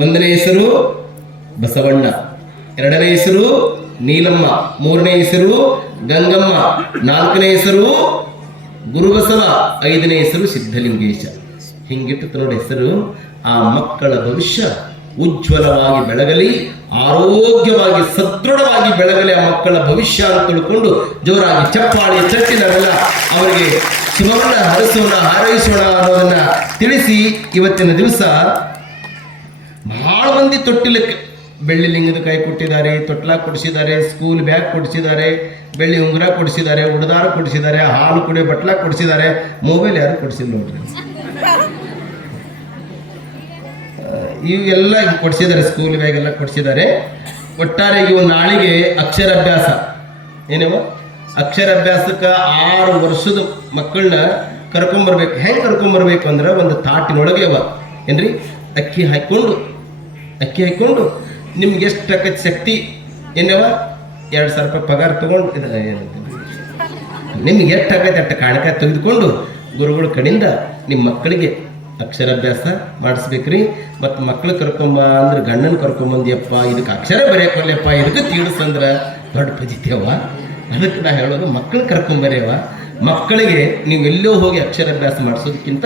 1ನೇ ಹೆಸರು ಬಸವಣ್ಣ, 2ನೇ ಹೆಸರು ನೀಲಮ್ಮ, 3ನೇ ಹೆಸರು ಗಂಗಮ್ಮ, 4ನೇ ಹೆಸರು ಗುರುಬಸವ, 5ನೇ ಹೆಸರು ಸಿದ್ಧಲಿಂಗೇಶ. ಹಿಂಗಿಟ್ಟು ನೋಡಿ ಹೆಸರು. ಆ ಮಕ್ಕಳ ಭವಿಷ್ಯ ಉಜ್ವಲವಾಗಿ ಬೆಳಗಲಿ, ಆರೋಗ್ಯವಾಗಿ ಸದೃಢವಾಗಿ ಬೆಳಗಲಿ ಆ ಮಕ್ಕಳ ಭವಿಷ್ಯ ಅಂತ ತಿಳ್ಕೊಂಡು ಜೋರಾಗಿ ಚಪ್ಪಾಳಿ ತಟ್ಟಿ ನಾವೆಲ್ಲ ಅವರಿಗೆ ಶುಭವನ್ನ ಹರಿಸೋಣ, ಹಾರೈಸೋಣ ಅನ್ನೋದನ್ನ ತಿಳಿಸಿ, ಇವತ್ತಿನ ದಿವಸ ಬಹಳ ಮಂದಿ ತೊಟ್ಟಿಲಕ್ಕೆ ಬೆಳ್ಳಿ ಲಿಂಗದ ಕಾಯಿ ಕೊಟ್ಟಿದ್ದಾರೆ, ತೊಟ್ಲ ಕೊಡಿಸಿದ್ದಾರೆ, ಸ್ಕೂಲ್ ಬ್ಯಾಗ್ ಕೊಡಿಸಿದ್ದಾರೆ, ಬೆಳ್ಳಿ ಉಂಗುರ ಕೊಡಿಸಿದ್ದಾರೆ, ಉಡದಾರ ಕೊಡಿಸಿದ್ದಾರೆ, ಹಾಲು ಕುಡಿಯೋ ಬಟ್ಲ ಕೊಡಿಸಿದ್ದಾರೆ. ಮೊಬೈಲ್ ಯಾರು ಕೊಡಿಸಿಲ್ಲ ನೋಡ್ರಿ. ಇವೆಲ್ಲ ಕೊಡಿಸಿದ್ದಾರೆ, ಸ್ಕೂಲ್ ಬ್ಯಾಗ್ ಎಲ್ಲ ಕೊಡಿಸಿದ್ದಾರೆ. ಒಟ್ಟಾರೆ ಇವು ನಾಳೆಗೆ ಅಕ್ಷರಾಭ್ಯಾಸ ಏನೇವ ಅಕ್ಷರಾಭ್ಯಾಸಕ್ಕೆ 6 ವರ್ಷದ ಮಕ್ಕಳನ್ನ ಕರ್ಕೊಂಬರ್ಬೇಕು. ಹೆಂಗೆ ಕರ್ಕೊಂಬರ್ಬೇಕು ಅಂದ್ರೆ, ಒಂದು ತಾಟಿನೊಳಗೆ ಅವ ಏನ್ರಿ ಅಕ್ಕಿ ಹಾಕ್ಕೊಂಡು ನಿಮ್ಗೆ ಎಷ್ಟು ಆಕೈತಿ ಶಕ್ತಿ ಏನವ 2,000 ರೂಪಾಯಿ ಪಗಾರ ತಗೊಂಡು ನಿಮ್ಗೆ ಎಷ್ಟು ಆಕೈತಿ ಅಷ್ಟು ಕಾಣಿಕಾಯಿ ತೆಗೆದುಕೊಂಡು ಗುರುಗಳ ಕಡೆಯಿಂದ ನಿಮ್ಮ ಮಕ್ಕಳಿಗೆ ಅಕ್ಷರಾಭ್ಯಾಸ ಮಾಡಿಸ್ಬೇಕ್ರಿ. ಮತ್ತು ಮಕ್ಳು ಕರ್ಕೊಂಬ ಅಂದ್ರೆ ಗಂಡನ ಕರ್ಕೊಂಬಂದಿಯಪ್ಪ, ಇದಕ್ಕೆ ಅಕ್ಷರ ಬರೆಯಕ್ಕಲ್ಲಪ್ಪ, ಇದಕ್ಕೆ ತೀಡಿಸಂದ್ರೆ ದೊಡ್ಡ ಪಜಿತೇವ. ಅದಕ್ಕೆ ನಾ ಹೇಳೋದು, ಮಕ್ಕಳು ಕರ್ಕೊಂಬರ್ಯವ. ಮಕ್ಕಳಿಗೆ ನೀವು ಎಲ್ಲೋ ಹೋಗಿ ಅಕ್ಷರಾಭ್ಯಾಸ ಮಾಡಿಸೋದಕ್ಕಿಂತ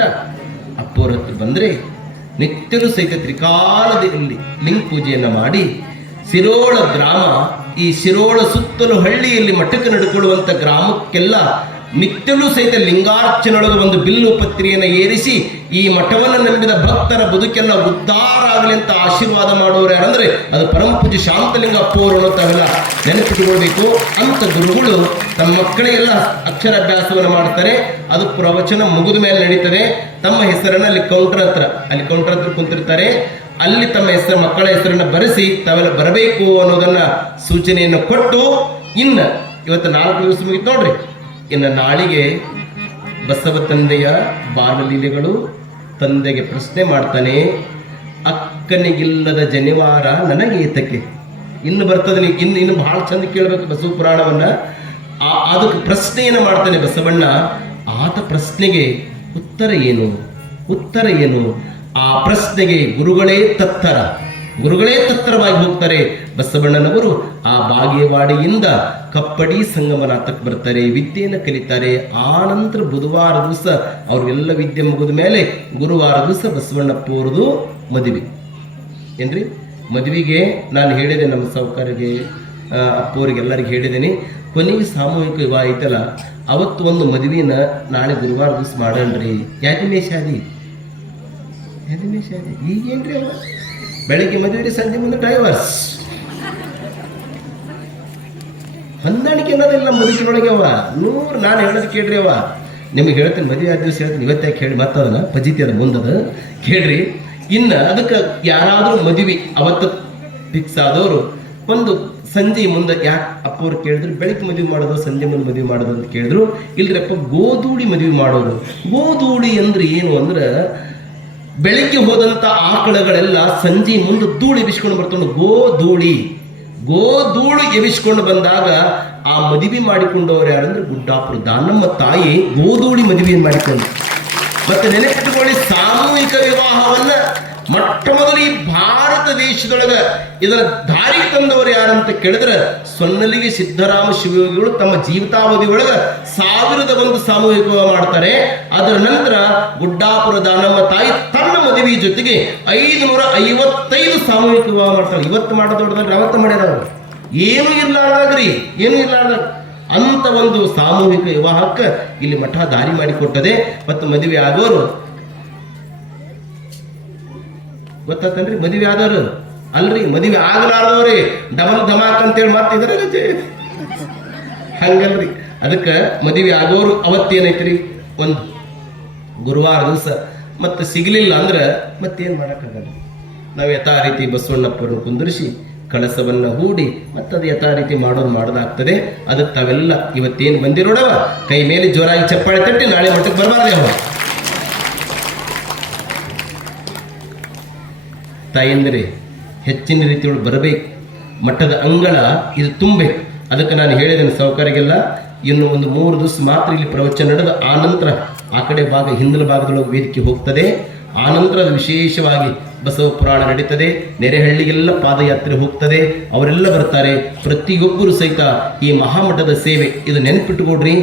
ಅಪ್ಪೋರ ಹತ್ರ ಬಂದರೆ ನಿತ್ಯನೂ ಸಹಿತ ತ್ರಿಕಾಲದಲ್ಲಿ ಲಿಂಗ ಪೂಜೆಯನ್ನು ಮಾಡಿ, ಶಿರೋಳ ಗ್ರಾಮ, ಈ ಶಿರೋಳ ಸುತ್ತಲೂ ಹಳ್ಳಿಯಲ್ಲಿ ಮಠಕ್ಕೆ ನಡ್ಕೊಳ್ಳುವಂಥ ಗ್ರಾಮಕ್ಕೆಲ್ಲ ನಿತ್ಯಲೂ ಸಹಿತ ಲಿಂಗಾರ್ಚನೊಳಗೆ ಒಂದು ಬಿಲ್ಲು ಪತ್ರಿಯನ್ನು ಏರಿಸಿ ಈ ಮಠವನ್ನು ನಂಬಿದ ಭಕ್ತರ ಬದುಕೆಲ್ಲ ಉದ್ಧಾರ ಆಗಲಿ ಅಂತ ಆಶೀರ್ವಾದ ಮಾಡುವವರು ಯಾರಂದ್ರೆ ಅದು ಪರಮ ಪೂಜ್ಯ ಶಾಂತಲಿಂಗ ಅಪ್ಪವರು ತಾವೆಲ್ಲ ನೆನಪಿಟ್ಟುಕೊಳ್ಬೇಕು. ಅಂತ ಗುರುಗಳು ತಮ್ಮ ಮಕ್ಕಳಿಗೆಲ್ಲ ಅಕ್ಷರಾಭ್ಯಾಸವನ್ನು ಮಾಡ್ತಾರೆ. ಅದು ಪ್ರವಚನ ಮುಗಿದ ಮೇಲೆ ನಡೀತದೆ. ತಮ್ಮ ಹೆಸರನ್ನು ಅಲ್ಲಿ ಕೌಂಟರ್ ಹತ್ರ ಕುಂತಿರ್ತಾರೆ. ಅಲ್ಲಿ ತಮ್ಮ ಹೆಸರು, ಮಕ್ಕಳ ಹೆಸರನ್ನು ಬರೆಸಿ ತಾವೆಲ್ಲ ಬರಬೇಕು ಅನ್ನೋದನ್ನ ಸೂಚನೆಯನ್ನು ಕೊಟ್ಟು, ಇನ್ನು ಇವತ್ತು 4 ದಿವಸ ಮುಗಿತು ನೋಡ್ರಿ. ಇನ್ನು ನಾಳಿಗೆ ಬಸವ ತಂದೆಯ ಬಾಲಲೀಲೆಗಳು. ತಂದೆಗೆ ಪ್ರಶ್ನೆ ಮಾಡ್ತಾನೆ, ಅಕ್ಕನಿಗಿಲ್ಲದ ಜನಿವಾರ ನನಗೆ ಏತಕ್ಕೆ. ಇನ್ನು ಬರ್ತದೆ, ನೀವು ಇನ್ನು ಬಹಳ ಚಂದ ಕೇಳಬೇಕು ಬಸವ ಪುರಾಣವನ್ನ. ಅದಕ್ಕೆ ಪ್ರಶ್ನೆಯನ್ನು ಮಾಡ್ತಾನೆ ಬಸವಣ್ಣ. ಆತ ಪ್ರಶ್ನೆಗೆ ಉತ್ತರ ಏನು? ಉತ್ತರ ಏನು? ಆ ಪ್ರಶ್ನೆಗೆ ಗುರುಗಳೇ ತತ್ತರವಾಗಿ ಹೋಗ್ತಾರೆ. ಬಸವಣ್ಣನವರು ಆ ಬಾಗೇವಾಡಿಯಿಂದ ಕಪ್ಪಡಿ ಸಂಗಮನಾಥಕ್ಕೆ ಬರ್ತಾರೆ, ವಿದ್ಯೆಯನ್ನು ಕಲಿತಾರೆ. ಆ ನಂತರ ಬುಧವಾರ ದಿವಸ ಅವ್ರಿಗೆಲ್ಲ ವಿದ್ಯೆ ಮುಗಿದ ಮೇಲೆ ಗುರುವಾರ ದಿವಸ ಬಸವಣ್ಣಪ್ಪವ್ರದು ಮದುವೆ. ಏನ್ರಿ ಮದುವೆಗೆ ನಾನು ಹೇಳಿದೆ, ನಮ್ಮ ಸಾಹುಕಾರಿಗೆ ಅಪ್ಪವ್ರಿಗೆ ಎಲ್ಲರಿಗೆ ಹೇಳಿದ್ದೀನಿ, ಕೊನೆಗೆ ಸಾಮೂಹಿಕ ವಿವಾಹ ಐತಲ್ಲ ಅವತ್ತು ಒಂದು ಮದುವೆನ ನಾಳೆ ಗುರುವಾರ ದಿವಸ ಮಾಡಣ್ರಿ. ಯಾದಿನೇ ಶಾದಿ ಈಗೇನ್ರಿ ಅವ ಬೆಳಗ್ಗೆ ಮದುವೆ ಸಂಜೆ ಮುಂದೆ ಡೈವರ್ಸ್ ಹೊಂದಾಣಿಕೆ ಅನ್ನೋದಿಲ್ಲ ಬದುಕಿನೊಳಗೆ ಅವ ನೂರು. ನಾನು ಹೇಳೋದು ಕೇಳ್ರಿ, ಅವ ನಿಮಗೆ ಹೇಳ್ತೀನಿ, ಮದುವೆ ಆದ ದಿವಸ ಹೇಳ್ತೀನಿ, ಇವತ್ತಾಕೆ ಹೇಳಿ ಮತ್ತದನ್ನ ಪಜಿತಿ ಅದ ಮುಂದದ ಕೇಳ್ರಿ. ಇನ್ನು ಅದಕ್ಕೆ ಯಾರಾದರೂ ಮದುವೆ ಅವತ್ತು ಫಿಕ್ಸ್ ಆದವರು ಒಂದು ಸಂಜೆ ಮುಂದೆ ಯಾಕೆ ಅಪ್ಪವ್ರು ಕೇಳಿದ್ರು, ಬೆಳಗ್ಗೆ ಮದುವೆ ಮಾಡೋದು ಸಂಜೆ ಮುಂದೆ ಮದುವೆ ಮಾಡೋದು ಅಂತ ಕೇಳಿದ್ರು. ಇಲ್ರಿ ಅಪ್ಪ, ಗೋಧೂಳಿ ಮದುವೆ ಮಾಡೋರು. ಗೋಧೂಳಿ ಅಂದ್ರೆ ಏನು ಅಂದ್ರೆ ಬೆಳಿಗ್ಗೆ ಹೋದಂತ ಆಕಳಗಳೆಲ್ಲ ಸಂಜೆ ಮುಂದೆ ಧೂಳು ಎಬಿಸ್ಕೊಂಡು ಬರ್ಕೊಂಡು ಗೋಧೂಳು ಎಬಿಸ್ಕೊಂಡು ಬಂದಾಗ ಆ ಮದುವೆ ಮಾಡಿಕೊಂಡವ್ರು ಯಾರಂದ್ರೆ ಗುಡ್ಡಾಪುರ ದಾನಮ್ಮ ತಾಯಿ ಗೋಧೂಳಿ ಮದುವೆ ಮಾಡಿಕೊಂಡು. ಮತ್ತೆ ನೆನಪಿಟ್ಟುಕೊಳ್ಳಿ, ಸಾಮೂಹಿಕ ವಿವಾಹವನ್ನ ಮೊಟ್ಟ ಮೊದಲು ಈ ಭಾರತ ದೇಶದೊಳಗ ಇದರ ದಾರಿಗೆ ತಂದವರು ಯಾರಂತ ಕೇಳಿದ್ರೆ ಸೊನ್ನಲಿಗೆ ಸಿದ್ದರಾಮ ಶಿವಯೋಗಿಗಳು ತಮ್ಮ ಜೀವಿತಾವಧಿ ಒಳಗ 1001 ಸಾಮೂಹಿಕ ವಿವಾಹ ಮಾಡ್ತಾರೆ. ಅದರ ನಂತರ ಗುಡ್ಡಾಪುರ ದಾನಮ್ಮ ತಾಯಿ ತನ್ನ ಮದುವೆ ಜೊತೆಗೆ 555 ಸಾಮೂಹಿಕ ವಿವಾಹ ಮಾಡ್ತಾರೆ. ಇವತ್ತು ಮಾಡೋದೊಡ್ಡದ್ರೆ ಅವತ್ತು ಮಾಡ್ಯಾರ. ಏನು ಇರ್ಲಾರ್ದಾಗ್ರಿ, ಏನು ಇರ್ಲಾರ್ದಾಗ ಅಂತ ಒಂದು ಸಾಮೂಹಿಕ ವಿವಾಹಕ್ಕೆ ಇಲ್ಲಿ ಮಠ ದಾರಿ ಮಾಡಿಕೊಟ್ಟದೆ. ಮತ್ತು ಮದುವೆ ಆಗೋರು ಗೊತ್ತಲ್ರಿ, ಮದುವೆ ಆದವರು ಅಲ್ರಿ, ಮದುವೆ ಆಗಲಾರ್ದವ್ರಿ ಡಬಲ್ ಧಮಾಕ್ ಅಂತೇಳಿ ಮಾತಿದ್ರೆ ಹಂಗಲ್ರಿ. ಅದಕ್ಕೆ ಮದುವೆ ಆಗೋರು ಅವತ್ತೇನೈತ್ರಿ, ಒಂದು ಗುರುವಾರ ದಿವಸ ಮತ್ತೆ ಸಿಗಲಿಲ್ಲ ಅಂದ್ರೆ ಮತ್ತೇನು ಮಾಡೋಕ್ಕಾಗಲ್ಲ. ನಾವು ಯಥಾ ರೀತಿ ಬಸವಣ್ಣಪ್ಪರನ್ನು ಕುಂದಿರಿಸಿ ಕಳಸವನ್ನ ಹೂಡಿ ಮತ್ತದು ಯಥಾ ರೀತಿ ಮಾಡೋದಾಗ್ತದೆ. ಅದಕ್ಕೆ ತಾವೆಲ್ಲ ಇವತ್ತೇನು ಬಂದಿರೋಡವ ಕೈ ಮೇಲೆ ಜೋರಾಗಿ ಚಪ್ಪಾಳೆ ತಟ್ಟಿ ನಾಳೆ ಮಟ್ಟಕ್ಕೆ ಬರಬಾರ್ದೆ. ಅವ ತಾಯಂದ್ರೆ ಹೆಚ್ಚಿನ ರೀತಿಯೊಳಗೆ ಬರಬೇಕು, ಮಟ್ಟದ ಅಂಗಳ ಇದು ತುಂಬಬೇಕು. ಅದಕ್ಕೆ ನಾನು ಹೇಳಿದ್ದೇನೆ ಸಾಹುಕಾರಿಗೆಲ್ಲ, ಇನ್ನು ಒಂದು 3 ದಿವಸ ಮಾತ್ರ ಇಲ್ಲಿ ಪ್ರವಚನ ನಡೆದು ಆ ನಂತರ ಆ ಕಡೆ ಭಾಗ ಹಿಂದಿನ ಭಾಗದೊಳಗೆ ವೇದಿಕೆ ಹೋಗ್ತದೆ. ಆ ನಂತರ ಅದು ವಿಶೇಷವಾಗಿ ಬಸವ ಪುರಾಣ ನಡೀತದೆ. ನೆರೆಹಳ್ಳಿಗೆಲ್ಲ ಪಾದಯಾತ್ರೆ ಹೋಗ್ತದೆ, ಅವರೆಲ್ಲ ಬರ್ತಾರೆ. ಪ್ರತಿಯೊಬ್ಬರು ಸಹಿತ ಈ ಮಹಾಮಠದ ಸೇವೆ ಇದು ನೆನಪಿಟ್ಟುಕೊಡ್ರಿ.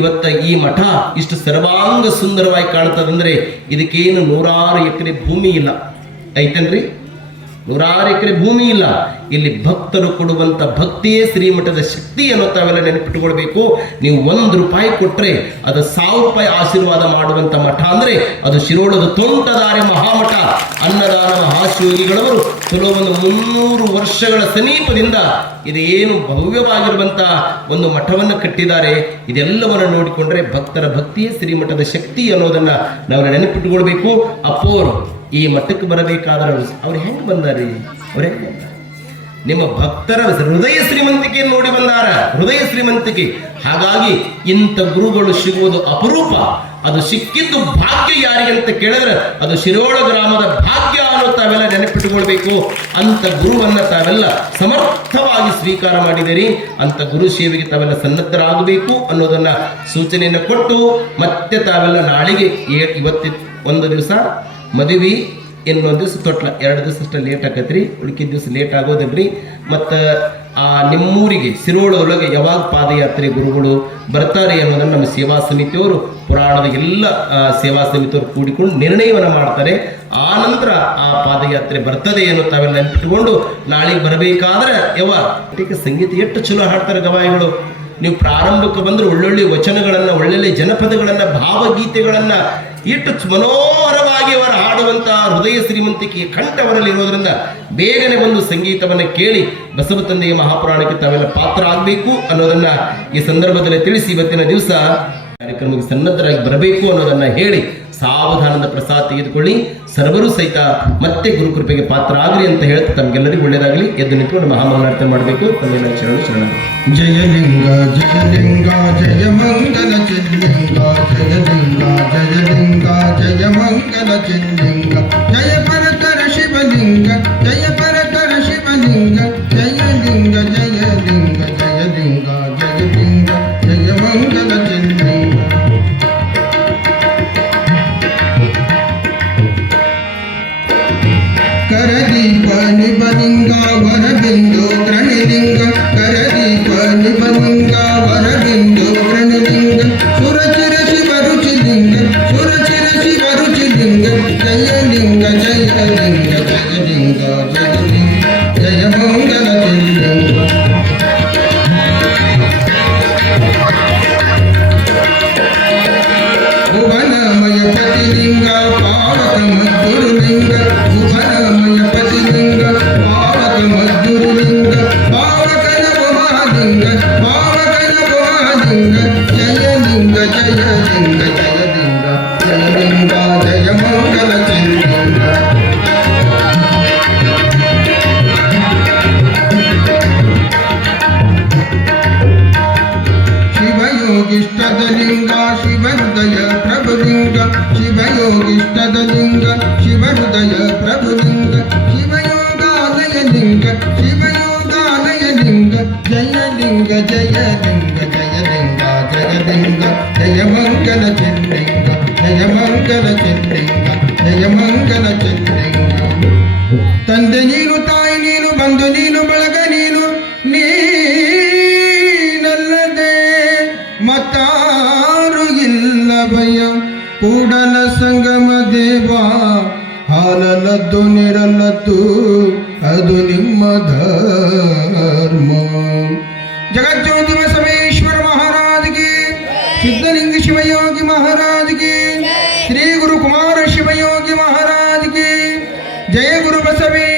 ಇವತ್ತ ಈ ಮಠ ಇಷ್ಟು ಸರ್ವಾಂಗ ಸುಂದರವಾಗಿ ಕಾಣ್ತದಂದ್ರೆ ಇದಕ್ಕೇನು 106 ಎಕರೆ ಭೂಮಿ ಇಲ್ಲ, ಐತನ್ರಿ? 106 ಎಕರೆ ಭೂಮಿ ಇಲ್ಲ. ಇಲ್ಲಿ ಭಕ್ತರು ಕೊಡುವಂತ ಭಕ್ತಿಯೇ ಶ್ರೀಮಠದ ಶಕ್ತಿ ಅನ್ನೋ ತಾವೆಲ್ಲ ನೆನಪಿಟ್ಟುಕೊಳ್ಬೇಕು. ನೀವು 1 ರೂಪಾಯಿ ಕೊಟ್ರೆ ಅದು 1000 ರೂಪಾಯಿ ಆಶೀರ್ವಾದ ಮಾಡುವಂತ ಮಠ ಅಂದ್ರೆ ಅದು ಶಿರೋಳದ ತೋಂಟದಾರ್ಯ ಮಹಾಮಠ. ಅನ್ನದಾನ ಮಹಾಶಿವಯೋಗಿಗಳವರು ಕೆಲವೊಂದು 300 ವರ್ಷಗಳ ಸಮೀಪದಿಂದ ಇದೇನು ಭವ್ಯವಾಗಿರುವಂತ ಒಂದು ಮಠವನ್ನು ಕಟ್ಟಿದ್ದಾರೆ. ಇದೆಲ್ಲವನ್ನು ನೋಡಿಕೊಂಡ್ರೆ ಭಕ್ತರ ಭಕ್ತಿಯೇ ಶ್ರೀಮಠದ ಶಕ್ತಿ ಅನ್ನೋದನ್ನ ನಾವು ನೆನಪಿಟ್ಟುಕೊಳ್ಬೇಕು. ಅಪ್ಪೋರು ಈ ಮಠಕ್ಕೆ ಬರಬೇಕಾದ್ರೆ ಅವ್ರು ಹೆಂಗೆ ಬಂದಾರಿ? ಅವ್ರು ಹೆಂಗೆ ಬಂದಾರ? ನಿಮ್ಮ ಭಕ್ತರ ಹೃದಯ ಶ್ರೀಮಂತಿಕೆ ನೋಡಿ ಬಂದಾರ, ಹೃದಯ ಶ್ರೀಮಂತಿಕೆ. ಹಾಗಾಗಿ ಇಂಥ ಗುರುಗಳು ಸಿಗುವುದು ಅಪರೂಪ. ಅದು ಸಿಕ್ಕಿದ್ದು ಭಾಗ್ಯ ಯಾರಿಗೆ ಅಂತ ಕೇಳಿದ್ರೆ ಅದು ಶಿರೋಳ ಗ್ರಾಮದ ಭಾಗ್ಯ ಅನ್ನೋ ತಾವೆಲ್ಲ ನೆನಪಿಟ್ಟುಕೊಳ್ಬೇಕು. ಅಂತ ಗುರುವನ್ನ ತಾವೆಲ್ಲ ಸಮರ್ಥವಾಗಿ ಸ್ವೀಕಾರ ಮಾಡಿದಿರಿ. ಅಂತ ಗುರು ಸೇವೆಗೆ ತಾವೆಲ್ಲ ಸನ್ನದ್ಧರಾಗಬೇಕು ಅನ್ನೋದನ್ನ ಸೂಚನೆಯನ್ನು ಕೊಟ್ಟು ಮತ್ತೆ ತಾವೆಲ್ಲ ನಾಳೆಗೆ ಇವತ್ತಿ ಒಂದು ದಿವಸ ಮದುವೆ, ಇನ್ನೊಂದು ದಿವಸ ತೊಟ್ಲ, 2 ದಿವಸ ಅಷ್ಟೇ ಲೇಟ್ ಆಗತ್ರಿ. ಉಳಿಕಿದ ದಿವಸ ಲೇಟ್ ಆಗೋದಿಲ್ರಿ. ಮತ್ತು ಆ ನಿಮ್ಮೂರಿಗೆ ಸಿರೋಳೊಳಗೆ ಯಾವಾಗ ಪಾದಯಾತ್ರೆ ಗುರುಗಳು ಬರ್ತಾರೆ ಅನ್ನೋದನ್ನು ನಮ್ಮ ಸೇವಾ ಸಮಿತಿಯವರು, ಪುರಾಣದ ಎಲ್ಲ ಸೇವಾ ಸಮಿತಿಯವರು ಕೂಡಿಕೊಂಡು ನಿರ್ಣಯವನ್ನು ಮಾಡ್ತಾರೆ. ಆ ನಂತರ ಆ ಪಾದಯಾತ್ರೆ ಬರ್ತದೆ ಅನ್ನೋ ತಾವೆಲ್ಲ ನೆನಪಿಟ್ಟುಕೊಂಡು ನಾಳೆಗೆ ಬರಬೇಕಾದ್ರೆ ಸಂಗೀತ ಎಷ್ಟು ಚಲೋ ಹಾಡ್ತಾರೆ ಗವಾಯಿಗಳು. ನೀವು ಪ್ರಾರಂಭಕ್ಕೆ ಬಂದ್ರೆ ಒಳ್ಳೊಳ್ಳೆ ವಚನಗಳನ್ನ, ಒಳ್ಳೊಳ್ಳೆ ಜನಪದಗಳನ್ನ, ಭಾವಗೀತೆಗಳನ್ನ ಇಟ್ಟು ಮನೋಹರವಾಗಿ ಅವರು ಹಾಡುವಂತ ಹೃದಯ ಶ್ರೀಮಂತಿಕೆ ಕಂಠವರಲ್ಲಿ ಇರೋದ್ರಿಂದ ಬೇಗನೆ ಬಂದು ಸಂಗೀತವನ್ನ ಕೇಳಿ ಬಸವ ತಂದೆಯ ಮಹಾಪುರಾಣಕ್ಕೆ ತಾವೆಲ್ಲ ಪಾತ್ರ ಆಗಬೇಕು ಅನ್ನೋದನ್ನ ಈ ಸಂದರ್ಭದಲ್ಲಿ ತಿಳಿಸಿ ಇವತ್ತಿನ ದಿವಸ ಕಾರ್ಯಕ್ರಮಕ್ಕೆ ಸನ್ನದ್ಧರಾಗಿ ಬರಬೇಕು ಅನ್ನೋದನ್ನ ಹೇಳಿ ಸಾವಧಾನದ ಪ್ರಸಾದ ತೆಗೆದುಕೊಳ್ಳಿ. ಸರ್ವರು ಸಹಿತ ಮತ್ತೆ ಗುರುಕೃಪೆಗೆ ಪಾತ್ರ ಆಗ್ರಿ ಅಂತ ಹೇಳ್ತಾ ತಮಗೆಲ್ಲರಿಗೂ ಒಳ್ಳೇದಾಗಲಿ. ಎದ್ದು ನಿಂತ್ಕೊಂಡು ಮಹಾಮಂಗಳಾರತಿ ಮಾಡಬೇಕು. ತಮ್ಮೆಲ್ಲ ಶರಣ. ಜಯಲಿಂಗ ಜಯಲಿಂಗ ಜಯ ಮಂಗಲ ಚಿಲ್ಲಿಂಗ ಜಯಲಿಂಗ ಜಯಲಿಂಗ ಜಯ ಮಂಗಲ ಚಿಲ್ಲಿಂಗ ಜಯ ಪರತರ ಶಿವಲಿಂಗ ಜಯ ಪರತರ ಶಿವಲಿಂಗ ಜಯಲಿಂಗ ಜಯಲಿಂಗ ಜಯಲಿಂಗ ಜಯಲಿಂಗ ಜಯ ಮಂಗಲ ಚಿಲ್ಲಿಂಗ ಜಯಲಿಂಗ ಜಯಲಿಂಗ ಜಯಲಿಂಗ ಜಯ ಮಂಗಲ ಚಿಲ್ಲಿಂಗ ಭುವನಮಯ ಪತಿಲಿಂಗ ಪಾವಕ ಮದ್ದುರುಲಿಂಗ ಭುವನಮಯ ಪತಿಲಿಂಗ ಪಾವಕ ಮದ್ದುರುಲಿಂಗ ಪಾವಕನ ಮಹಾಲಿಂಗ ಪಾವಕನ ಮಹಾಲಿಂಗ ಜಯಲಿಂಗ ಜಯಲಿಂಗ ಜಯಲಿಂಗ ಜಯಲಿಂಗ ಜಯ ಮಂಗಲ ಚಿಲ್ಲಿಂಗ ಶಿವಯೋಗಿಷ್ಟದಲಿಂಗ ಶಿವಹೃದಯ ಪ್ರಭುಲಿಂಗ ಶಿವಯೋಗಿಷ್ಟದಲಿಂಗ ಶಿವಹೃದಯ ಪ್ರಭುಲಿಂಗ ಶಿವಯೋಗಾಲಯ ಲಿಂಗ ಶಿವಯೋಗಾಲಯ ಲಿಂಗ ಜಯಲಿಂಗ ಜಯಲಿಂಗ ಜಯಲಿಂಗ ಜಯಲಿಂಗ ಜಯ ಮಂಗಲ ಚಿಲ್ಲಿಂಗ ಜಯ ಮಂಗಲ ಚಿಲ್ಲಿಂಗ ಜಯ ಮಂಗಲ ಚಿಲ್ಲಿಂಗ ತಂದೆ ನೀನು ತಾಯಿ ನೀನು ಬಂಧು ನೀನು ಬಳಗ ನೀನು ನೀನಲ್ಲದೆ ಮತ್ತಾರು ಇಲ್ಲ ಭಯ ಕೂಡಲ ಸಂಗಮ ದೇವ ಹಾಲಲದ್ದು ನಿರಲದ್ದು ಅದು ನಿಮ್ಮ ಧರ್ಮ ಜಗಜ್ಯೋತಿ ಬಸವೇಶ್ವರ ಮಹಾರಾಜ್ की ಸಿದ್ಧಲಿಂಗ ಶಿವಯೋಗಿ ಮಹಾರಾಜ್ की ಶ್ರೀ ಗುರು ಕುಮಾರ ಶಿವಯೋಗಿ ಮಹಾರಾಜ್ की ಜಯ ಗುರು ಬಸವೇಶ್ವರ